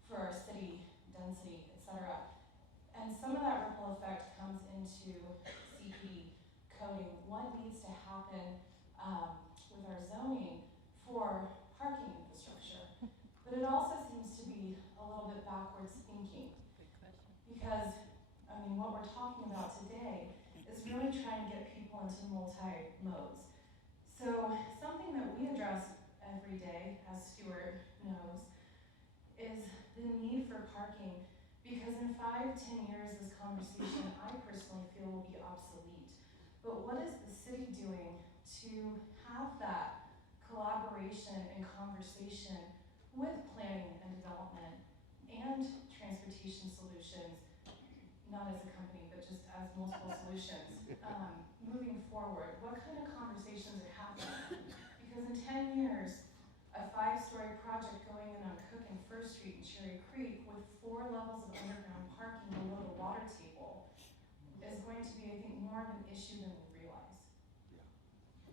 for our city, density, etc. And some of that ripple effect comes into CPD coding. What needs to happen with our zoning for parking infrastructure? But it also seems to be a little bit backwards thinking. Because, I mean, what we're talking about today is really trying to get people into multi-modes. So something that we address every day, as Stuart knows, is the need for parking. Because in 5-10 years, this conversation, I personally feel, will be obsolete. But what is the city doing to have that collaboration and conversation with planning and development and transportation solutions, not as a company, but just as multiple solutions, moving forward? What kind of conversations are happening? Because in 10 years, a 5-story project going in on Cook and First Street in Cherry Creek with 4 levels of underground parking below the water table is going to be, I think, more of an issue than we realize. Do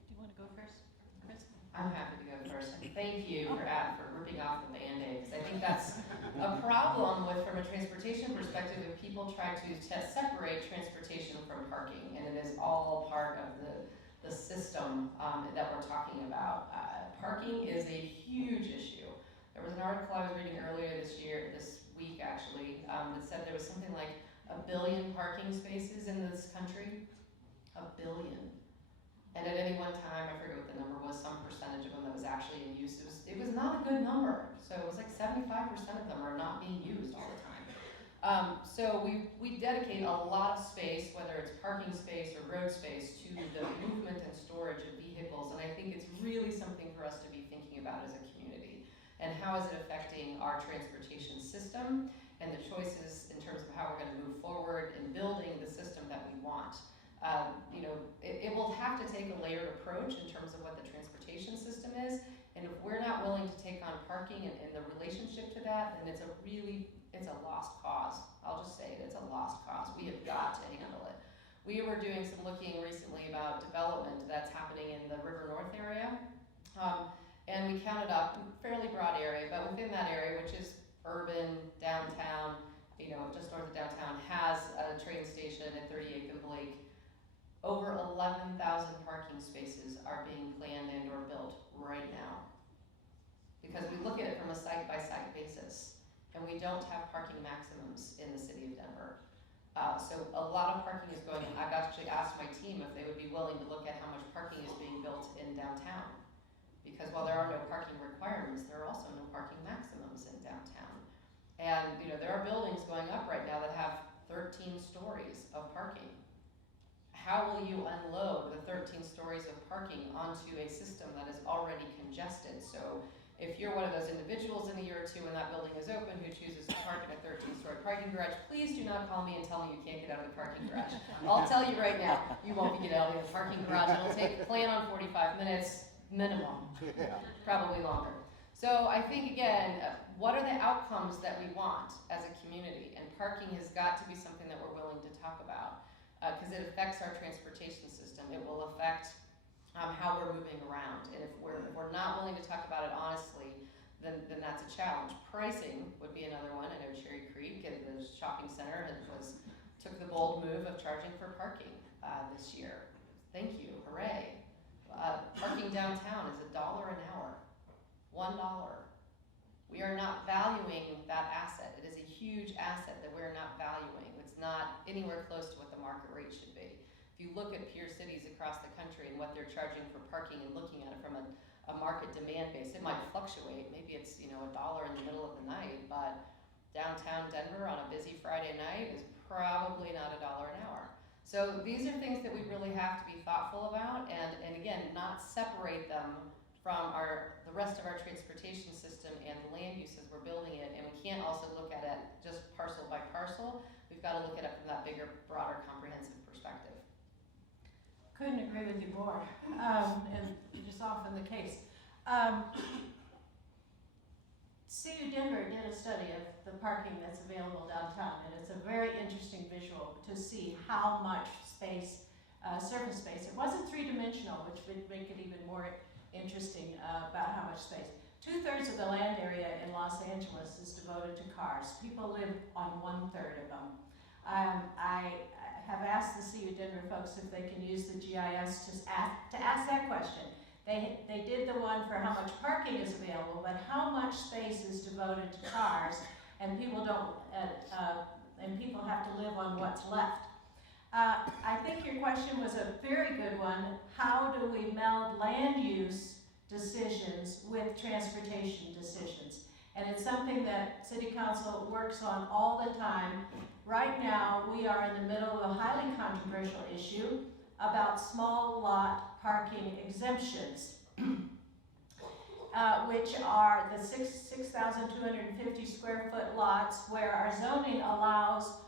you want to go first, Chris? I'm happy to go first. Thank you for ripping off the Band-Aid, because I think that's a problem from a transportation perspective if people try to separate transportation from parking, and it is all part of the system that we're talking about. Parking is a huge issue. There was an article I was reading earlier this week actually, that said there was something like 1 billion parking spaces in this country. 1 billion. And at any one time, I forget what the number was, some percentage of them that was actually in use. It was not a good number. So it was like 75% of them are not being used all the time. So we dedicate a lot of space, whether it's parking space or road space, to the movement and storage of vehicles. And I think it's really something for us to be thinking about as a community. And how is it affecting our transportation system and the choices in terms of how we're going to move forward in building the system that we want. It will have to take a layered approach in terms of what the transportation system is. And if we're not willing to take on parking and the relationship to that, then it's a lost cause. I'll just say it, it's a lost cause. We have got to handle it. We were doing some looking recently about development that's happening in the River North area. And we counted up a fairly broad area, but within that area, which is urban, downtown, just north of downtown, has a train station at 38th and Blake. Over 11,000 parking spaces are being planned and or built right now. Because we look at it from a site-by-site basis, and we don't have parking maximums in the city of Denver. So a lot of parking is going on. I've actually asked my team if they would be willing to look at how much parking is being built in downtown. Because while there are no parking requirements, there are also no parking maximums in downtown. And there are buildings going up right now that have 13 stories of parking. How will you unload the 13 stories of parking onto a system that is already congested? So if you're one of those individuals in a year or two when that building is open who chooses to park in a 13-story parking garage, please do not call me and tell me you can't get out of the parking garage. I'll tell you right now, you won't be getting out of the parking garage. It'll plan on 45 minutes minimum, probably longer. So I think, again, what are the outcomes that we want as a community? And parking has got to be something that we're willing to talk about, because it affects our transportation system. It will affect how we're moving around. And if we're not willing to talk about it honestly, then that's a challenge. Pricing would be another one. I know Cherry Creek and the shopping center took the bold move of charging for parking this year. Thank you, hooray. Parking downtown is $1 an hour, $1. We are not valuing that asset. It is a huge asset that we're not valuing. It's not anywhere close to what the market rate should be. If you look at peer cities across the country and what they're charging for parking and looking at it from a market demand base, it might fluctuate. Maybe it's, $1 in the middle of the night, but downtown Denver on a busy Friday night is probably not $1 an hour. So these are things that we really have to be thoughtful about, and again, not separate them from the rest of our transportation system and the land use as we're building it. And we can't also look at it just parcel by parcel. We've got to look at it from that bigger, broader, comprehensive perspective. Couldn't agree with you more, and just often the case. CU Denver did a study of the parking that's available downtown, and it's a very interesting visual to see how much space, surface space. It wasn't three-dimensional, which would make it even more interesting about how much space. 2/3 of the land area in Los Angeles is devoted to cars. People live on 1/3 of them. I have asked the CU Denver folks if they can use the GIS to ask that question. They did the one for how much parking is available, but how much space is devoted to cars, and people people have to live on what's left. I think your question was a very good one. How do we meld land use decisions with transportation decisions? And it's something that City Council works on all the time. Right now, we are in the middle of a highly controversial issue about small lot parking exemptions, which are the 6,250 square foot lots where our zoning allows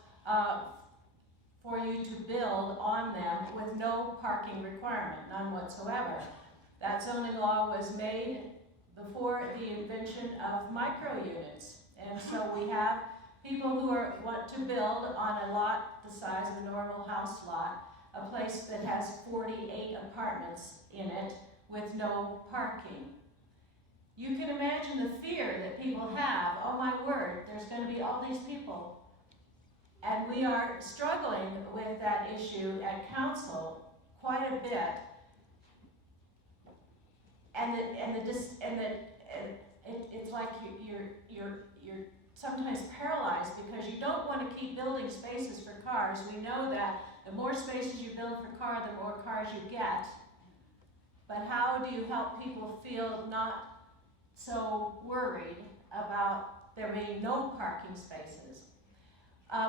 for you to build on them with no parking requirement, none whatsoever. That zoning law was made before the invention of micro units. And so we have people who want to build on a lot the size of a normal house lot, a place that has 48 apartments in it with no parking. You can imagine the fear that people have. Oh my word, there's going to be all these people. And we are struggling with that issue at council quite a bit. It's like you're sometimes paralyzed because you don't want to keep building spaces for cars. We know that the more spaces you build for cars, the more cars you get. But how do you help people feel not so worried about there being no parking spaces?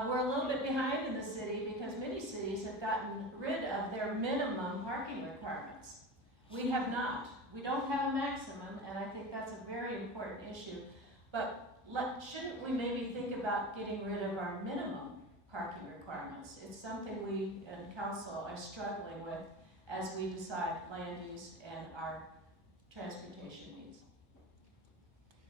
We're a little bit behind in the city because many cities have gotten rid of their minimum parking requirements. We have not. We don't have a maximum, and I think that's a very important issue. But shouldn't we maybe think about getting rid of our minimum parking requirements? It's something we in council are struggling with as we decide land use and our transportation needs.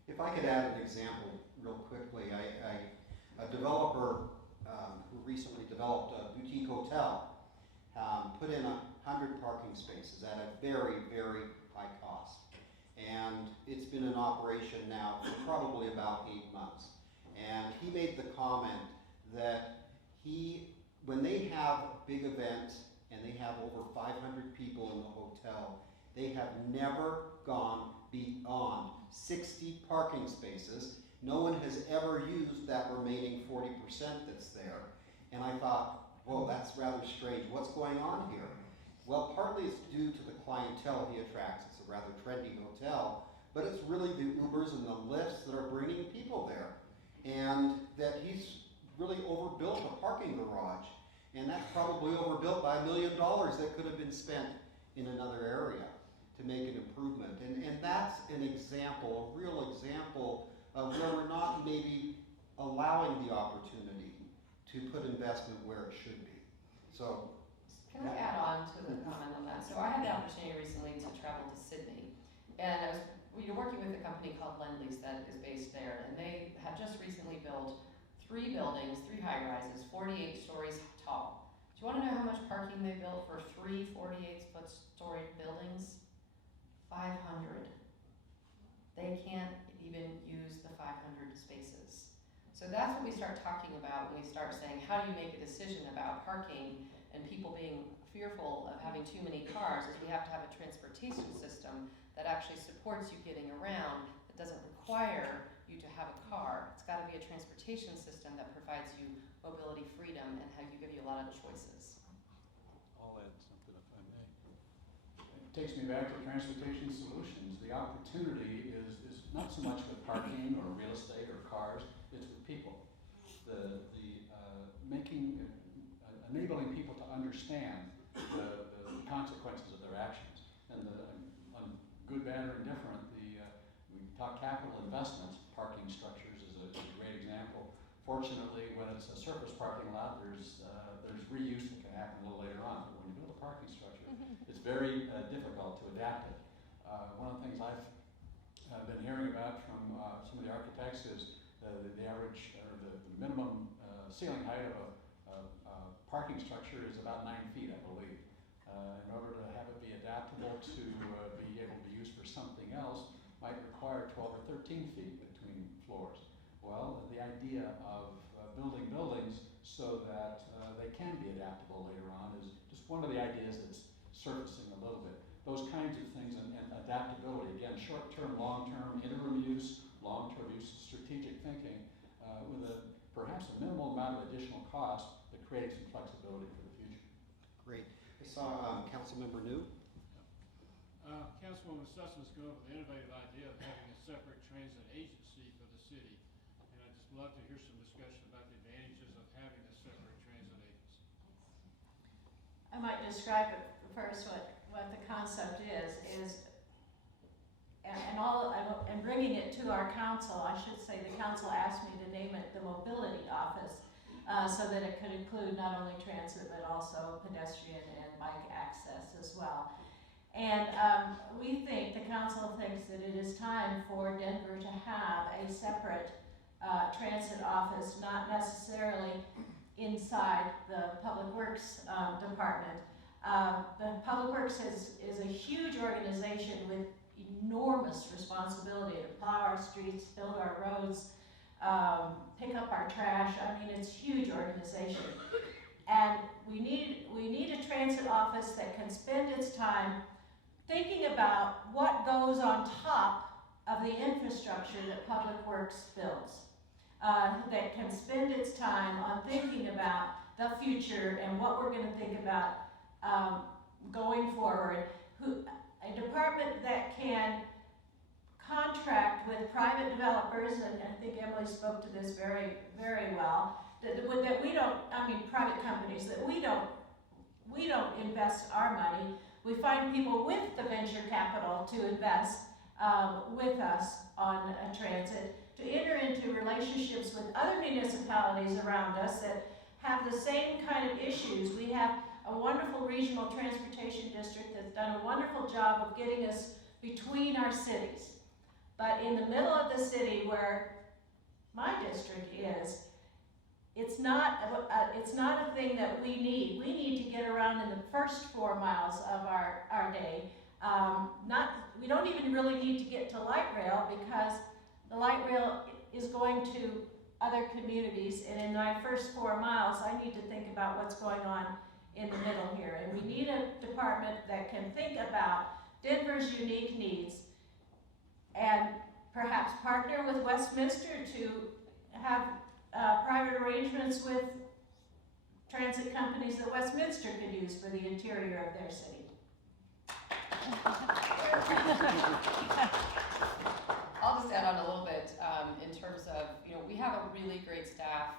If I could add an example real quickly, a developer who recently developed a boutique hotel put in 100 parking spaces at a very, very high cost. And it's been in operation now for probably about 8 months. And he made the comment that when they have big events and they have over 500 people in the hotel, they have never gone beyond 60 parking spaces. No one has ever used that remaining 40% that's there. And I thought, whoa, that's rather strange. What's going on here? Well, partly it's due to the clientele he attracts. It's a rather trendy hotel, but it's really the Ubers and the Lyfts that are bringing people there. And that he's really overbuilt a parking garage. And that's probably overbuilt by $1 million that could have been spent in another area to make an improvement. And that's an example, a real example of where we're not maybe allowing the opportunity to put investment where it should be. So, can I add on to the comment on that? So I had the opportunity recently to travel to Sydney, and I was we're working with a company called Lend-Lease that is based there, and they have just recently built 3 buildings, 3 high-rises, 48 stories tall. Do you want to know how much parking they built for 3 48-foot-story buildings? 500. They can't even use the 500 spaces. So that's what we start talking about when we start saying, how do you make a decision about parking and people being fearful of having too many cars, is we have to have a transportation system that actually supports you getting around, that doesn't require you to have a car. It's got to be a transportation system that provides you mobility freedom and how you give you a lot of choices. I'll add something if I may. It takes me back to transportation solutions. The opportunity is not so much with parking or real estate or cars, it's with people. Enabling people to understand the consequences of their actions. And on good, bad, or indifferent, we talk capital investments. Parking structures is a great example. Fortunately, when it's a surface parking lot, there's reuse that can happen a little later on. But when you build a parking structure, it's very difficult to adapt it. One of the things I've been hearing about from some of the architects is the average or the minimum ceiling height of a parking structure is about 9 feet, I believe. In order to have it be adaptable to be able to be used for something else, might require 12 or 13 feet between floors. Well, the idea of building buildings so that they can be adaptable later on is just one of the ideas that's surfacing a little bit. Those kinds of things and adaptability, again, short-term, long-term, interim use, long-term use, strategic thinking, with perhaps a minimal amount of additional cost, but creating some flexibility for the future. Great. I saw Councilmember New. Councilwoman Sussman's come up with the innovative idea of having a separate transit agency for the city, and I'd just love to hear some discussion about the advantages of having a separate transit agency. I might describe it first what the concept is and bringing it to our council. I should say the council asked me to name it the Mobility Office, so that it could include not only transit but also pedestrian and bike access as well. And we think, the council thinks that it is time for Denver to have a separate transit office, not necessarily inside the Public Works Department. The Public Works is a huge organization with enormous responsibility to plow our streets, build our roads, pick up our trash. I mean, it's a huge organization. And we need a transit office that can spend its time thinking about what goes on top of the infrastructure that Public Works builds. That can spend its time on thinking about the future and what we're going to think about going forward. A department that can contract with private developers, and I think Emily spoke to this very, very well, that we don't, I mean private companies, that we don't invest our money. We find people with the venture capital to invest with us on transit, to enter into relationships with other municipalities around us that have the same kind of issues. We have a wonderful regional transportation district that's done a wonderful job of getting us between our cities. But in the middle of the city where my district is, it's not a thing that we need. We need to get around in the first 4 miles of our day. We don't even really need to get to light rail, because the light rail is going to other communities, and in my first 4 miles I need to think about what's going on in the middle here. And we need a department that can think about Denver's unique needs and perhaps partner with Westminster to have private arrangements with transit companies that Westminster could use for the interior of their city. I'll just add on a little bit in terms of, we have a really great staff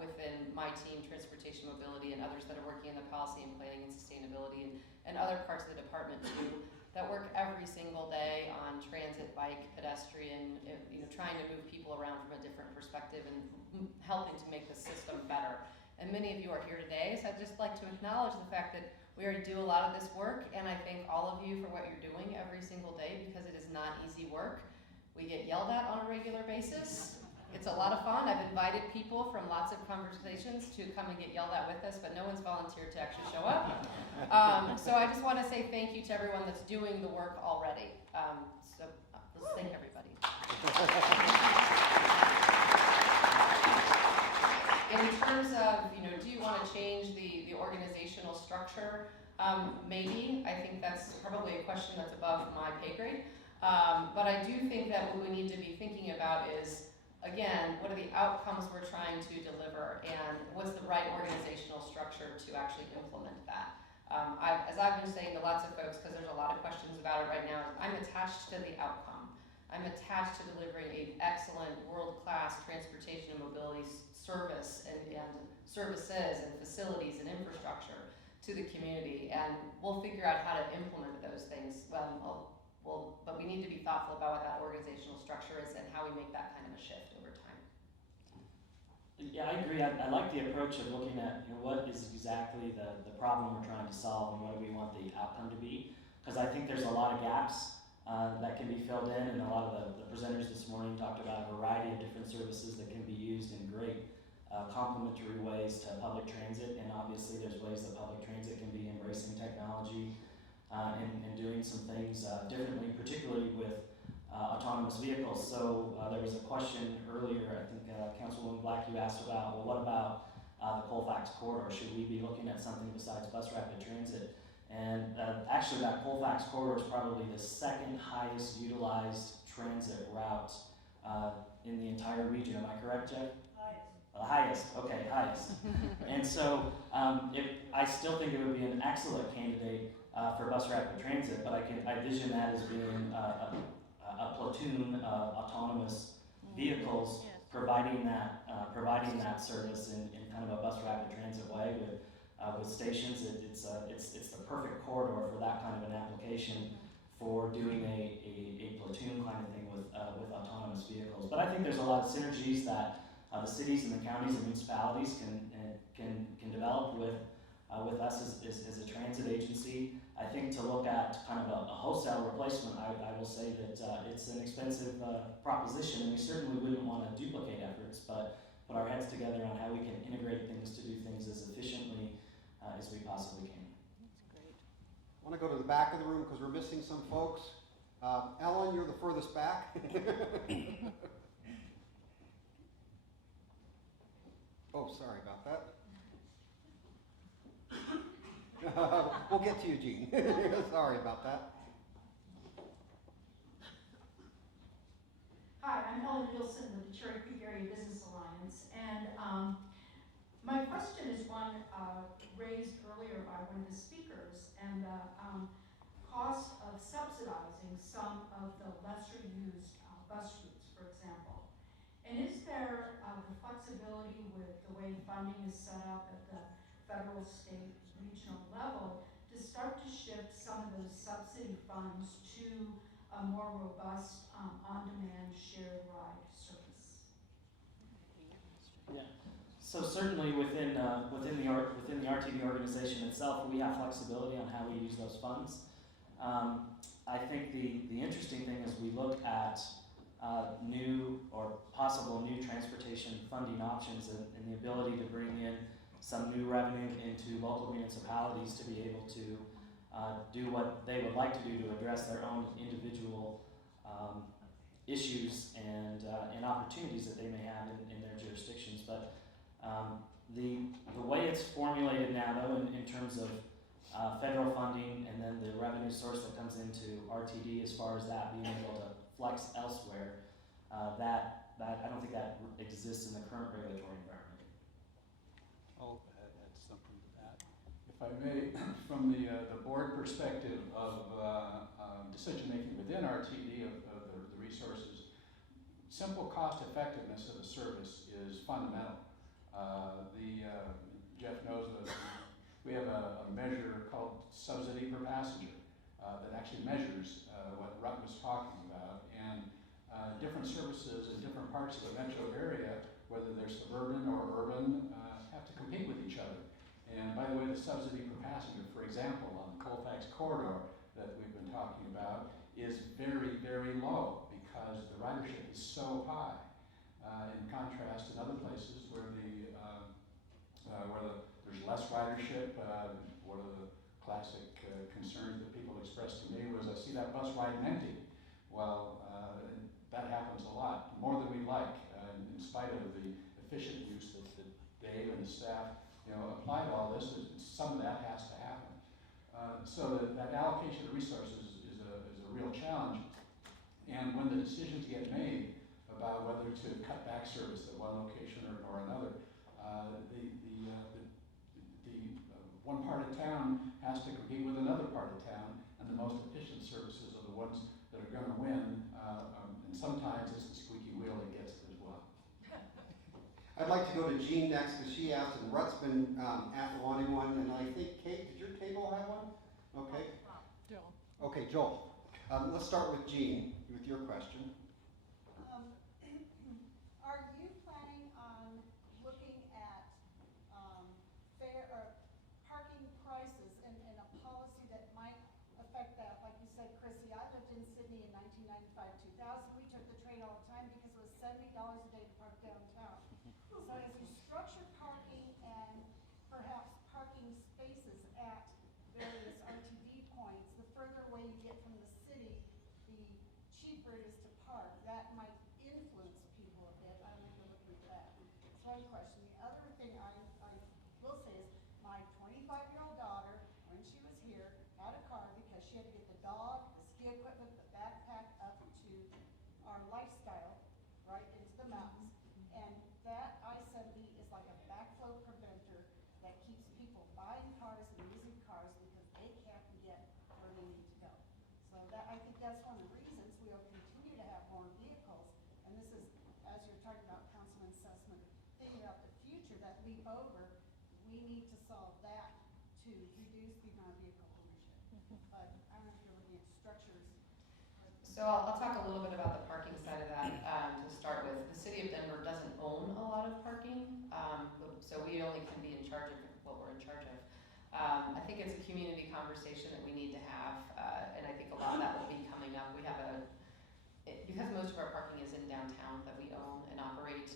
within my team, Transportation Mobility, and others that are working in the policy and planning and sustainability and other parts of the department too, that work every single day on transit, bike, pedestrian, trying to move people around from a different perspective and helping to make the system better. And many of you are here today, so I'd just like to acknowledge the fact that We already do a lot of this work, and I thank all of you for what you're doing every single day, because it is not easy work. We get yelled at on a regular basis. It's a lot of fun. I've invited people from lots of conversations to come and get yelled at with us, but no one's volunteered to actually show up. So I just want to say thank you to everyone that's doing the work already. So let's thank everybody. In terms of, do you want to change the organizational structure? Maybe. I think that's probably a question that's above my pay grade. But I do think that what we need to be thinking about is, again, what are the outcomes we're trying to deliver, and what's the right organizational structure to actually implement that? As I've been saying to lots of folks, because there's a lot of questions about it right now, I'm attached to the outcome. I'm attached to delivering an excellent, world-class transportation and mobility service and services and facilities and infrastructure to the community, and we'll figure out how to implement those things. But we need to be thoughtful about what that organizational structure is and how we make that kind of a shift over time. Yeah, I agree. I like the approach of looking at what is exactly the problem we're trying to solve and what do we want the outcome to be. Because I think there's a lot of gaps that can be filled in, and a lot of the presenters this morning talked about a variety of different services that can be used in great complementary ways to public transit, and obviously there's ways that public transit can be embracing technology and doing some things differently, particularly with autonomous vehicles. So there was a question earlier, I think Councilwoman Black, you asked about, well, what about the Colfax corridor? Should we be looking at something besides bus rapid transit? And actually that Colfax corridor is probably the second highest utilized transit route in the entire region. Am I correct, Jeff? Highest, okay, highest. And so I still think it would be an excellent candidate for bus rapid transit, but I vision that as being a platoon of autonomous vehicles providing that service in kind of a bus rapid transit way with stations. It's the perfect corridor for that kind of an application for doing a platoon kind of thing with autonomous vehicles. But I think there's a lot of synergies that the cities and the counties and municipalities can develop with us as a transit agency. I think to look at kind of a wholesale replacement, I will say that it's an expensive proposition, and we certainly wouldn't want to duplicate efforts, but put our heads together on how we can integrate things to do things as efficiently as we possibly can. That's great. I want to go to the back of the room because we're missing some folks. Ellen, you're the furthest back. Oh, sorry about that. We'll get to you, Gene. Sorry about that. Hi, I'm Ellen Nielsen with the Cherry Creek Area Business Alliance, and my question is one raised earlier by one of the speakers, and the cost of subsidizing some of the lesser used bus routes, for example. And is there the flexibility with the way funding is set up at the federal, state, regional level to start to shift some of those subsidy funds to a more robust on-demand shared ride service? Yeah. So certainly within the RTD organization itself, we have flexibility on how we use those funds. I think the interesting thing is we look at new or possible new transportation funding options and the ability to bring in some new revenue into local municipalities to be able to do what they would like to do to address their own individual issues and opportunities that they may have in their jurisdictions. But the way it's formulated now, though, in terms of federal funding and then the revenue source that comes into RTD, as far as that being able to flex elsewhere, that I don't think that exists in the current regulatory environment. I'll add something to that. If I may, from the board perspective of decision making within RTD of the resources, simple cost effectiveness of a service is fundamental. Jeff knows that we have a measure called subsidy per passenger that actually measures what Rutt was talking about, and different services in different parts of the metro area, whether they're suburban or urban, have to compete with each other. And by the way, the subsidy per passenger, for example, corridor that we've been talking about is very, very low because the ridership is so high. In contrast, in other places where there's less ridership, one of the classic concerns that people expressed to me was, I see that bus riding empty. Well, that happens a lot, more than we like, in spite of the efficient use that Dave and the staff, apply to all this. Some of that has to happen. So that allocation of resources is a real challenge. And when the decisions get made about whether to cut back service at one location or another, one part of town has to compete with another part of town, and the most efficient services are the ones that are going to win. And sometimes it's the squeaky wheel that gets it as well. I'd like to go to Jean next because she asked, and Rut's been wanting one, and I think, Kate, did your table have one? Okay. Joel. Okay, Joel. Let's start with Jean, with your question. Are you planning on looking at fair or parking prices and a policy that might affect that? Like you said, Chrissy, I lived in Sydney in 1995, 2000. We took the train all the time because it was $70 a day to park downtown. So as you structure parking and perhaps parking spaces at various RTD points, the further away you get from the city, the cheaper it is to park. That might influence people a bit. I don't know if you're looking at that. That's one question. The other thing I will say is my 25-year-old daughter, when she was here, had a car because she had to get the dog, the ski equipment, the backpack up to our lifestyle, right into the mountains. And that I-70 is like a backflow preventer that keeps people buying cars and using cars because they can't get where they need to go. So that, I think that's one of the reasons we will continue to have more vehicles. And this is, as you're talking about Councilman Sussman, thinking about the future, that leap over, we need to solve that to reduce the amount of vehicle ownership. But I don't know if you're looking at structures. So I'll talk a little bit about the parking side of that to start with. The city of Denver doesn't own a lot of parking, so we only can be in charge of what we're in charge of. I think it's a community conversation that we need to have, and I think a lot of that will be coming up. We have because most of our parking is in downtown that we own and operate,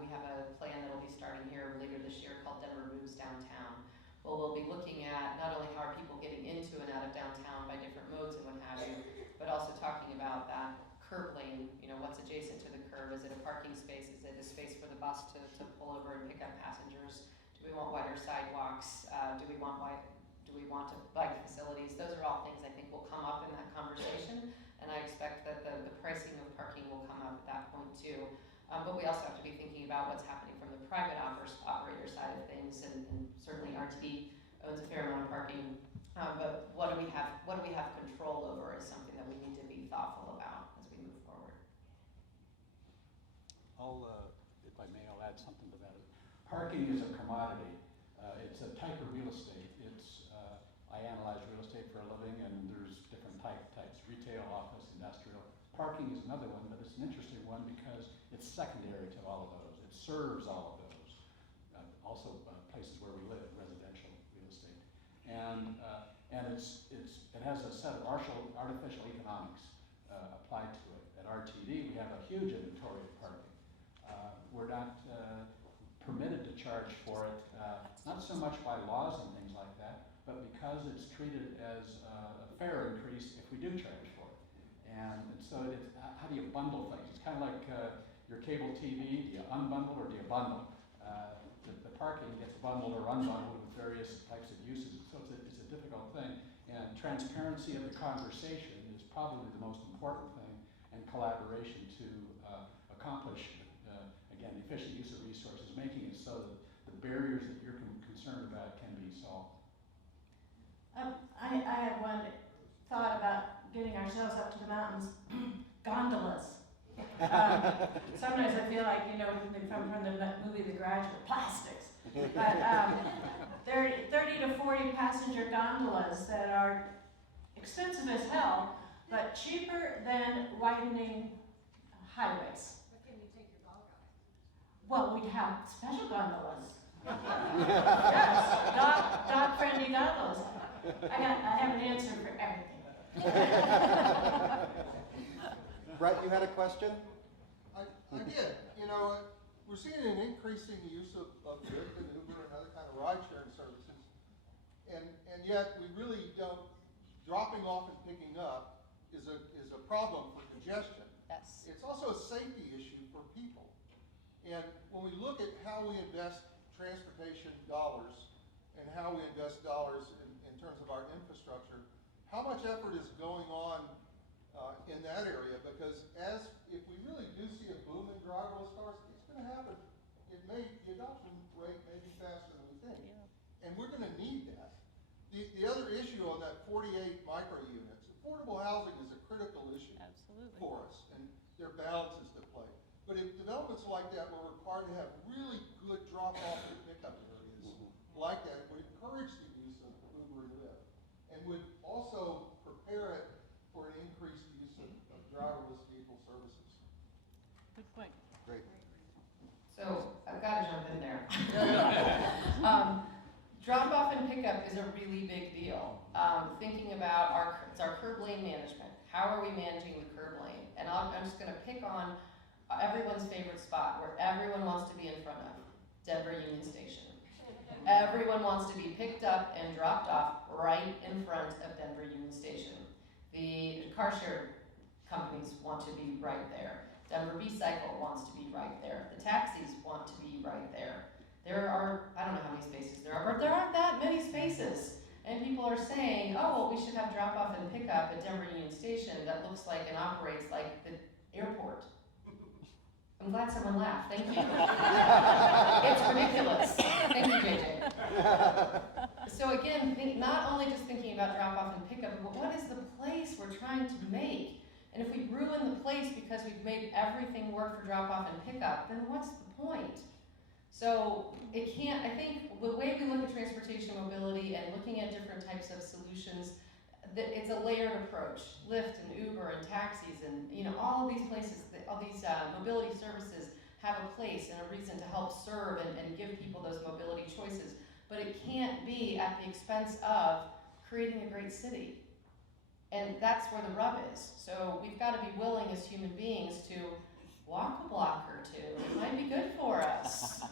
we have a plan that will be starting here later this year called Denver Moves Downtown. Well, we'll be looking at not only how are people getting into and out of downtown by different modes and what have you, but also talking about that curb lane, what's adjacent to the curb. Is it a parking space? Is it a space for the bus to pull over and pick up passengers? Do we want wider sidewalks? Do we want bike facilities? Those are all things I think will come up in that conversation, and I expect that the pricing of parking will come up at that point too. But we also have to be thinking about what's happening from the private operator side of things, and certainly RTD owns a fair amount of parking. But what do we have control over is something that we need to be thoughtful about as we move forward. If I may, I'll add something to that. Parking is a commodity. It's a type of real estate. I analyze real estate for a living, and there's different types: retail, office, industrial. Parking is another one, but it's an interesting one because it's secondary to all of those. It serves all of those. Also, places where we live, residential real estate, and it has a set of artificial economics applied to it. At RTD, we have a huge inventory of parking. We're not permitted to charge for it, not so much by laws and things like that, but because it's treated as a fare increase if we do charge for it. And so how do you bundle things? It's kind of like your cable TV. Do you unbundle or do you bundle? The parking gets bundled or unbundled with various types of uses. So it's a difficult thing. And transparency of the conversation is probably the most important thing, and collaboration to accomplish, again, the efficient use of resources, making it so that the barriers that you're concerned about can be solved. I have one thought about getting ourselves up to the mountains. Gondolas. Sometimes I feel like, from the movie The Graduate, plastics. But 30 to 40 passenger gondolas that are expensive as hell, but cheaper than widening highways. But can you take your dog on it? Well, we'd have special gondolas. Yes, dog-friendly gondolas. I have an answer for everything. Brett, you had a question? I did. You know, we're seeing an increasing use of Lyft and Uber and other kind of ride-sharing services, and yet we really don't. Dropping off and picking up is a problem for congestion. Yes. It's also a safety issue for people. And when we look at how we invest transportation dollars and how we invest dollars in terms of our infrastructure, how much effort is going on in that area? Because if we really do see a boom in driverless cars, it's going to happen. The adoption rate may be faster than we think. Yeah. And we're going to need that. The other issue on that 48 micro units, affordable housing is a critical issue. Absolutely. For us, and there are balances to play. But if developments like that were required to have really good drop-off and pickup areas like that, it would encourage the use of Uber and Lyft, and would also prepare it for an increased use of driverless vehicle services. Good point. Great. So I've got to jump in there. Drop off and pickup is a really big deal. Thinking about our curb lane management. How are we managing the curb lane? And I'm just going to pick on everyone's favorite spot where everyone wants to be in front of, Denver Union Station. Everyone wants to be picked up and dropped off right in front of Denver Union Station. The car share companies want to be right there. Denver B-Cycle wants to be right there. The taxis want to be right there. There are, I don't know how many spaces there are, but there aren't that many spaces. And people are saying, oh, well, we should have drop-off and pickup at Denver Union Station that looks like and operates like the airport. I'm glad someone laughed. Thank you. It's ridiculous. Thank you, JJ. So again, not only just thinking about drop-off and pickup, but what is the place we're trying to make? And if we ruin the place because we've made everything work for drop-off and pickup, then what's the point? So it can't, I think the way we look at transportation mobility and looking at different types of solutions, it's a layered approach. Lyft and Uber and taxis and all of these places, all these mobility services have a place and a reason to help serve and give people those mobility choices. But it can't be at the expense of creating a great city. And that's where the rub is. So we've got to be willing as human beings to walk a block or two. It might be good for us.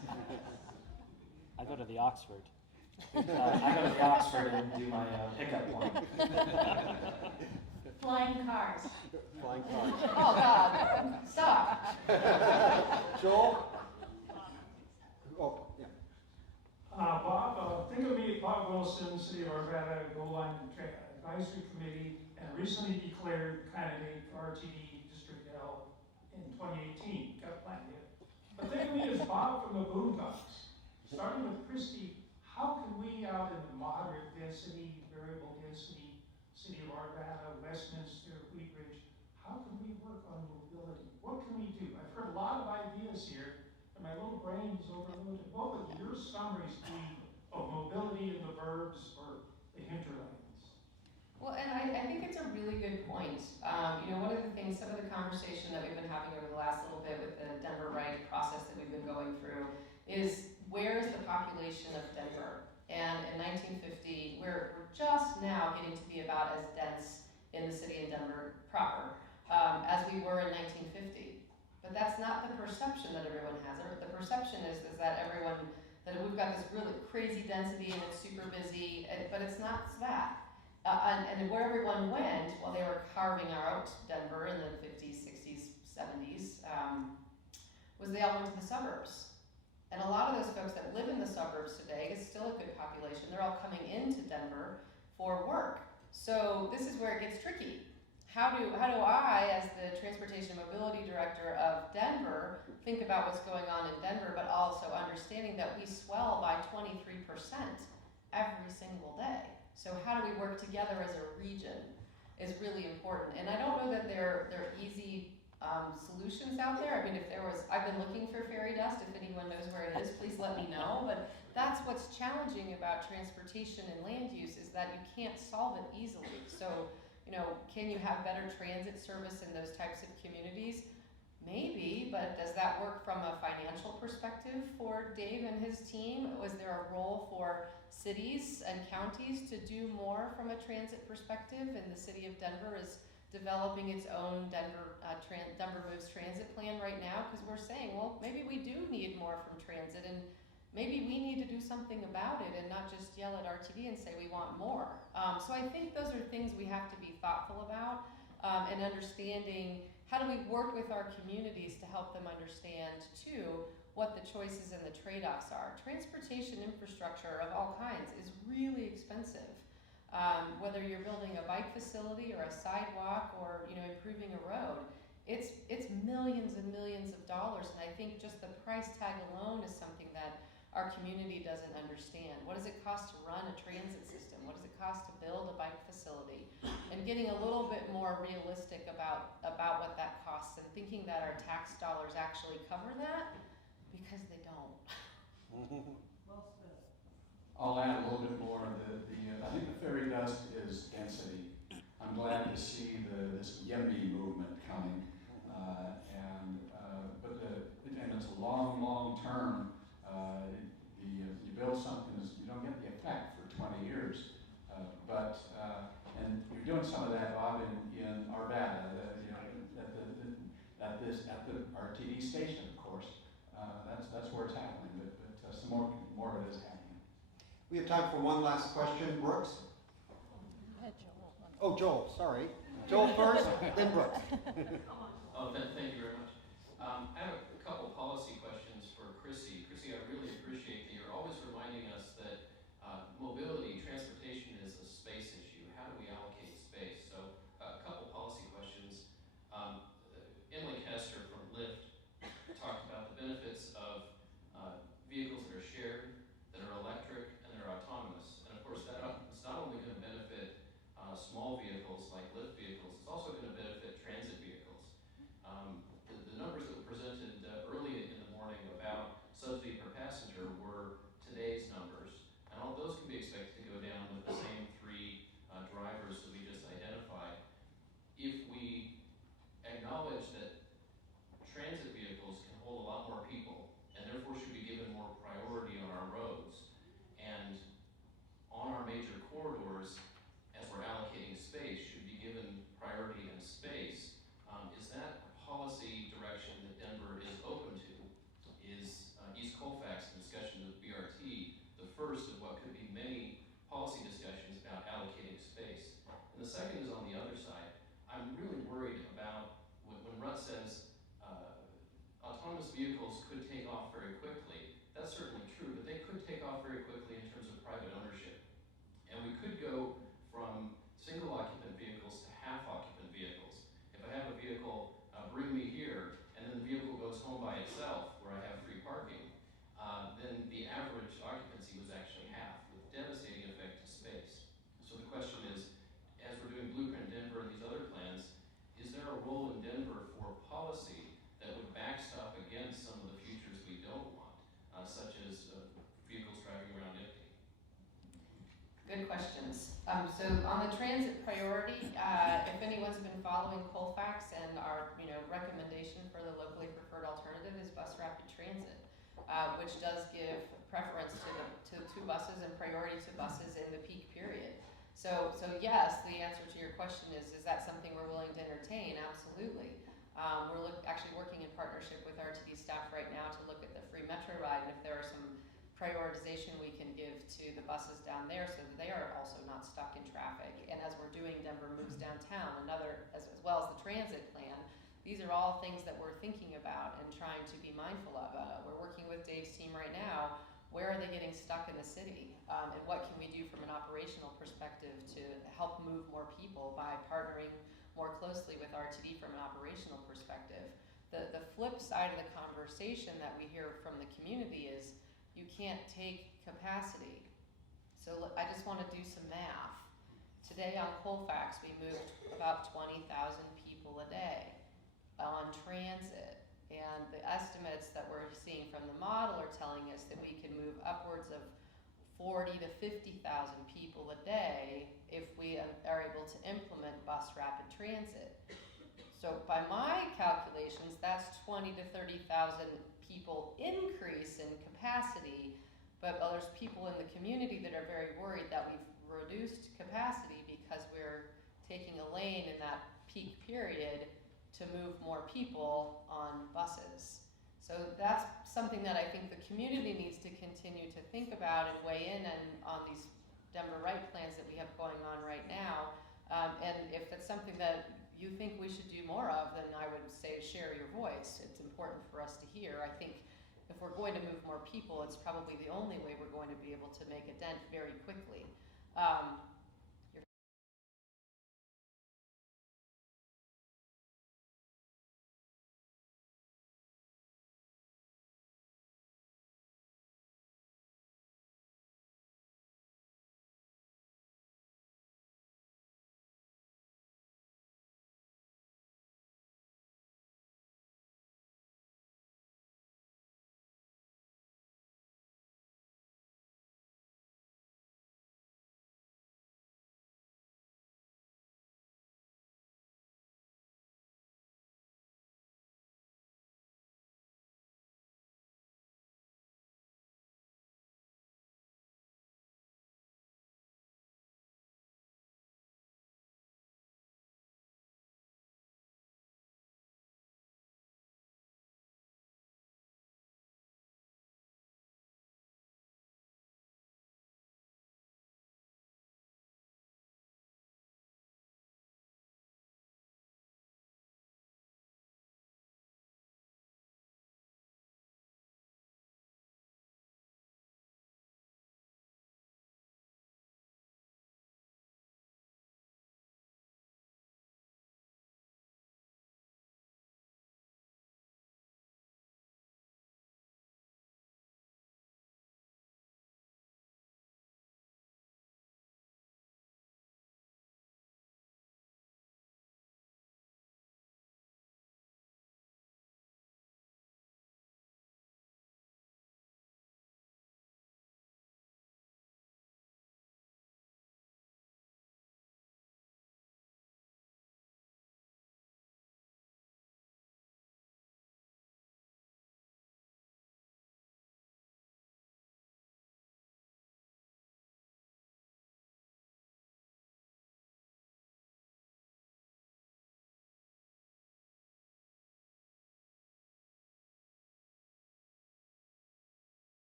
I go to the Oxford. I go to the Oxford and do my pickup line. Flying cars. Flying cars. Oh, God. Stop. Joel? Oh, yeah. Bob, think of me, Bob Wilson, City of Arvada, Goal Line Advisory Committee, and recently declared candidate for RTD District L in 2018. Got plenty of it. But think of me as Bob from the Boondocks. Starting with Christie, how can we out in the moderate density, variable density, City of Arvada, Westminster, Wheat Ridge, how can we work on mobility? What can we do? I've heard a lot of ideas here, and my little brain is overloaded. What would your summaries be of mobility in the burbs or the hinterlands? Well, and I think it's a really good point. One of the things, some of the conversation that we've been having over the last little bit with the Denver Right process that we've been going through is where is the population of Denver? And in 1950, we're just now getting to be about as dense in the city of Denver proper as we were in 1950. But that's not the perception that everyone has. The perception is that we've got this really crazy density and it's super busy, but it's not that. And where everyone went while they were carving out Denver in the 50s, 60s, 70s, was they all went to the suburbs. And a lot of those folks that live in the suburbs today is still a good population. They're all coming into Denver for work. So this is where it gets tricky. How do I, as the Transportation Mobility Director of Denver, think about what's going on in Denver, but also understanding that we swell by 23% every single day. So how do we work together as a region is really important. And I don't know that there are easy solutions out there. I mean, I've been looking for fairy dust. If anyone knows where it is, please let me know. But that's what's challenging about transportation and land use is that you can't solve it easily. So, can you have better transit service in those types of communities? Maybe, but does that work from a financial perspective for Dave and his team? Was there a role for cities and counties to do more from a transit perspective? And the city of Denver is developing its own Denver Moves transit plan right now, because we're saying, well, maybe we do need more from transit, and maybe we need to do something about it and not just yell at RTD and say we want more. So I think those are things we have to be thoughtful about, and understanding how do we work with our communities to help them understand too what the choices and the trade-offs are. Transportation infrastructure of all kinds is really expensive. Whether you're building a bike facility or a sidewalk or improving a road, it's millions and millions of dollars, and I think just the price tag alone is something that our community doesn't understand. What does it cost to run a transit system? What does it cost to build a bike facility? And getting a little bit more realistic about what that costs, and thinking that our tax dollars actually cover that, because they don't. Well said. I'll add a little bit more. I think the fairy dust is density. I'm glad to see this YIMBY movement coming, and it's a long term. You build something, you don't get the effect for 20 years, and you're doing some of that, Bob, in Arvada, at the RTD station, of course. That's where it's happening, but some more of it is happening. We have time for one last question. Brooks? Oh, Joel, sorry. Joel first, then Brooks. Thank you very much. I have a couple policy questions for Chrissy. Chrissy, I really appreciate that you're always reminding us that mobility, transportation is a space issue. How do we allocate space? So a couple policy questions. Emily Kester from Lyft talked about the benefits of vehicles that are shared, that are electric, and that are autonomous. And of course, it's not only going to benefit small vehicles like Lyft vehicles, it's also going to benefit transit vehicles. The numbers that were presented early in the morning about subsidy per passenger were today's numbers, and all those can be expected to go down with the same three drivers that we just identified. If we acknowledge that transit vehicles can hold a lot more people and therefore should be given more priority on our roads and on our major corridors, as we're allocating space, should be given priority and space, is that a policy direction that Denver is open to? Is East Colfax discussion of BRT the first of what could be many policy discussions about allocating space? And the second is on the other side. I'm really worried about when Rutt says autonomous vehicles could take off very quickly. That's certainly true, but they could take off very quickly in terms of private ownership. And we could go from single occupant vehicles to half occupant vehicles. If I have a vehicle, bring me here, and then the vehicle goes home by itself where I have free parking, then the average occupancy was actually half, with devastating effect to space. So the question is, as we're doing Blueprint Denver and these other plans, is there a role in Denver for policy that would backstop against some of the futures we don't want, such as vehicles driving around empty? Good questions. So on the transit priority, if anyone's been following Colfax, and our recommendation for the locally preferred alternative is bus rapid transit, which does give preference to buses and priority to buses in the peak period. So yes, the answer to your question is that something we're willing to entertain? Absolutely. We're actually working in partnership with RTD staff right now to look at the free metro ride, and if there are some prioritization we can give to the buses down there so that they are also not stuck in traffic. And as we're doing Denver Moves Downtown, as well as the transit plan, these are all things that we're thinking about and trying to be mindful of. We're working with Dave's team right now. Where are they getting stuck in the city? And what can we do from an operational perspective to help move more people by partnering more closely with RTD from an operational perspective? The flip side of the conversation that we hear from the community is you can't take capacity. So I just want to do some math. Today on Colfax, we moved about 20,000 people a day on transit. And the estimates that we're seeing from the model are telling us that we can move upwards of 40 to 50,000 people a day if we are able to implement bus rapid transit. So by my calculations, that's 20 to 30,000 people increase in capacity, but there's people in the community that are very worried that we've reduced capacity because we're taking a lane in that peak period to move more people on buses. So that's something that I think the community needs to continue to think about and weigh in on these Denver Right plans that we have going on right now. And if that's something that you think we should do more of, then I would say share your voice. It's important for us to hear. I think if we're going to move more people, it's probably the only way we're going to be able to make a dent very quickly.